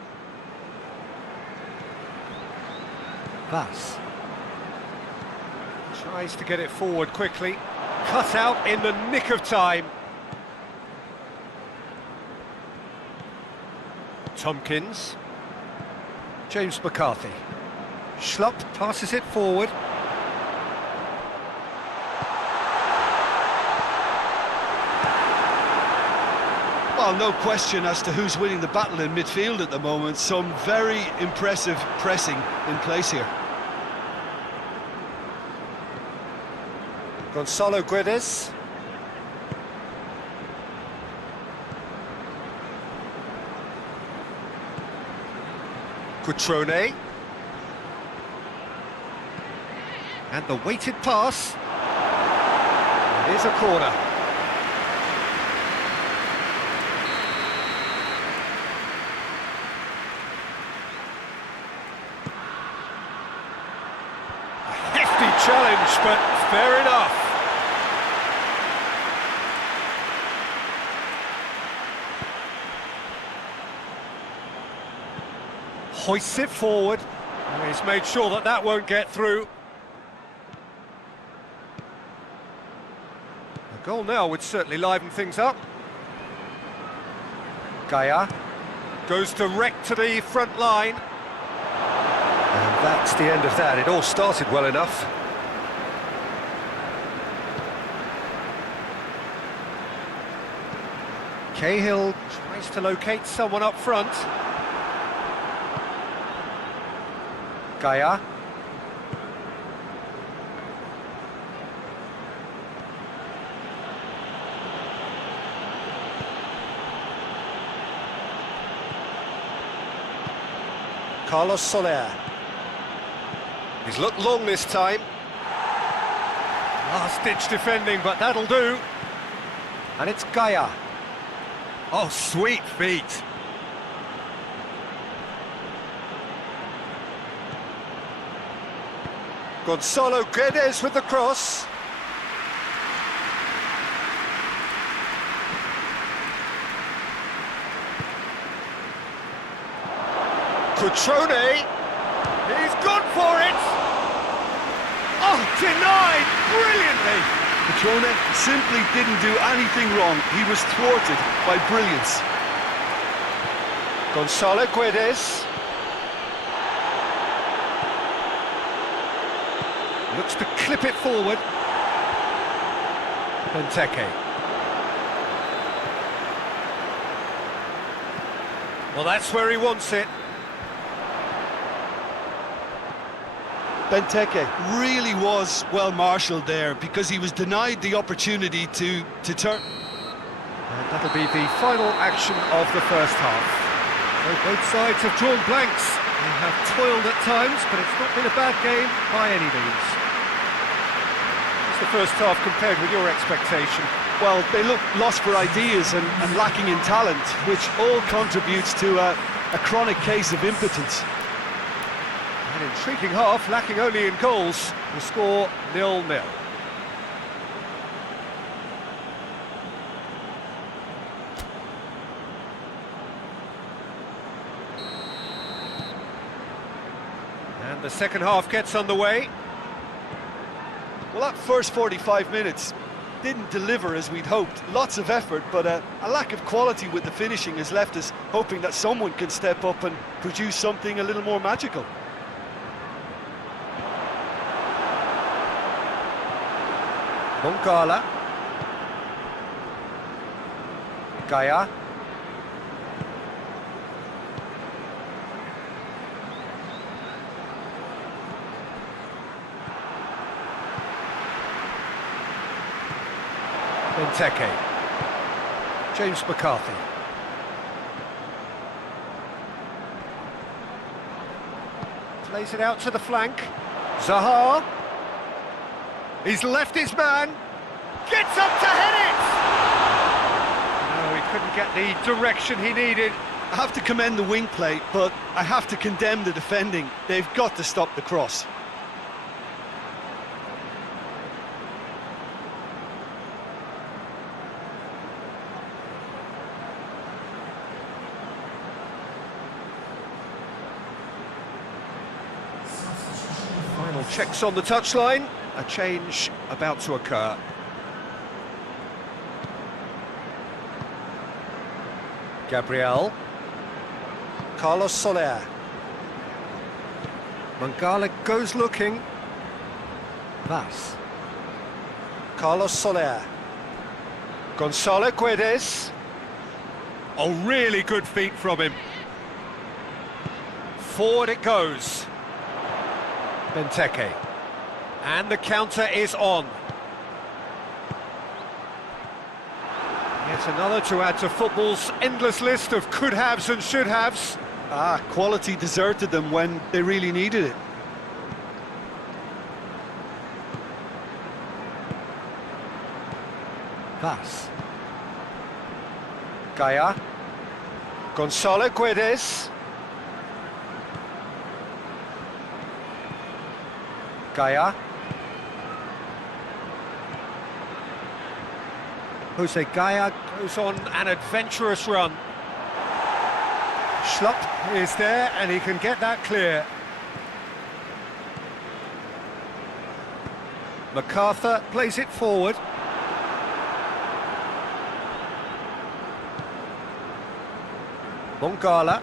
Vas. Tries to get it forward quickly. Cut out in the nick of time. Tompkins. James McCarthy. Schlupp passes it forward. Well, no question as to who's winning the battle in midfield at the moment. Some very impressive pressing in place here. Gonzalo Guedes. Cutrone. And the weighted pass. It is a corner. A hefty challenge, but fair enough. Hoists it forward. And he's made sure that that won't get through. A goal now would certainly liven things up. Gaia goes direct to the front line. And that's the end of that. It all started well enough. Cahill tries to locate someone up front. Gaia. Carlos Soler. He's looked long this time. Last-ditch defending, but that'll do. And it's Gaia. Oh, sweet feet. Gonzalo Guedes with the cross. Cutrone. He's gone for it. Oh, denied brilliantly. Cutrone simply didn't do anything wrong. He was thwarted by brilliance. Gonzalo Guedes. Looks to clip it forward. Benteke. Well, that's where he wants it. Benteke really was well marshalled there because he was denied the opportunity to turn. And that'll be the final action of the first half. So both sides have drawn blanks. They have toiled at times, but it's not been a bad game by any means. What's the first half compared with your expectation? Well, they look lost for ideas and lacking in talent, which all contributes to a chronic case of impotence. An intriguing half, lacking only in goals. The score 0-0. And the second half gets underway. Well, that first 45 minutes didn't deliver as we'd hoped. Lots of effort, but a lack of quality with the finishing has left us hoping that someone can step up and produce something a little more magical. Moncala. Gaia. Benteke. James McCarthy. Plays it out to the flank. Zaha. He's left his man. Gets up to head it! No, he couldn't get the direction he needed. I have to commend the wing play, but I have to condemn the defending. They've got to stop the cross. Final checks on the touchline. A change about to occur. Gabriel. Carlos Soler. Mangala goes looking. Vas. Carlos Soler. Gonzalo Guedes. Oh, really good feet from him. Forward it goes. Benteke. And the counter is on. Yet another to add to football's endless list of could-haves and should-haves. Quality deserted them when they really needed it. Pass. Gaia. Gonzalo Guedes. Gaia. Jose Gaia goes on an adventurous run. Schlupp is there and he can get that clear. MacArthur plays it forward. Mongala.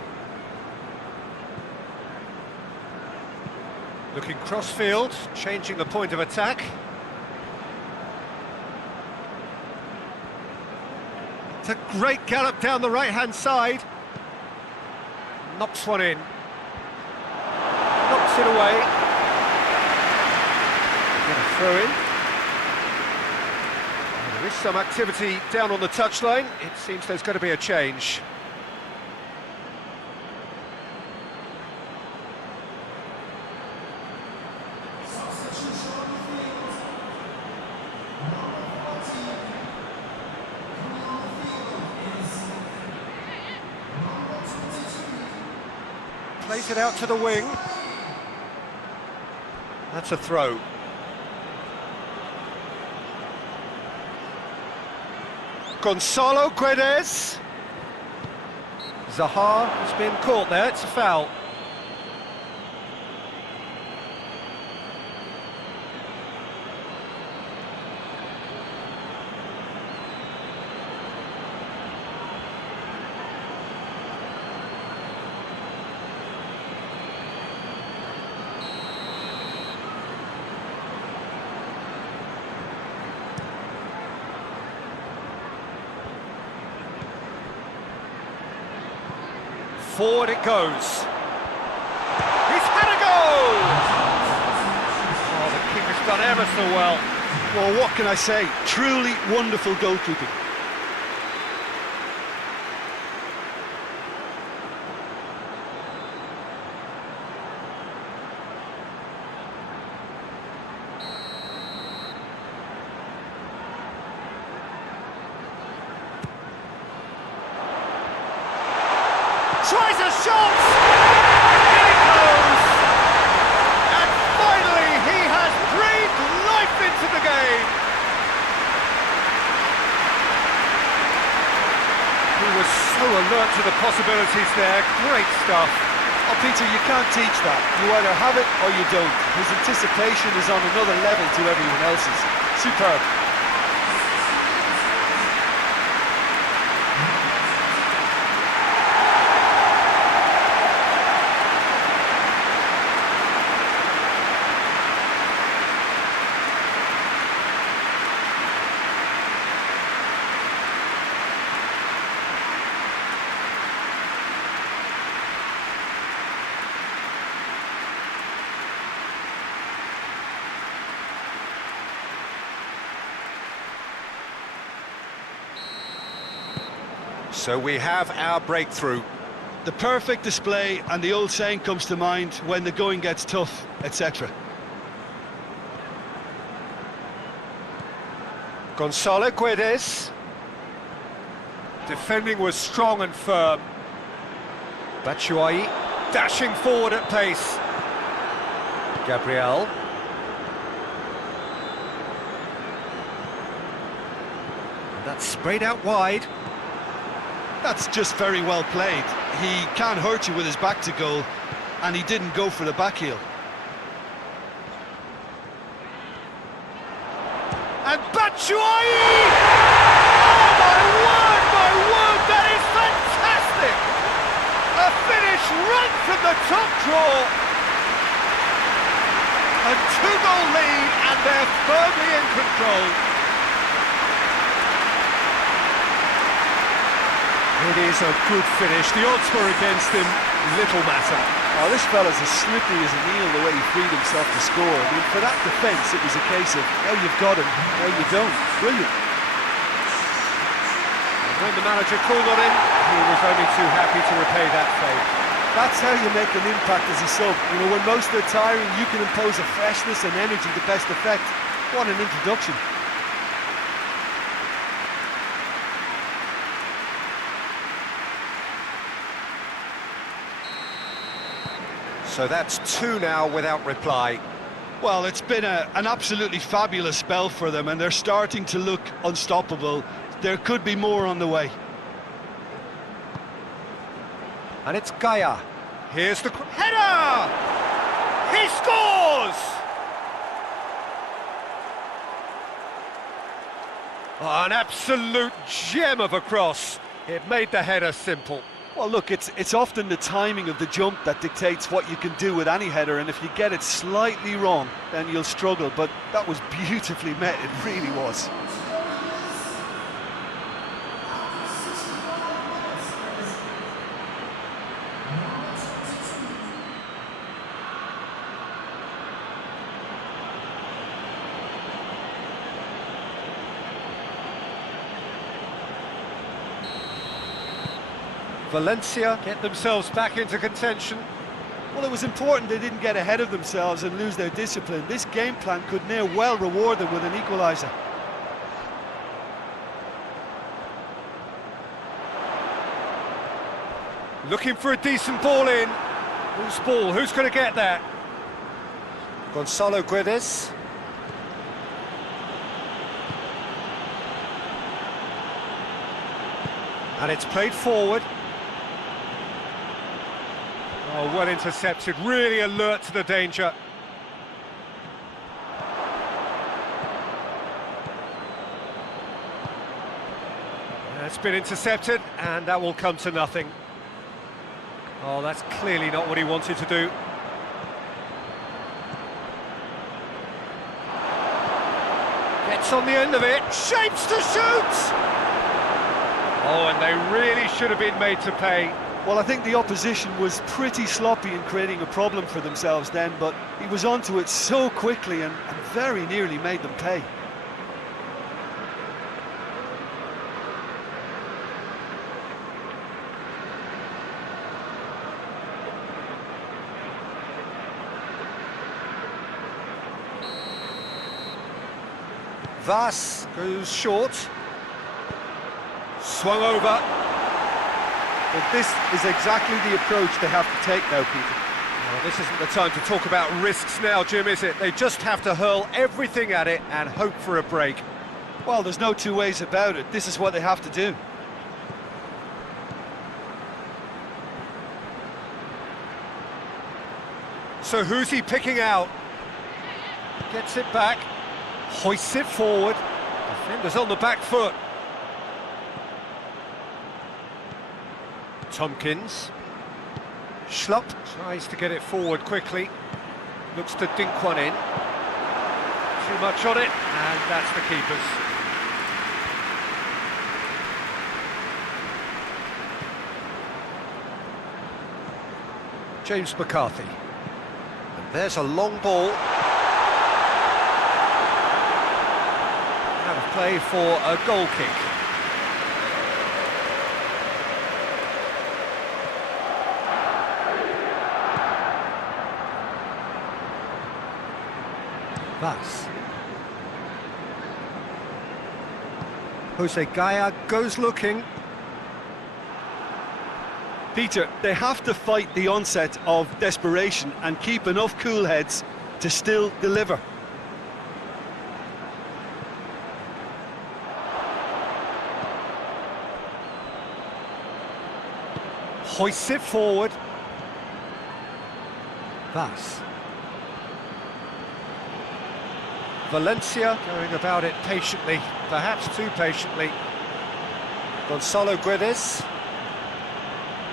Looking cross-field, changing the point of attack. It's a great gallop down the right-hand side. Knocks one in. Knocks it away. Get a throw in. There is some activity down on the touchline. It seems there's going to be a change. Plays it out to the wing. That's a throw. Gonzalo Guedes. Zaha has been caught there, it's a foul. Forward it goes. He's had a goal! Oh, the keeper's done ever so well. Well, what can I say? Truly wonderful goalkeeping. Tries a shot! In it goes! And finally he has breathed life into the game! He was so alert to the possibilities there, great stuff. Oh, Peter, you can't teach that. You either have it or you don't. His anticipation is on another level to everyone else's. Superb. So we have our breakthrough. The perfect display, and the old saying comes to mind, when the going gets tough, etc. Gonzalo Guedes. Defending was strong and firm. Batshuayi dashing forward at pace. Gabriel. And that's sprayed out wide. That's just very well played. He can't hurt you with his back to goal, and he didn't go for the back heel. And Batshuayi! Oh my word, that is fantastic! A finish right from the top draw. A two-goal lead, and they're firmly in control. It is a good finish. The odds were against him, little matter. Oh, this fella's as slippery as an eel the way he freed himself to score. I mean, for that defence, it was a case of, now you've got him, now you don't. Brilliant. And when the manager called on him, he was only too happy to repay that favour. That's how you make an impact as a sub. You know, when most are tiring, you can impose a freshness and energy to best effect. What an introduction. So that's two now without reply. Well, it's been an absolutely fabulous spell for them, and they're starting to look unstoppable. There could be more on the way. And it's Gaia. Here's the header! He scores! Oh, an absolute gem of a cross. It made the header simple. Well, look, it's often the timing of the jump that dictates what you can do with any header, and if you get it slightly wrong, then you'll struggle. But that was beautifully met, it really was. Valencia get themselves back into contention. Well, it was important they didn't get ahead of themselves and lose their discipline. This game plan could near well reward them with an equaliser. Looking for a decent ball in. Whose ball? Who's going to get that? Gonzalo Guedes. And it's played forward. Oh, well intercepted, really alert to the danger. It's been intercepted, and that will come to nothing. Oh, that's clearly not what he wanted to do. Gets on the end of it, shapes to shoot! Oh, and they really should have been made to pay. Well, I think the opposition was pretty sloppy in creating a problem for themselves then, but he was onto it so quickly and very nearly made them pay. Vas goes short. Swung over. But this is exactly the approach they have to take now, Peter. Well, this isn't the time to talk about risks now, Jim, is it? They just have to hurl everything at it and hope for a break. Well, there's no two ways about it. This is what they have to do. So who's he picking out? Gets it back, hoists it forward. Defender's on the back foot. Tompkins. Schlupp tries to get it forward quickly. Looks to dink one in. Too much on it, and that's the keeper's. James McCarthy. And there's a long ball. Out of play for a goal kick. Vas. Jose Gaia goes looking. Peter, they have to fight the onset of desperation and keep enough cool heads to still deliver. Hoists it forward. Vas. Valencia going about it patiently, perhaps too patiently. Gonzalo Guedes.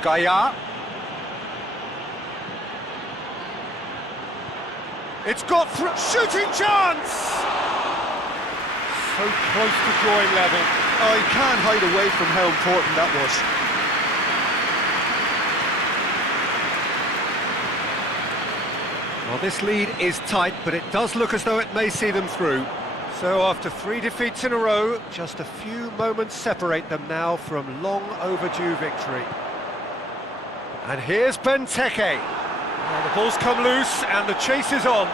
Gaia. It's got through. Shooting chance! So close to drawing level. Oh, you can't hide away from how important that was. Well, this lead is tight, but it does look as though it may see them through. So after 3 defeats in a row, just a few moments separate them now from long overdue victory. And here's Benteke. Well, the ball's come loose and the chase is on.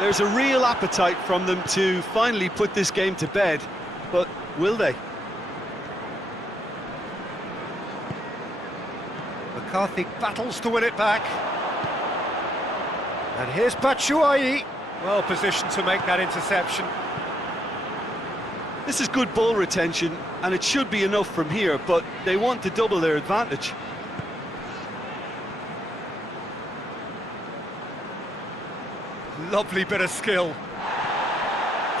There's a real appetite from them to finally put this game to bed, but will they? McCarthy battles to win it back. And here's Batshuayi, well positioned to make that interception. This is good ball retention, and it should be enough from here, but they want to double their advantage. Lovely bit of skill.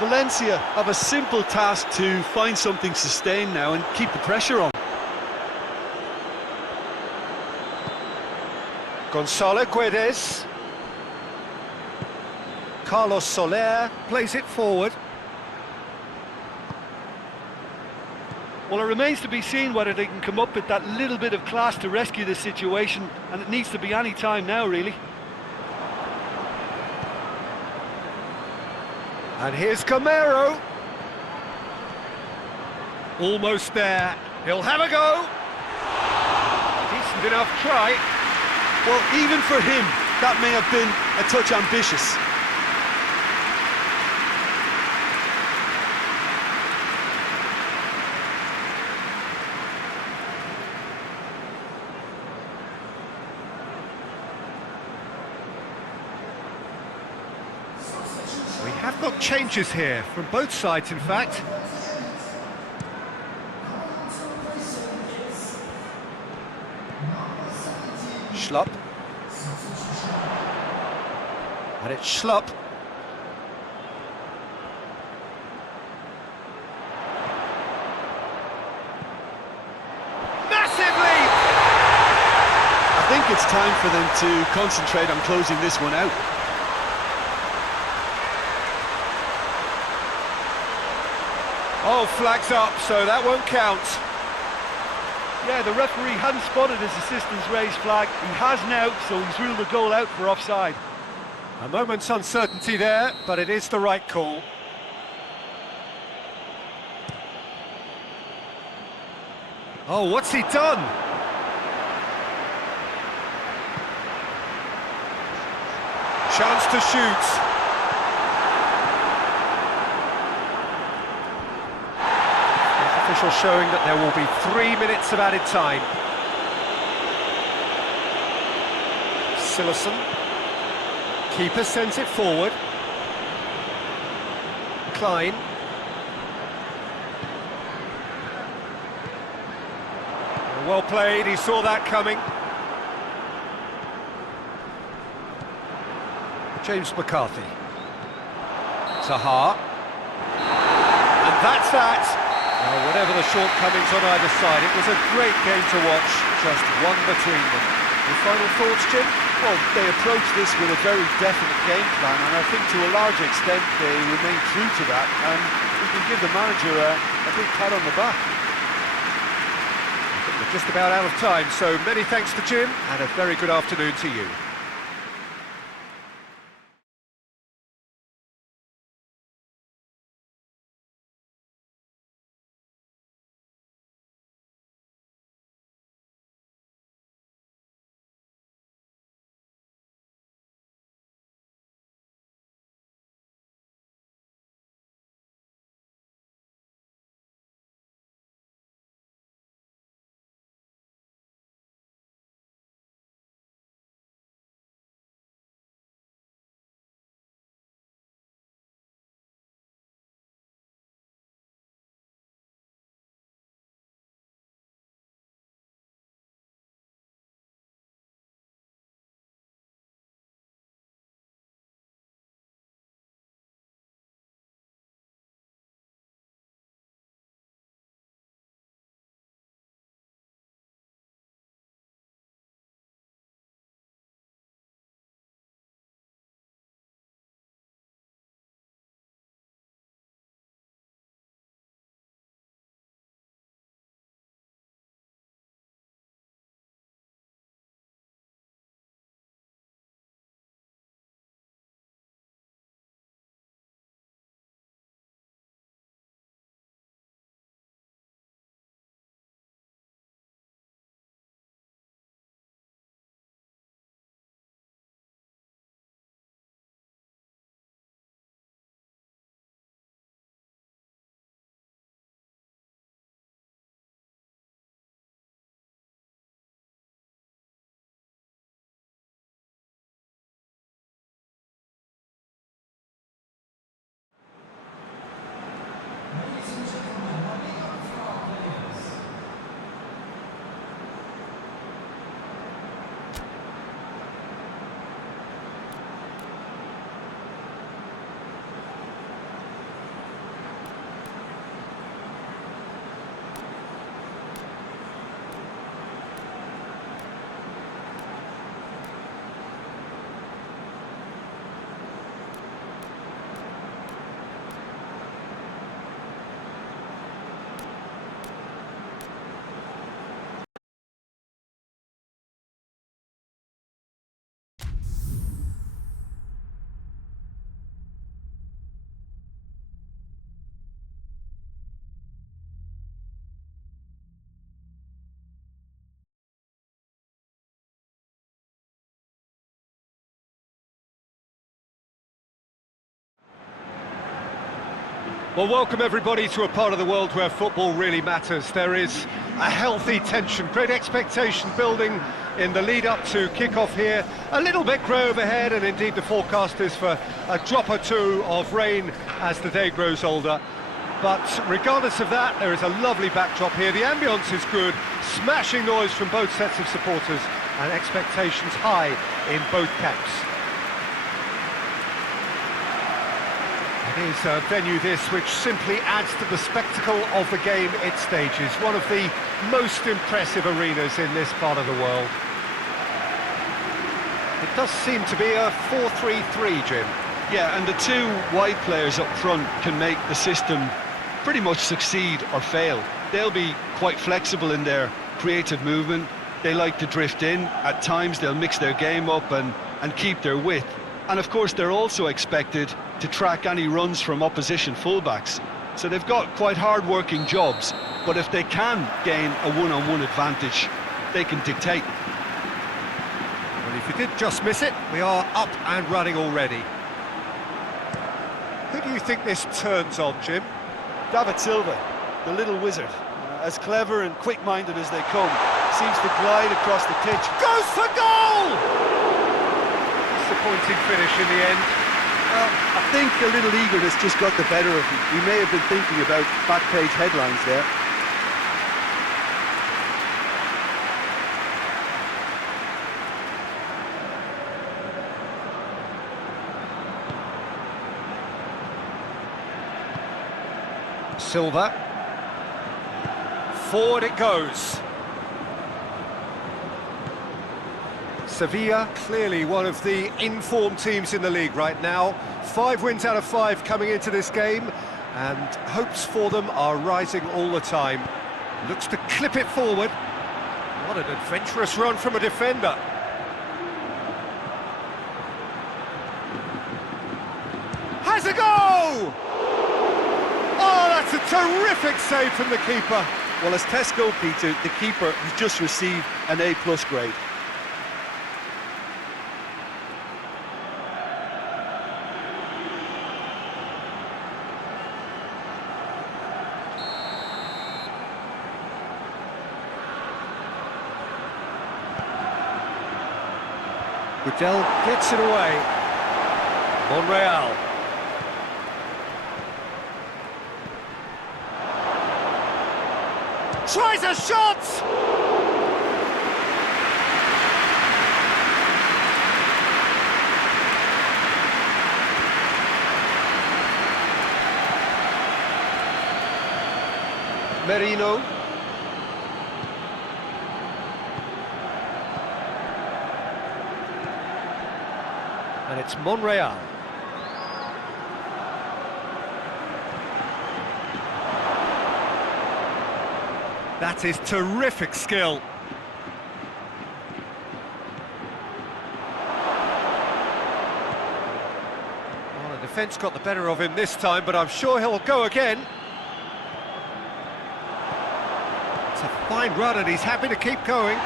Valencia have a simple task to find something sustained now and keep the pressure on. Gonzalo Guedes. Carlos Soler plays it forward. Well, it remains to be seen whether they can come up with that little bit of class to rescue this situation, and it needs to be any time now, really. And here's Camero. Almost there. He'll have a go. Decent enough try. Well, even for him, that may have been a touch ambitious. We have got changes here, from both sides in fact. Schlupp. And it's Schlupp. Massive lead! I think it's time for them to concentrate on closing this one out. Oh, flags up, so that won't count. Yeah, the referee hadn't spotted his assistant's raised flag. He has now, so he's ruled the goal out for offside. A moment's uncertainty there, but it is the right call. Oh, what's he done? Chance to shoot. Official showing that there will be 3 minutes of added time. Sillison. Keeper sends it forward. Klein. Well played, he saw that coming. James McCarthy. Tahar. And that's that. Well, whatever the shortcomings on either side, it was a great game to watch, just one between them. Your final thoughts, Jim? Well, they approach this with a very definite game plan, and I think to a large extent they remain true to that, and we can give the manager a big pat on the back. I think we're just about out of time, so many thanks to Jim, and a very good afternoon to you. Well, welcome everybody to a part of the world where football really matters. There is a healthy tension, great expectation building in the lead-up to kick-off here. A little bit grey overhead, and indeed the forecast is for a drop or two of rain as the day grows older. But regardless of that, there is a lovely backdrop here. The ambience is good, smashing noise from both sets of supporters, and expectations high in both camps. It is a venue this which simply adds to the spectacle of the game it stages. One of the most impressive arenas in this part of the world. It does seem to be a 4-3-3, Jim. Yeah, and the two wide players up front can make the system pretty much succeed or fail. They'll be quite flexible in their creative movement. They like to drift in. At times they'll mix their game up and keep their width. And of course they're also expected to track any runs from opposition fullbacks. So they've got quite hard-working jobs, but if they can gain a one-on-one advantage, they can dictate. Well, if you did just miss it, we are up and running already. Who do you think this turns on, Jim? David Silva, the little wizard. As clever and quick-minded as they come, seems to glide across the pitch. Goes for goal! Disappointing finish in the end. I think a little eagerness just got the better of him. He may have been thinking about back-page headlines there. Silva. Forward it goes. Sevilla, clearly one of the informed teams in the league right now. 5 wins out of 5 coming into this game, and hopes for them are rising all the time. Looks to clip it forward. What an adventurous run from a defender. Has a go! Oh, that's a terrific save from the keeper. Well, as tests go, Peter, the keeper has just received an A+ grade. Goodell gets it away. Monreal. Tries a shot! Merino. And it's Monreal. That is terrific skill. Well, the defence got the better of him this time, but I'm sure he'll go again. It's a fine run and he's happy to keep going.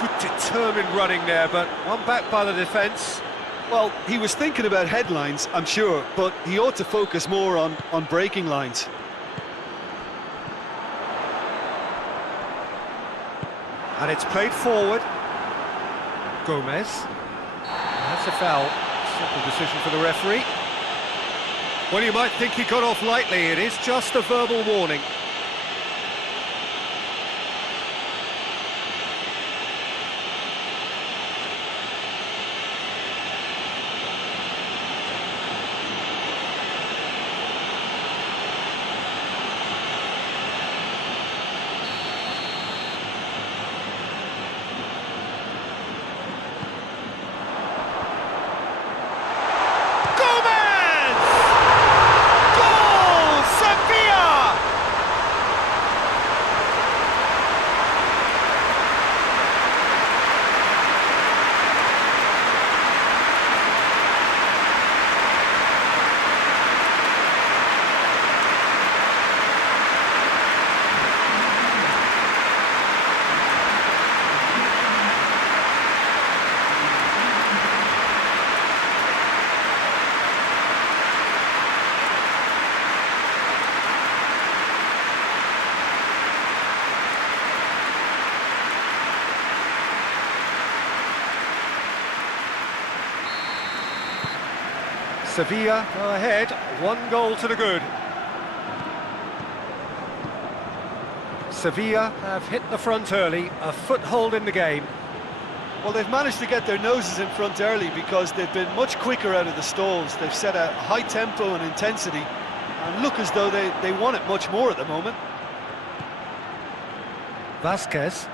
Good determined running there, but one back by the defence. Well, he was thinking about headlines, I'm sure, but he ought to focus more on breaking lines. And it's played forward. Gomez. That's a foul. Simple decision for the referee. Well, you might think he got off lightly. It is just a verbal warning. Sevilla go ahead, 1 goal to the good. Sevilla have hit the front early, a foothold in the game. Well, they've managed to get their noses in front early because they've been much quicker out of the stalls. They've set a high tempo and intensity and look as though they want it much more at the moment. Vasquez.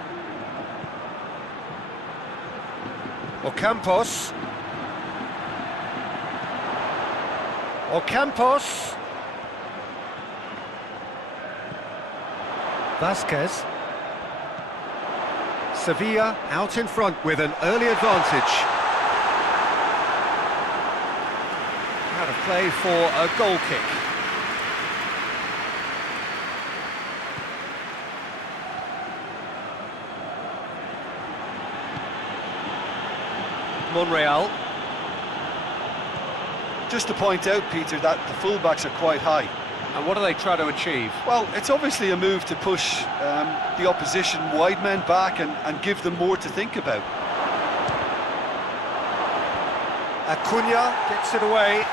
Ocampos. Ocampos. Vasquez. Sevilla out in front with an early advantage. Out of play for a goal kick. Monreal. Just to point out, Peter, that the fullbacks are quite high. And what do they try to achieve? Well, it's obviously a move to push the opposition wide men back and give them more to think about. Acuna gets it away.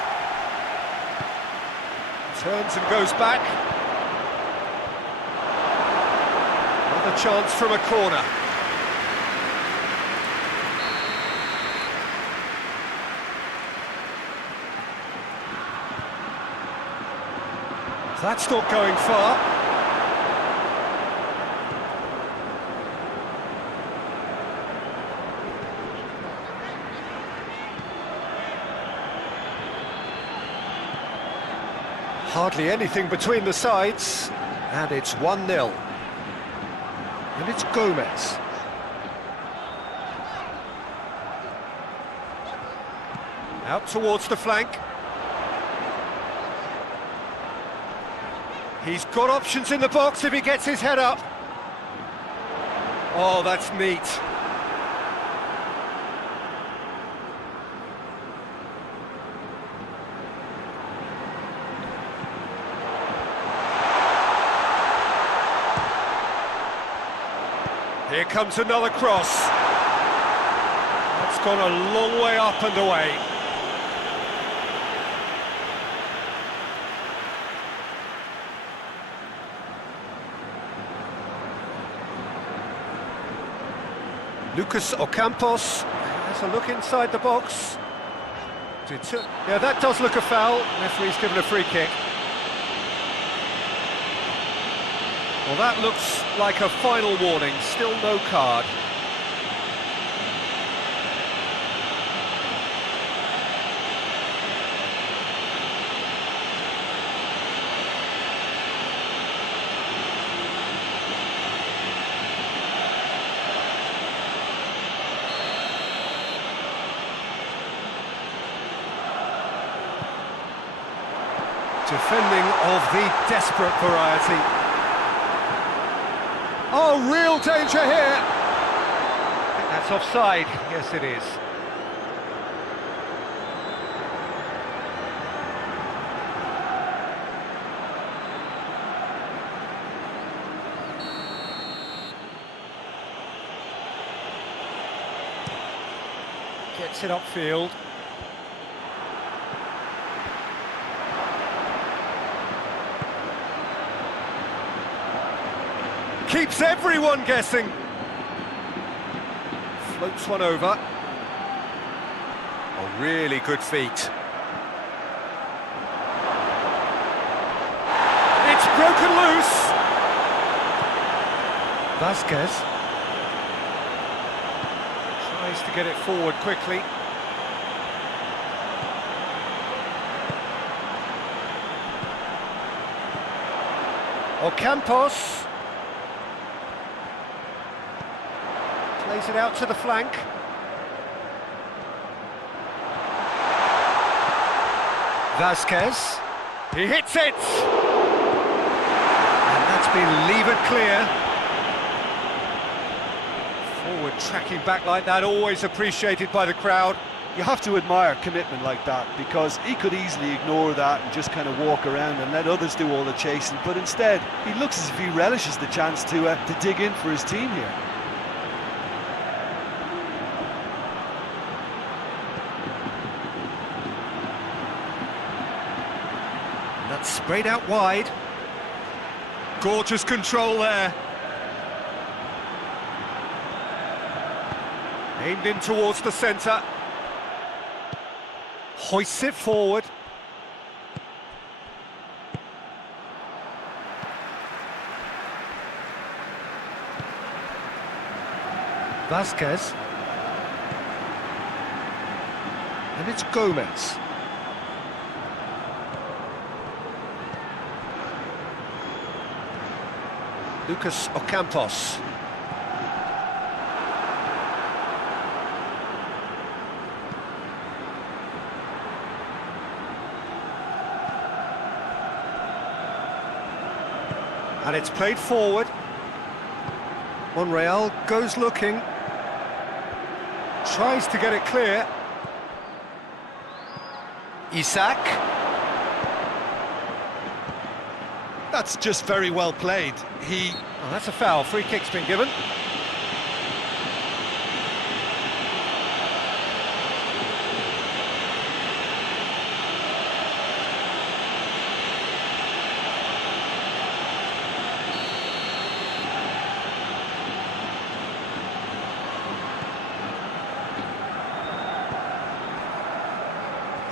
Turns and goes back. Another chance from a corner. That's not going far. Hardly anything between the sides, and it's 1-0. And it's Gomez. Out towards the flank. He's got options in the box if he gets his head up. Oh, that's neat. Here comes another cross. That's gone a long way up and away. Lucas Ocampos has a look inside the box. Yeah, that does look a foul. Referee's given a free kick. Well, that looks like a final warning. Still no card. Defending of the desperate variety. Oh, real danger here. I think that's offside. Yes, it is. Gets it upfield. Keeps everyone guessing. Floats one over. Oh, really good feet. It's broken loose. Vasquez tries to get it forward quickly. Ocampos. Plays it out to the flank. Vasquez. He hits it! And that's been levered clear. Forward tracking back like that, always appreciated by the crowd. You have to admire commitment like that, because he could easily ignore that and just kind of walk around and let others do all the chasing, but instead he looks as if he relishes the chance to dig in for his team here. sprayed out wide. Gorgeous control there. Aimed in towards the centre. Hoists it forward. Vasquez. And it's Gomez. Lucas Ocampos. And it's played forward. Monreal goes looking. Tries to get it clear. Isak. That's just very well played. Oh, that's a foul. Free kick's been given.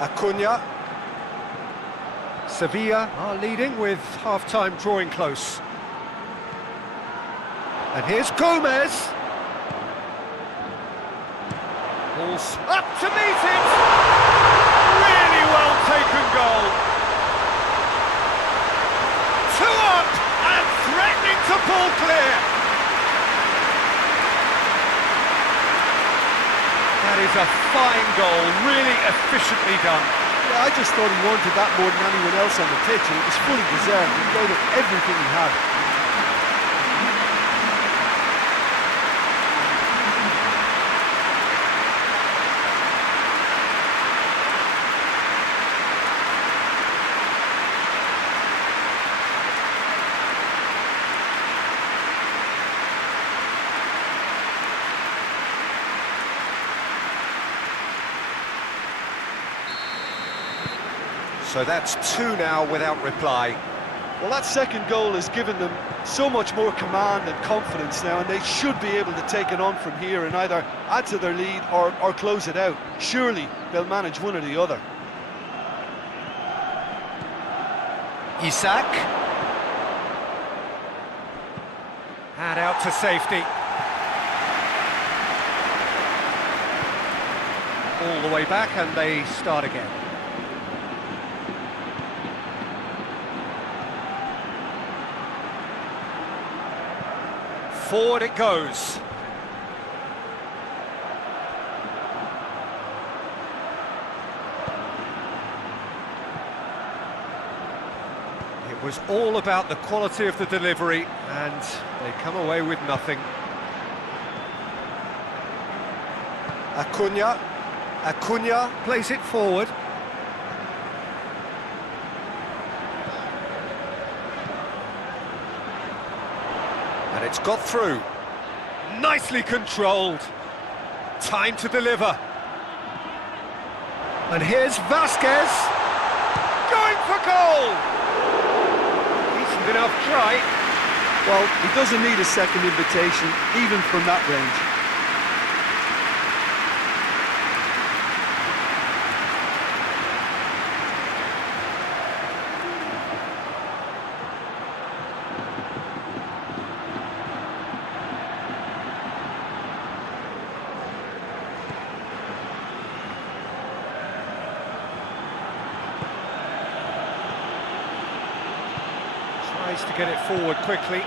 Acuna. Sevilla are leading with half-time drawing close. And here's Gomez. Ball's up to meet it. Really well taken goal. 2 up and threatening to pull clear. That is a fine goal, really efficiently done. Yeah, I just thought he wanted that more than anyone else on the pitch, and it was fully deserved. He gave it everything he had. So that's 2 now without reply. Well, that second goal has given them so much more command and confidence now, and they should be able to take it on from here and either add to their lead or close it out. Surely they'll manage one or the other. Isak. And out to safety. All the way back, and they start again. Forward it goes. It was all about the quality of the delivery, and they come away with nothing. Acuna plays it forward. And it's got through. Nicely controlled. Time to deliver. And here's Vasquez. Going for goal! Decent enough try. Well, he doesn't need a second invitation, even from that range. Tries to get it forward quickly.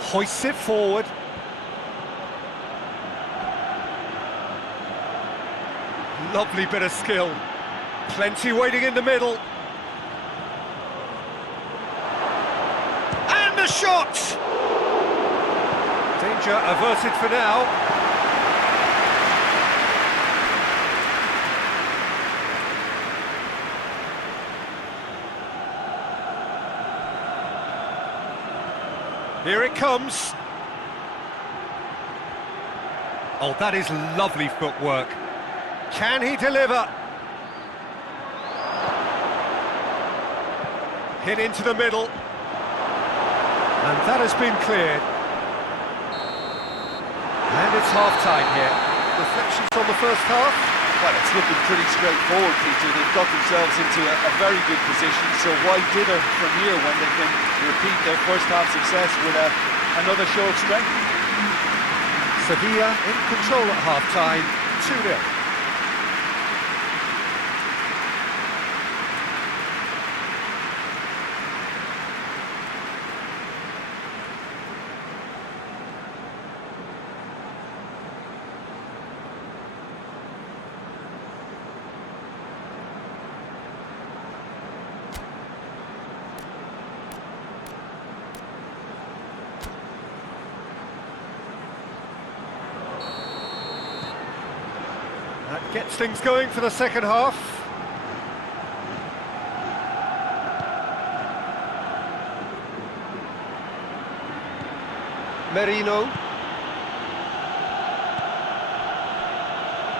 Hoists it forward. Lovely bit of skill. Plenty waiting in the middle. And the shot! Danger averted for now. Here it comes. Oh, that is lovely footwork. Can he deliver? Hit into the middle. And that has been cleared. And it's half-time here. Reflections on the first half? Well, it's looking pretty straightforward, Peter. They've got themselves into a very good position, so why dither from here when they can repeat their first half success with another show of strength? Sevilla in control at half-time, 2-0. That gets things going for the second half. Merino.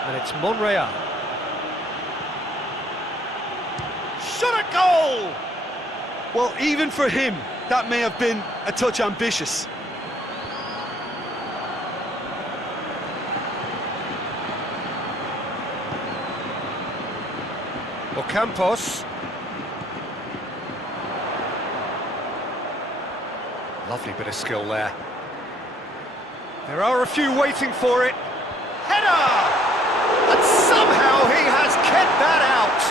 And it's Monreal. Shot a goal! Well, even for him, that may have been a touch ambitious. Ocampos. Lovely bit of skill there. There are a few waiting for it. Header! And somehow he has kept that out.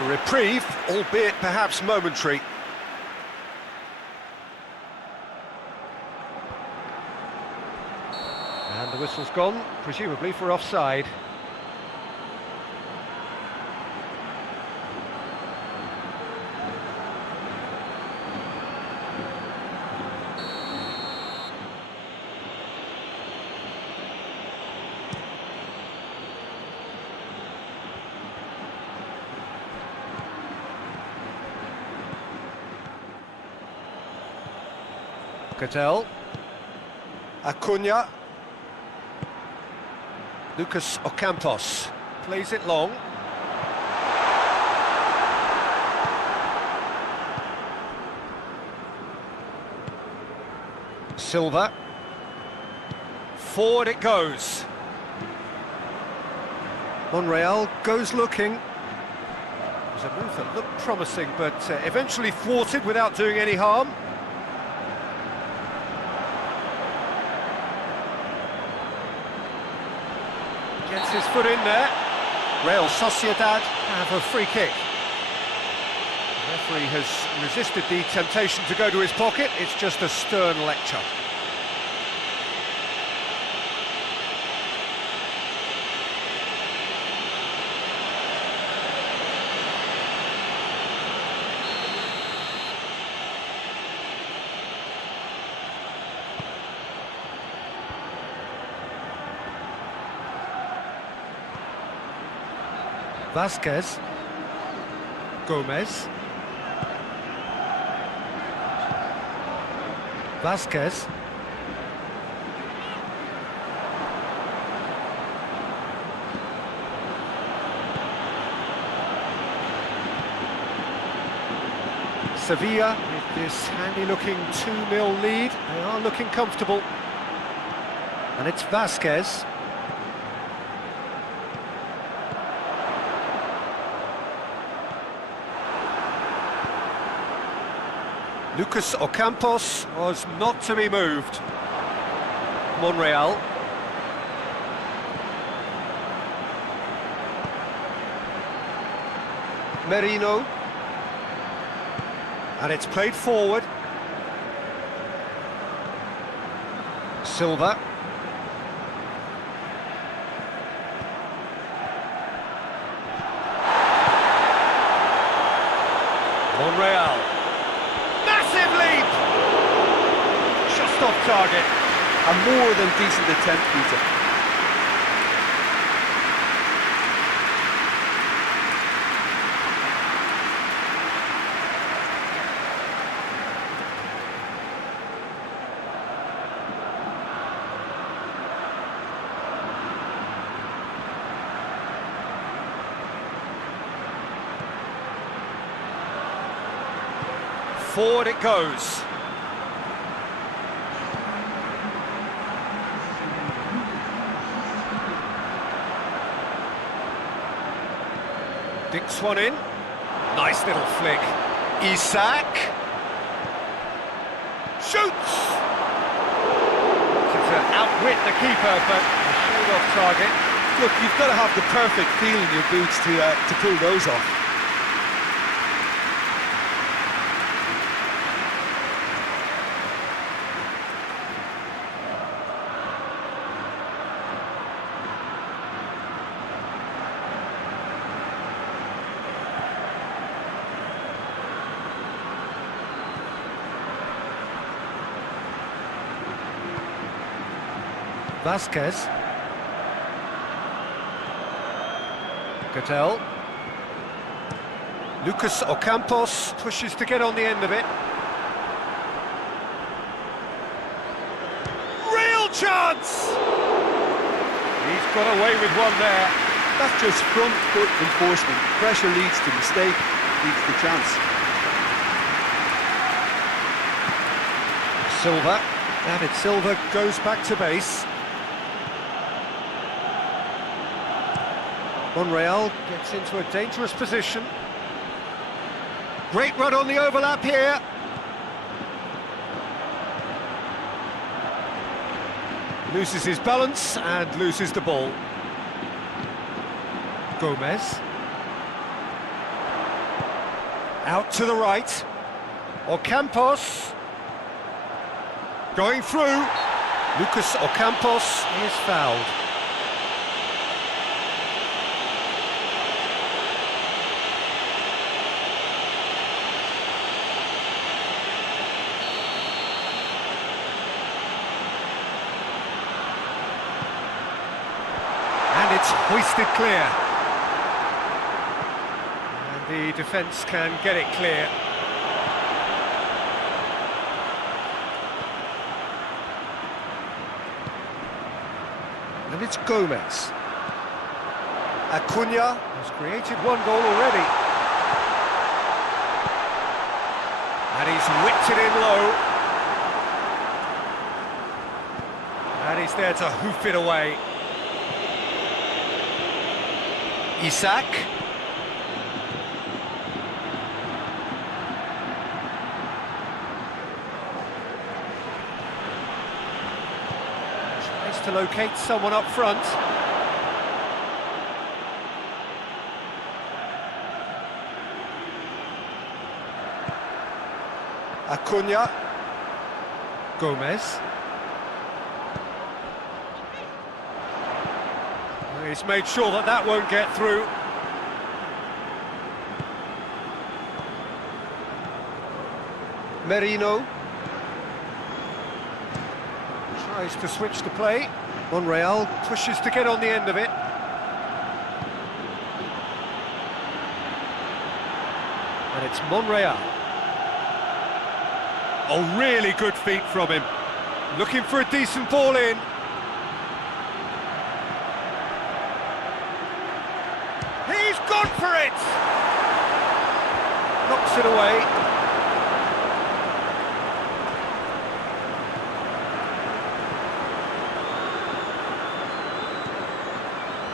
A reprieve, albeit perhaps momentary. And the whistle's gone, presumably for offside. Cattell. Acuna. Lucas Ocampos plays it long. Silva. Forward it goes. Monreal goes looking. It was a move that looked promising, but eventually thwarted without doing any harm. Gets his foot in there. Real Sociedad have a free kick. The referee has resisted the temptation to go to his pocket. It's just a stern lecture. Vasquez. Gomez. Vasquez. Sevilla with this handy-looking 2-0 lead. They are looking comfortable. And it's Vasquez. Lucas Ocampos was not to be moved. Monreal. Merino. And it's played forward. Silva. Monreal. Massive leap! Just off target. A more than decent attempt, Peter. Forward it goes. Dinks one in. Nice little flick. Isak. Shoots! To outwit the keeper, but a shade off target. Look, you've got to have the perfect feel in your boots to pull those off. Vasquez. Cattell. Lucas Ocampos pushes to get on the end of it. Real chance! He's got away with one there. That's just front foot enforcement. Pressure leads to mistake, leads to chance. Silva. David Silva goes back to base. Monreal gets into a dangerous position. Great run on the overlap here. Loses his balance and loses the ball. Gomez. Out to the right. Ocampos. Going through. Lucas Ocampos is fouled. It's hoisted clear. And the defence can get it clear. And it's Gomez. Acuna has created one goal already. And he's whipped it in low. And he's there to hoof it away. Isak. Tries to locate someone up front. Acuna. Gomez. He's made sure that that won't get through. Merino. Tries to switch the play. Monreal pushes to get on the end of it. And it's Monreal. Oh, really good feet from him. Looking for a decent ball in. He's gone for it! Knocks it away.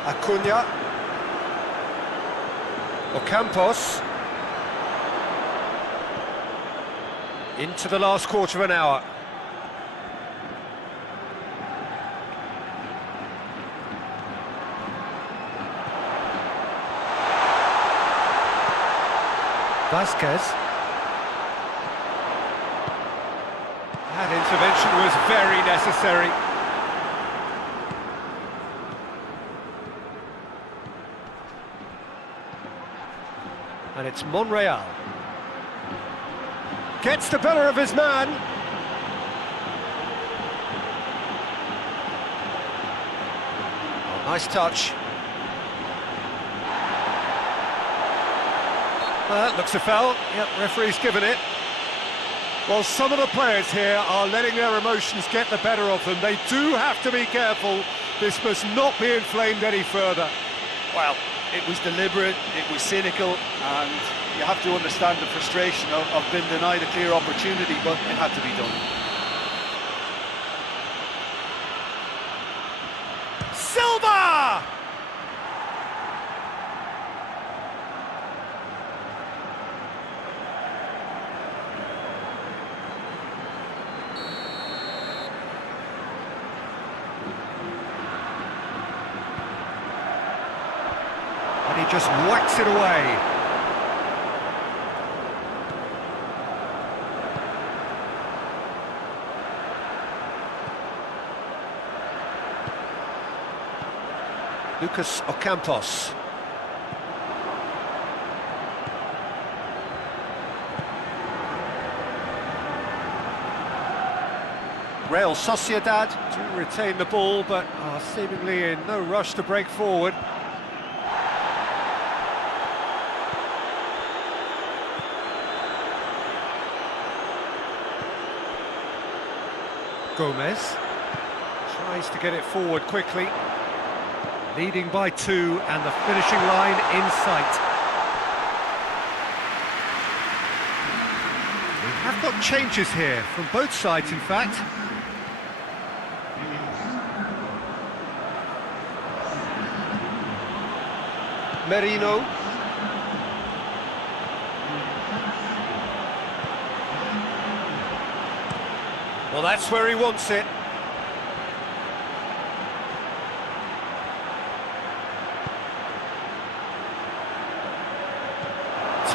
Acuna. Ocampos. Into the last quarter of an hour. Vasquez. That intervention was very necessary. And it's Monreal. Gets the better of his man. Oh, nice touch. Looks a foul. Yep, referee's given it. Well, some of the players here are letting their emotions get the better of them. They do have to be careful. This must not be inflamed any further. Well, it was deliberate, it was cynical, and You have to understand the frustration of being denied a clear opportunity, but it had to be done. Silva! And he just whacks it away. Lucas Ocampos. Real Sociedad do retain the ball, but are seemingly in no rush to break forward. Gomez tries to get it forward quickly. Leading by 2 and the finishing line in sight. We have got changes here from both sides, in fact. Merino. Well, that's where he wants it.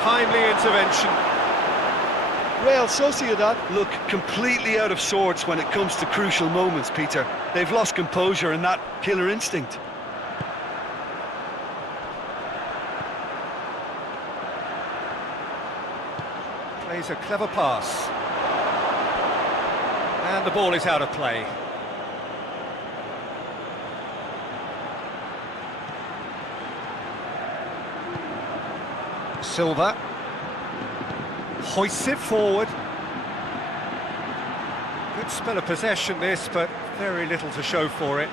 Timely intervention. Real Sociedad look completely out of sorts when it comes to crucial moments, Peter. They've lost composure and that killer instinct. Plays a clever pass. And the ball is out of play. Silva hoists it forward. Good spell of possession this, but very little to show for it.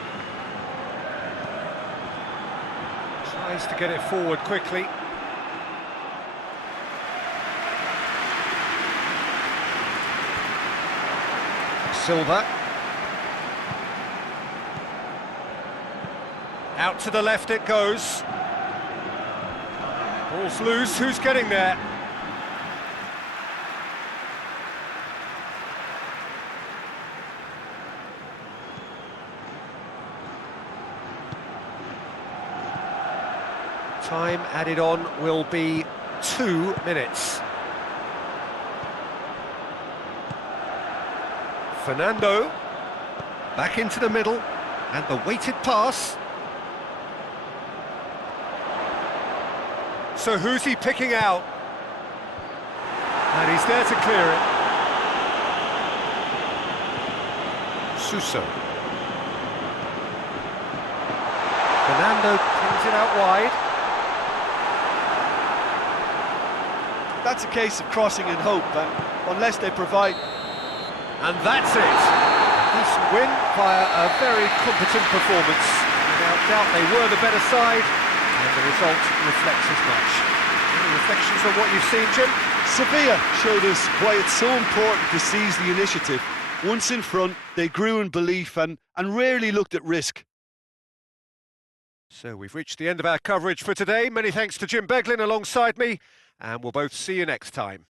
Tries to get it forward quickly. Silva. Out to the left it goes. Ball's loose, who's getting there? Time added on will be 2 minutes. Fernando, back into the middle, and the weighted pass. So who's he picking out? And he's there to clear it. Suso. Fernando brings it out wide. That's a case of crossing in hope, and unless they provide... And that's it. This win via a very competent performance. Without doubt they were the better side, and the result reflects as much. Any reflections on what you've seen, Jim? Sevilla showed us why it's so important to seize the initiative. Once in front, they grew in belief and rarely looked at risk. So we've reached the end of our coverage for today. Many thanks to Jim Beglin alongside me, and we'll both see you next time.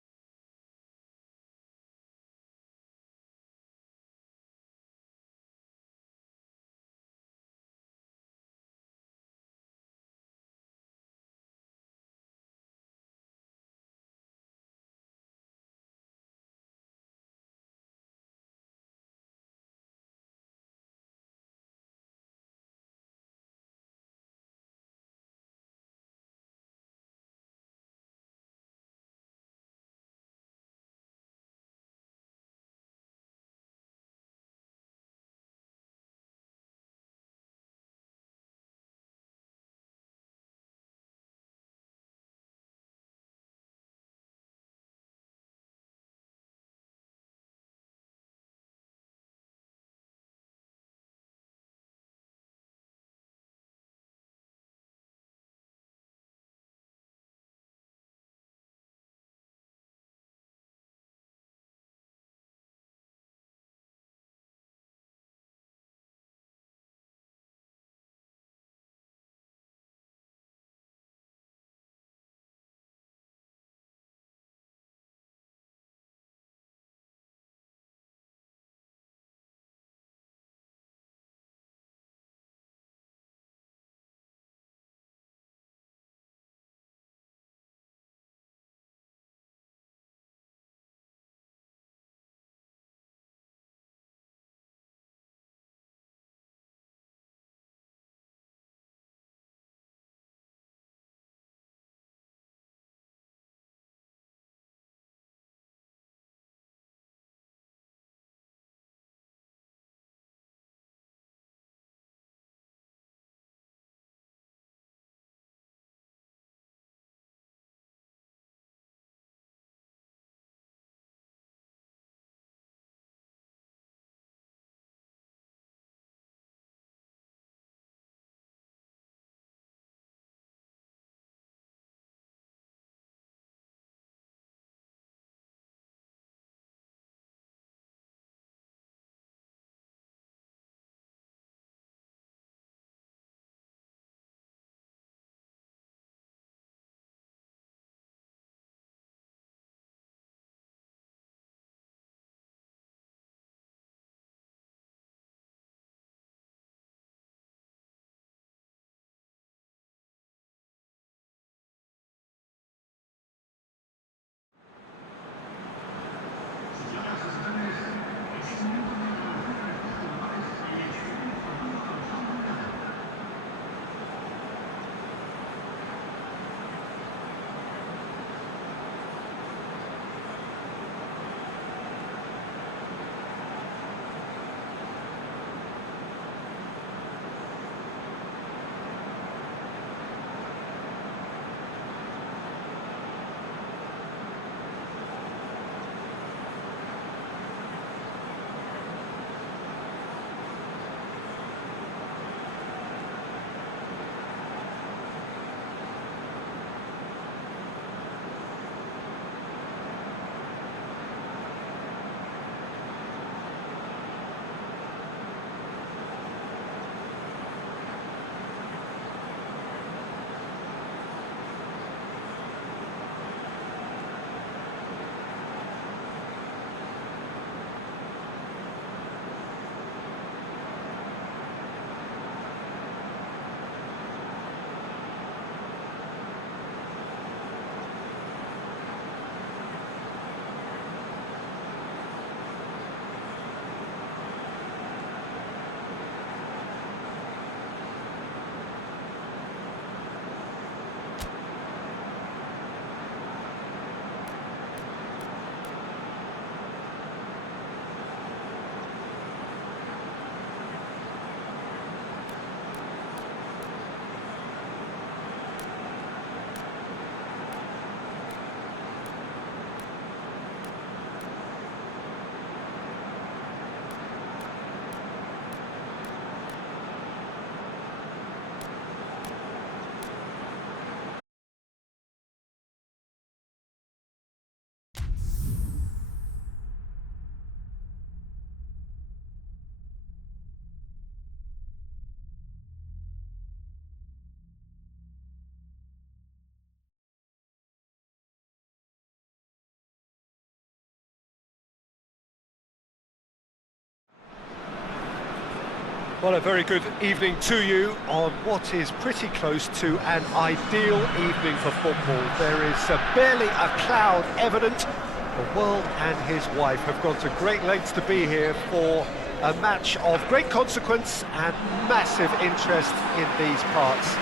Well, a very good evening to you on what is pretty close to an ideal evening for football. There is barely a cloud evident. The world and his wife have gone to great lengths to be here for a match of great consequence and massive interest in these parts.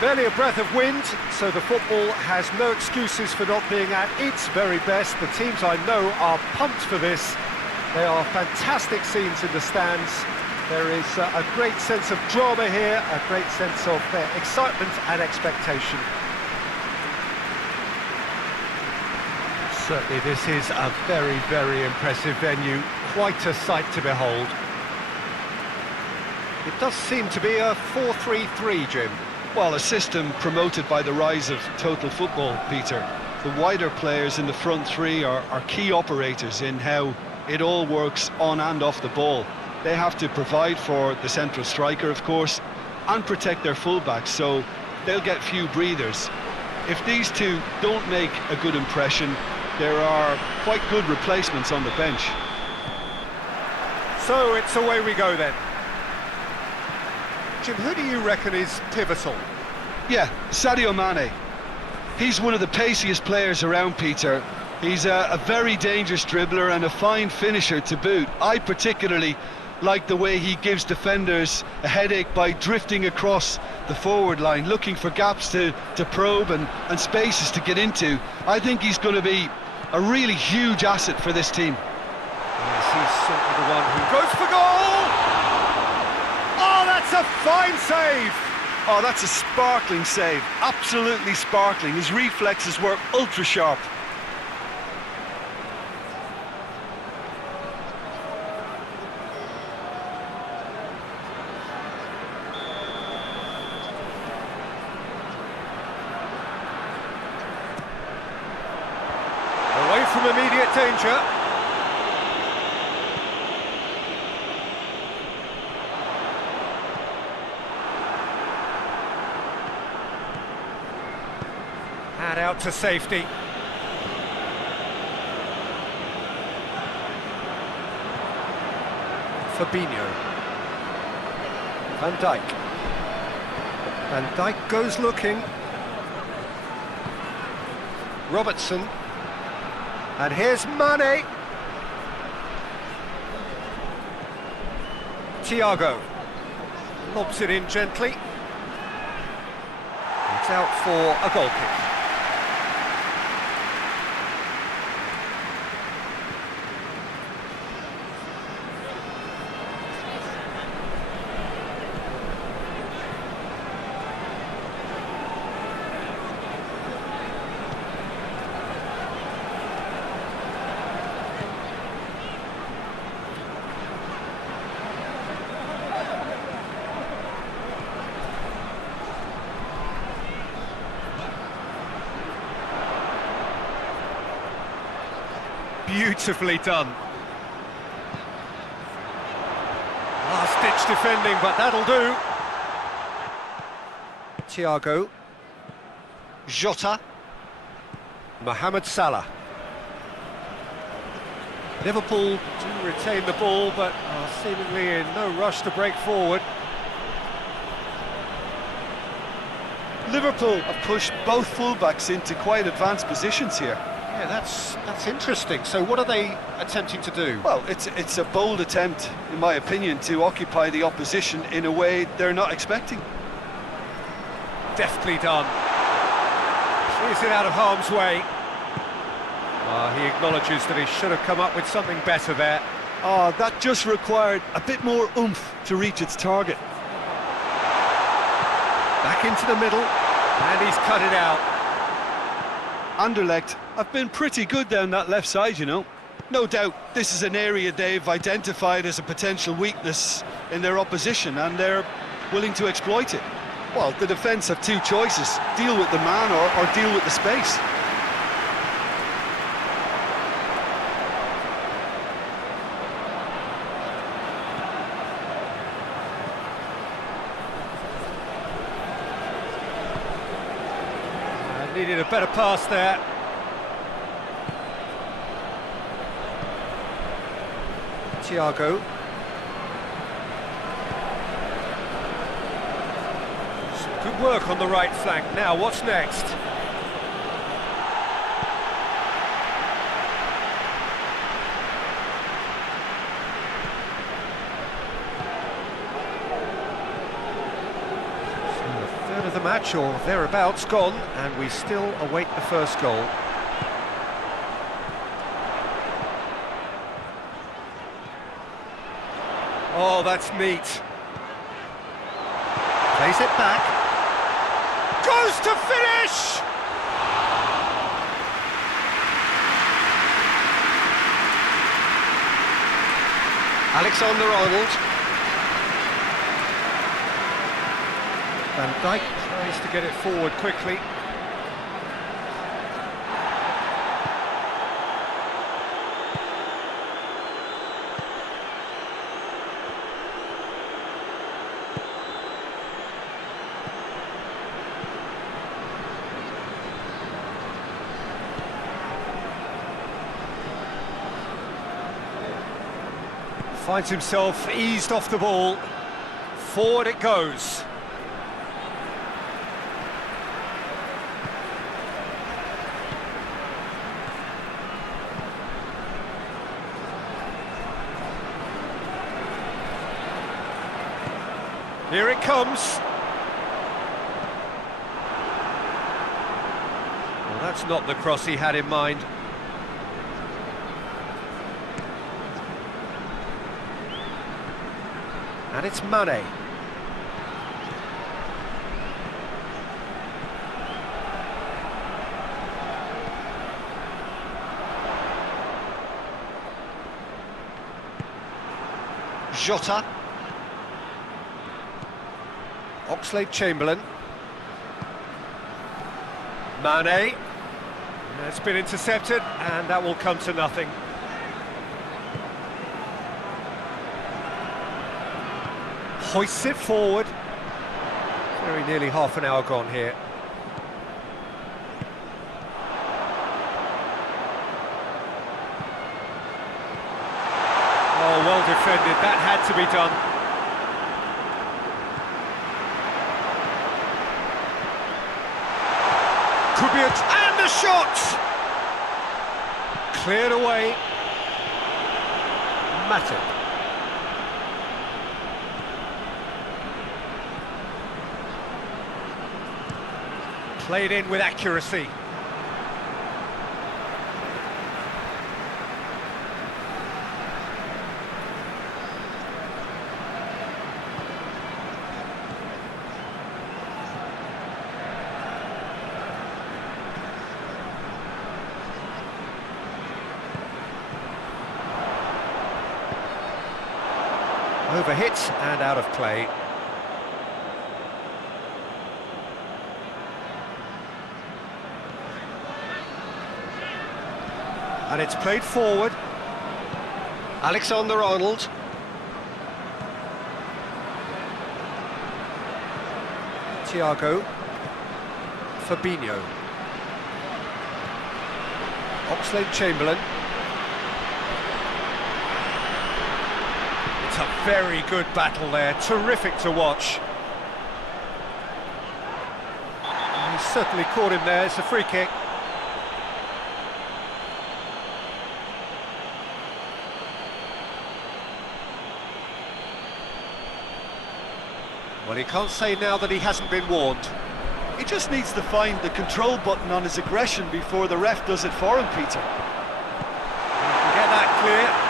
Barely a breath of wind, so the football has no excuses for not being at its very best. The teams I know are pumped for this. There are fantastic scenes in the stands. There is a great sense of drama here, a great sense of excitement and expectation. Certainly this is a very, very impressive venue, quite a sight to behold. It does seem to be a 4-3-3, Jim. Well, a system promoted by the rise of total football, Peter. The wider players in the front three are key operators in how it all works on and off the ball. They have to provide for the central striker, of course, and protect their fullbacks, so they'll get few breathers. If these two don't make a good impression, there are quite good replacements on the bench. So it's away we go then. Jim, who do you reckon is pivotal? Yeah, Sadio Mane. He's one of the paciest players around, Peter. He's a very dangerous dribbler and a fine finisher to boot. I particularly like the way he gives defenders a headache by drifting across the forward line, looking for gaps to probe and spaces to get into. I think he's going to be a really huge asset for this team. Yes, he's certainly the one who goes for goal! Oh, that's a fine save! Oh, that's a sparkling save, absolutely sparkling. His reflexes were ultra sharp. Away from immediate danger. And out to safety. Fabinho. Van Dijk. Van Dijk goes looking. Robertson. And here's Mane. Thiago. Lobs it in gently. It's out for a goal kick. Beautifully done. Last-ditch defending, but that'll do. Thiago. Jota. Mohamed Salah. Liverpool do retain the ball, but are seemingly in no rush to break forward. Liverpool have pushed both fullbacks into quite advanced positions here. Yeah, that's interesting. So what are they attempting to do? Well, it's a bold attempt, in my opinion, to occupy the opposition in a way they're not expecting. Deftly done. Clears it out of harm's way. He acknowledges that he should have come up with something better there. Oh, that just required a bit more oomph to reach its target. Back into the middle, and he's cut it out. Anderlecht have been pretty good down that left side, you know. No doubt this is an area they've identified as a potential weakness in their opposition, and they're willing to exploit it. Well, the defence have two choices: deal with the man or deal with the space. Needed a better pass there. Thiago. Good work on the right flank. Now, what's next? So a third of the match, or thereabouts, gone, and we still await the first goal. Oh, that's neat. Plays it back. Goes to finish! Alexander-Arnold. Van Dijk tries to get it forward quickly. Finds himself eased off the ball. Forward it goes. Here it comes. Well, that's not the cross he had in mind. And it's Mane. Jota. Oxlade-Chamberlain. Mane. It's been intercepted, and that will come to nothing. Hoists it forward. Very nearly half an hour gone here. Oh, well defended. That had to be done. Could be and the shot! Cleared away. Matip. Played in with accuracy. Overhit and out of play. And it's played forward. Alexander-Arnold. Thiago. Fabinho. Oxlade-Chamberlain. It's a very good battle there, terrific to watch. And he's certainly caught him there, it's a free kick. Well, he can't say now that he hasn't been warned. He just needs to find the control button on his aggression before the ref does it for him, Peter. Get that clear.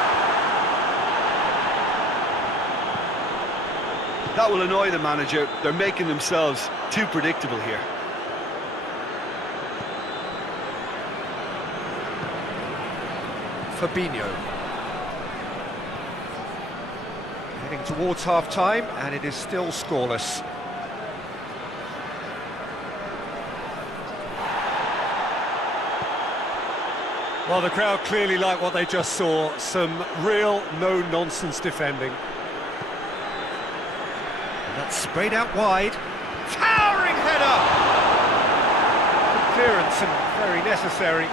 That will annoy the manager. They're making themselves too predictable here. Fabinho. Heading towards half-time, and it is still scoreless. Well, the crowd clearly like what they just saw. Some real no-nonsense defending. And that's sprayed out wide. Towering header! Good clearance and very necessary.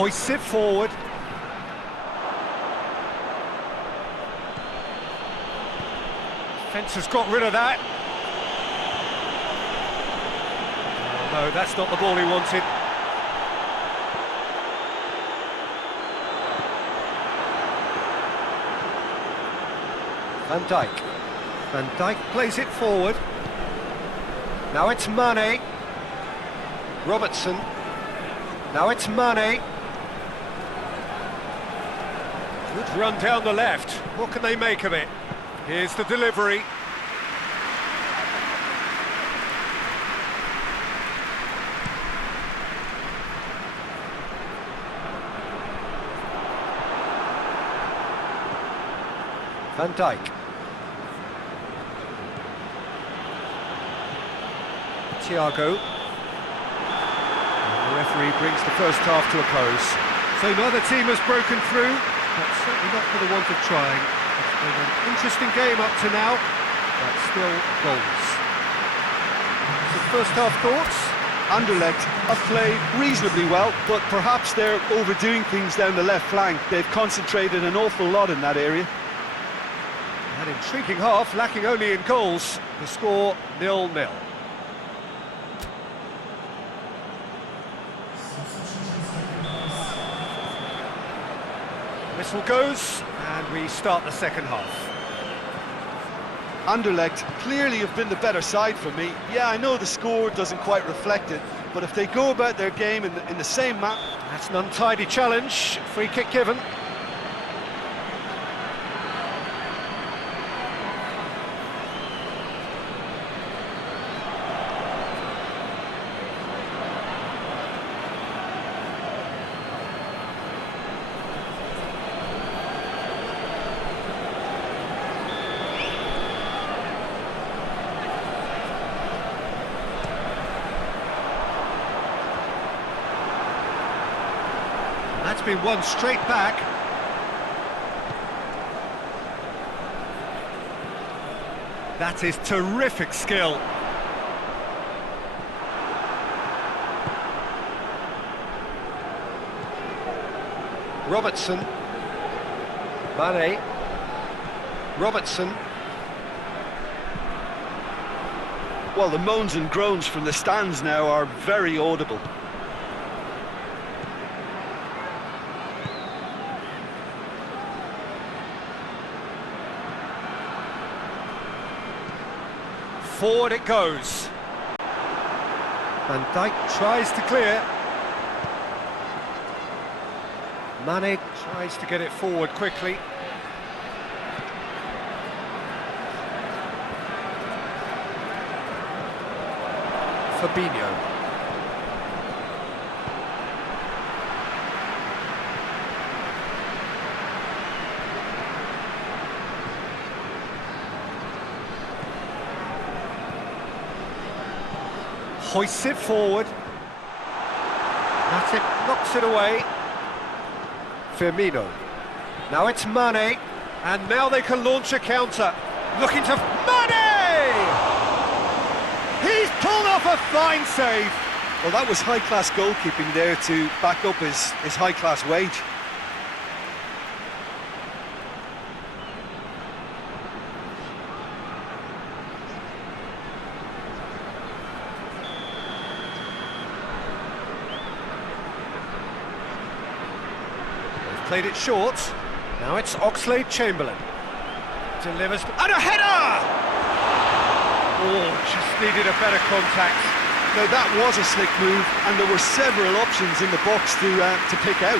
Hoists it forward. Defence has got rid of that. Oh, no, that's not the ball he wanted. Van Dijk. Van Dijk plays it forward. Now it's Mane. Robertson. Now it's Mane. Good run down the left. What can they make of it? Here's the delivery. Van Dijk. Thiago. And the referee brings the first half to a close. So neither team has broken through, but certainly not for the want of trying. It's been an interesting game up to now, but still goals. So first half thoughts? Anderlecht have played reasonably well, but perhaps they're overdoing things down the left flank. They've concentrated an awful lot in that area. An intriguing half, lacking only in goals. The score 0-0. Whistle goes, and we start the second half. Anderlecht clearly have been the better side for me. Yeah, I know the score doesn't quite reflect it, but if they go about their game in the same manner... That's an untidy challenge, free kick given. That's been won straight back. That is terrific skill. Robertson. Mane. Robertson. Well, the moans and groans from the stands now are very audible. Forward it goes. Van Dijk tries to clear. Mane tries to get it forward quickly. Fabinho. Hoists it forward. That's it, knocks it away. Firmino. Now it's Mane. And now they can launch a counter. Looking to... Mane! He's pulled off a fine save. Well, that was high-class goalkeeping there to back up his high-class wage. Played it short. Now it's Oxlade-Chamberlain. Delivers... And a header! Oh, just needed a better contact. Now that was a slick move, and there were several options in the box to pick out.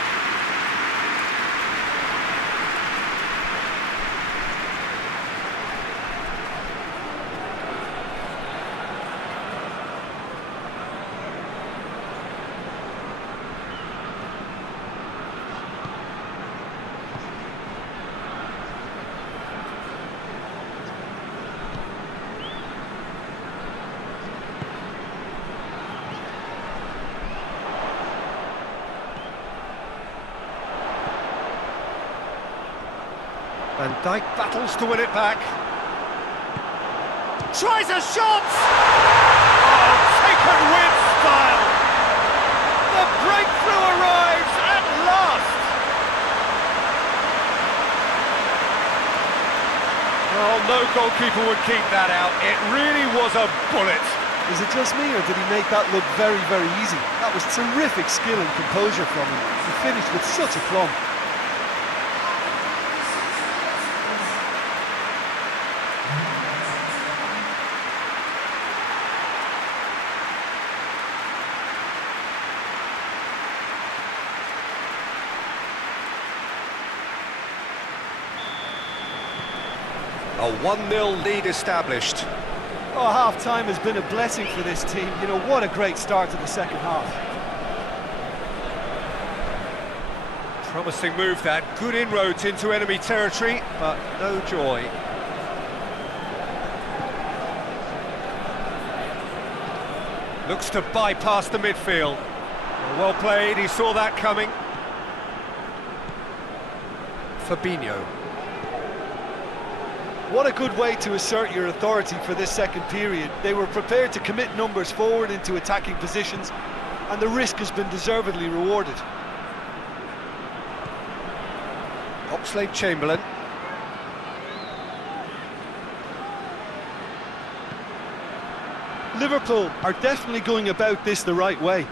Van Dijk battles to win it back. Tries a shot! Oh, taken with style! The breakthrough arrives at Well, no goalkeeper would keep that out. It really was a bullet. Is it just me, or did he make that look very, very easy? That was terrific skill and composure from him. He finished with such a plumb. A 1-0 lead established. Oh, half-time has been a blessing for this team. You know, what a great start to the second half. Promising move that. Good inroads into enemy territory, but no joy. Looks to bypass the midfield. Well played, he saw that coming. Fabinho. What a good way to assert your authority for this second period. They were prepared to commit numbers forward into attacking positions, and the risk has been deservedly rewarded. Oxlade-Chamberlain. Liverpool are definitely going about this the right way.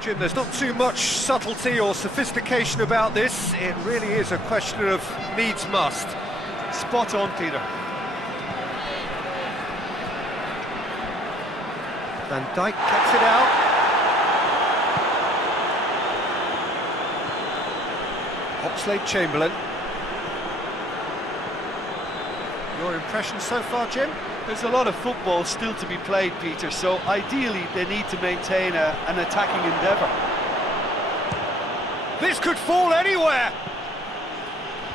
Jim, there's not too much subtlety or sophistication about this. It really is a question of needs must. Spot on, Peter. Van Dijk gets it out. Oxlade-Chamberlain. Your impression so far, Jim? There's a lot of football still to be played, Peter, so ideally they need to maintain an attacking endeavour. This could fall anywhere!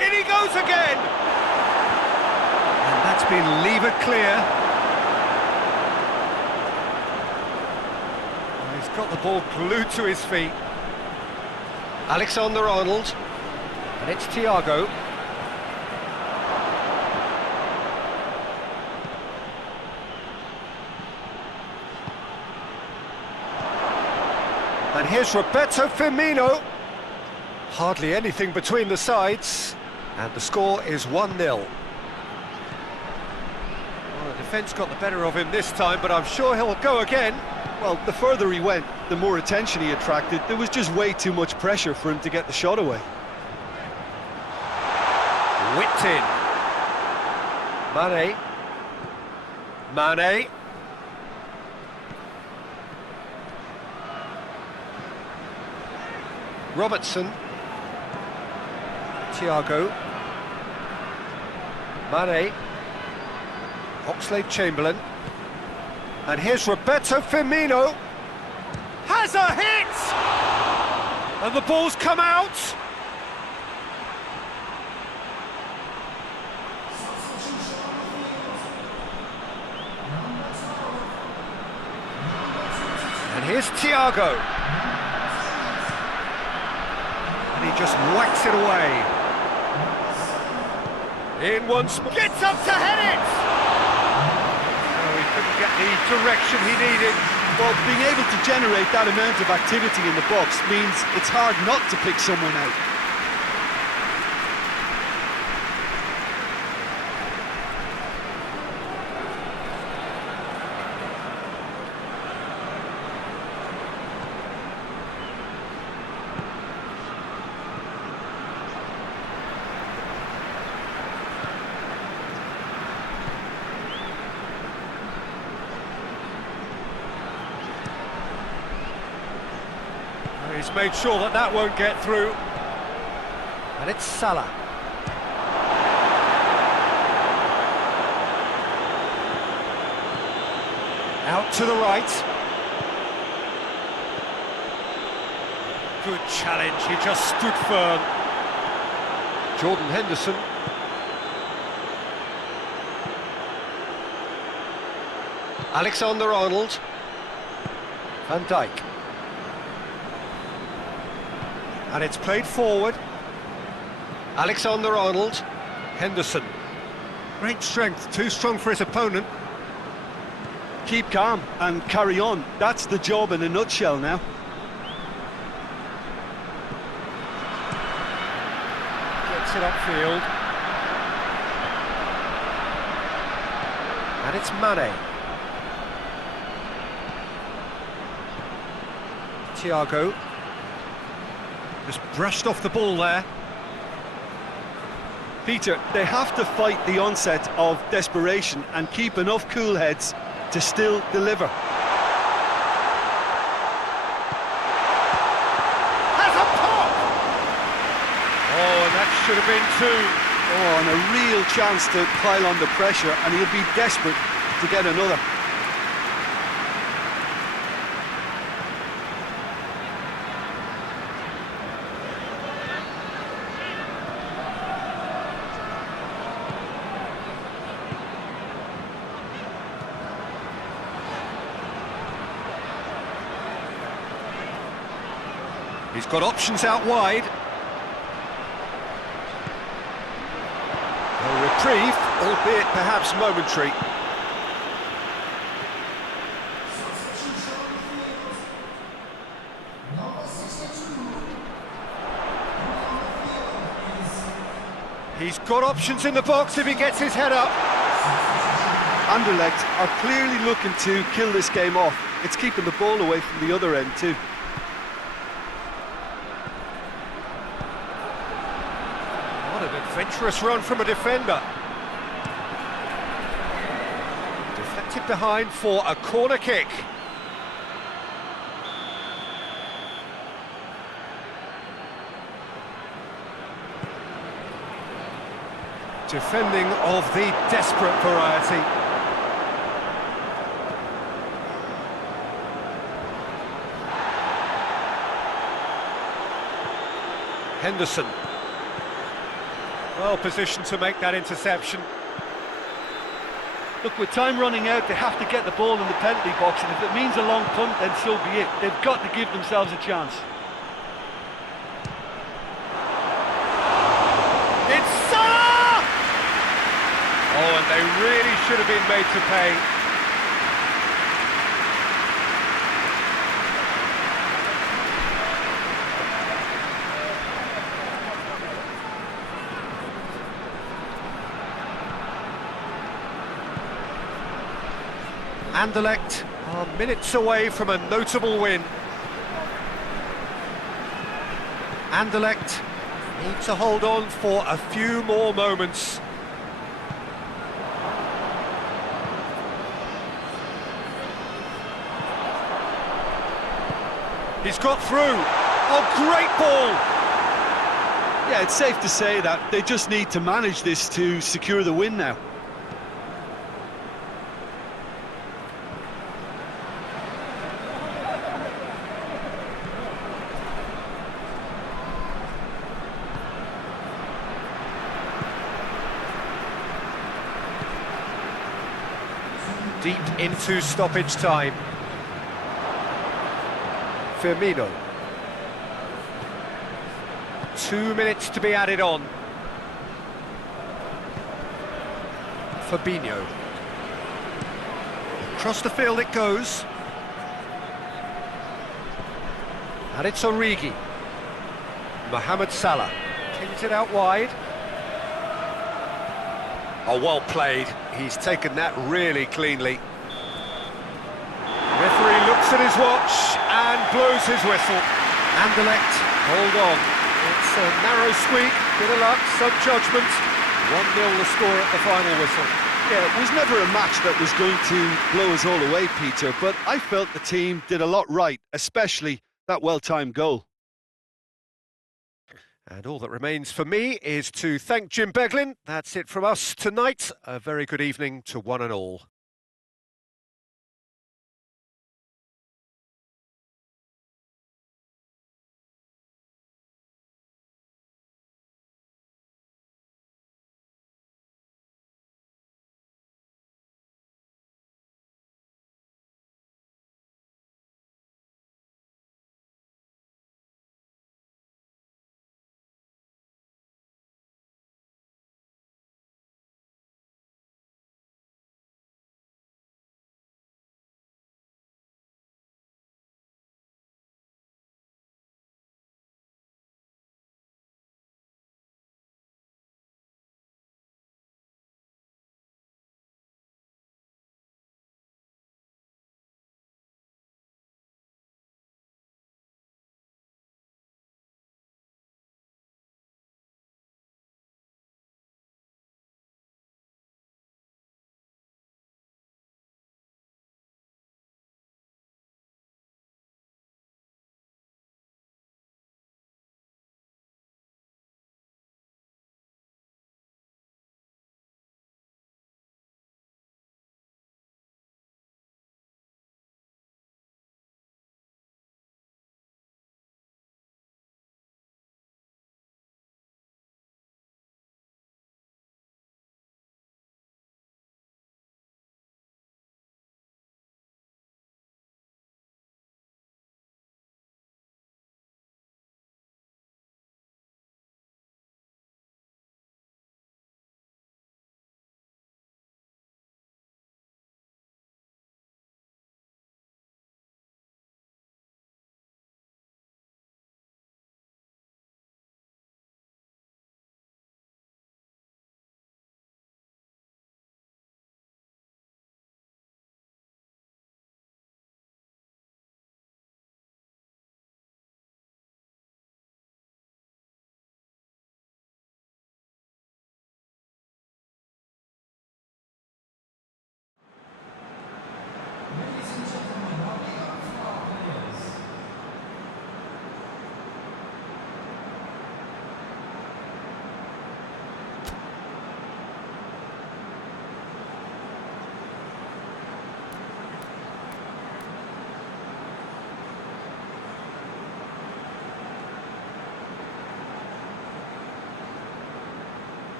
In he goes again! And that's been levered clear. And he's got the ball glued to his feet. Alexander-Arnold. And it's Thiago. And here's Roberto Firmino. Hardly anything between the sides, and the score is 1-0. Well, the defence got the better of him this time, but I'm sure he'll go again. Well, the further he went, the more attention he attracted. There was just way too much pressure for him to get the shot away. Whipped in. Mane. Robertson. Thiago. Mane. Oxlade-Chamberlain. And here's Roberto Firmino. Has a hit! And the ball's come out. And here's Thiago. And he just whacks it away. In once more. Gets up to head it! Oh, he couldn't get the direction he needed. Well, being able to generate that amount of activity in the box means it's hard not to pick someone out. He's made sure that that won't get through. And it's Salah. Out to the right. Good challenge, he just stood firm. Jordan Henderson. Alexander-Arnold. Van Dijk. And it's played forward. Alexander-Arnold. Henderson. Great strength, too strong for his opponent. Keep calm and carry on. That's the job in a nutshell now. Gets it upfield. And it's Mane. Thiago. Just brushed off the ball there. Peter, they have to fight the onset of desperation and keep enough cool heads to still deliver. Has a pop! Oh, and that should have been two. Oh, and a real chance to pile on the pressure, and he'll be desperate to get another. He's got options out wide. A reprieve, albeit perhaps momentary. He's got options in the box if he gets his head up. Anderlecht are clearly looking to kill this game off. It's keeping the ball away from the other end too. What an adventurous run from a defender. Deflected behind for a corner kick. Defending of the desperate variety. Henderson. Well positioned to make that interception. Look, with time running out, they have to get the ball in the penalty box, and if it means a long punt, then so be it. They've got to give themselves a chance. It's Salah! Oh, and they really should have been made to pay. Anderlecht are minutes away from a notable win. Anderlecht need to hold on for a few more moments. He's got through. Oh, great ball! Yeah, it's safe to say that they just need to manage this to secure the win now. Deep into stoppage time. Firmino. 2 minutes to be added on. Fabinho. Across the field it goes. And it's Origi. Mohamed Salah. Pins it out wide. Oh, well played. He's taken that really cleanly. Referee looks at his watch and blows his whistle. Anderlecht, hold on. It's a narrow squeak, bit of luck, some judgment. 1-0 the score at the final whistle. Yeah, it was never a match that was going to blow us all away, Peter, but I felt the team did a lot right, especially that well-timed goal. And all that remains for me is to thank Jim Beglin. That's it from us tonight. A very good evening to one and all.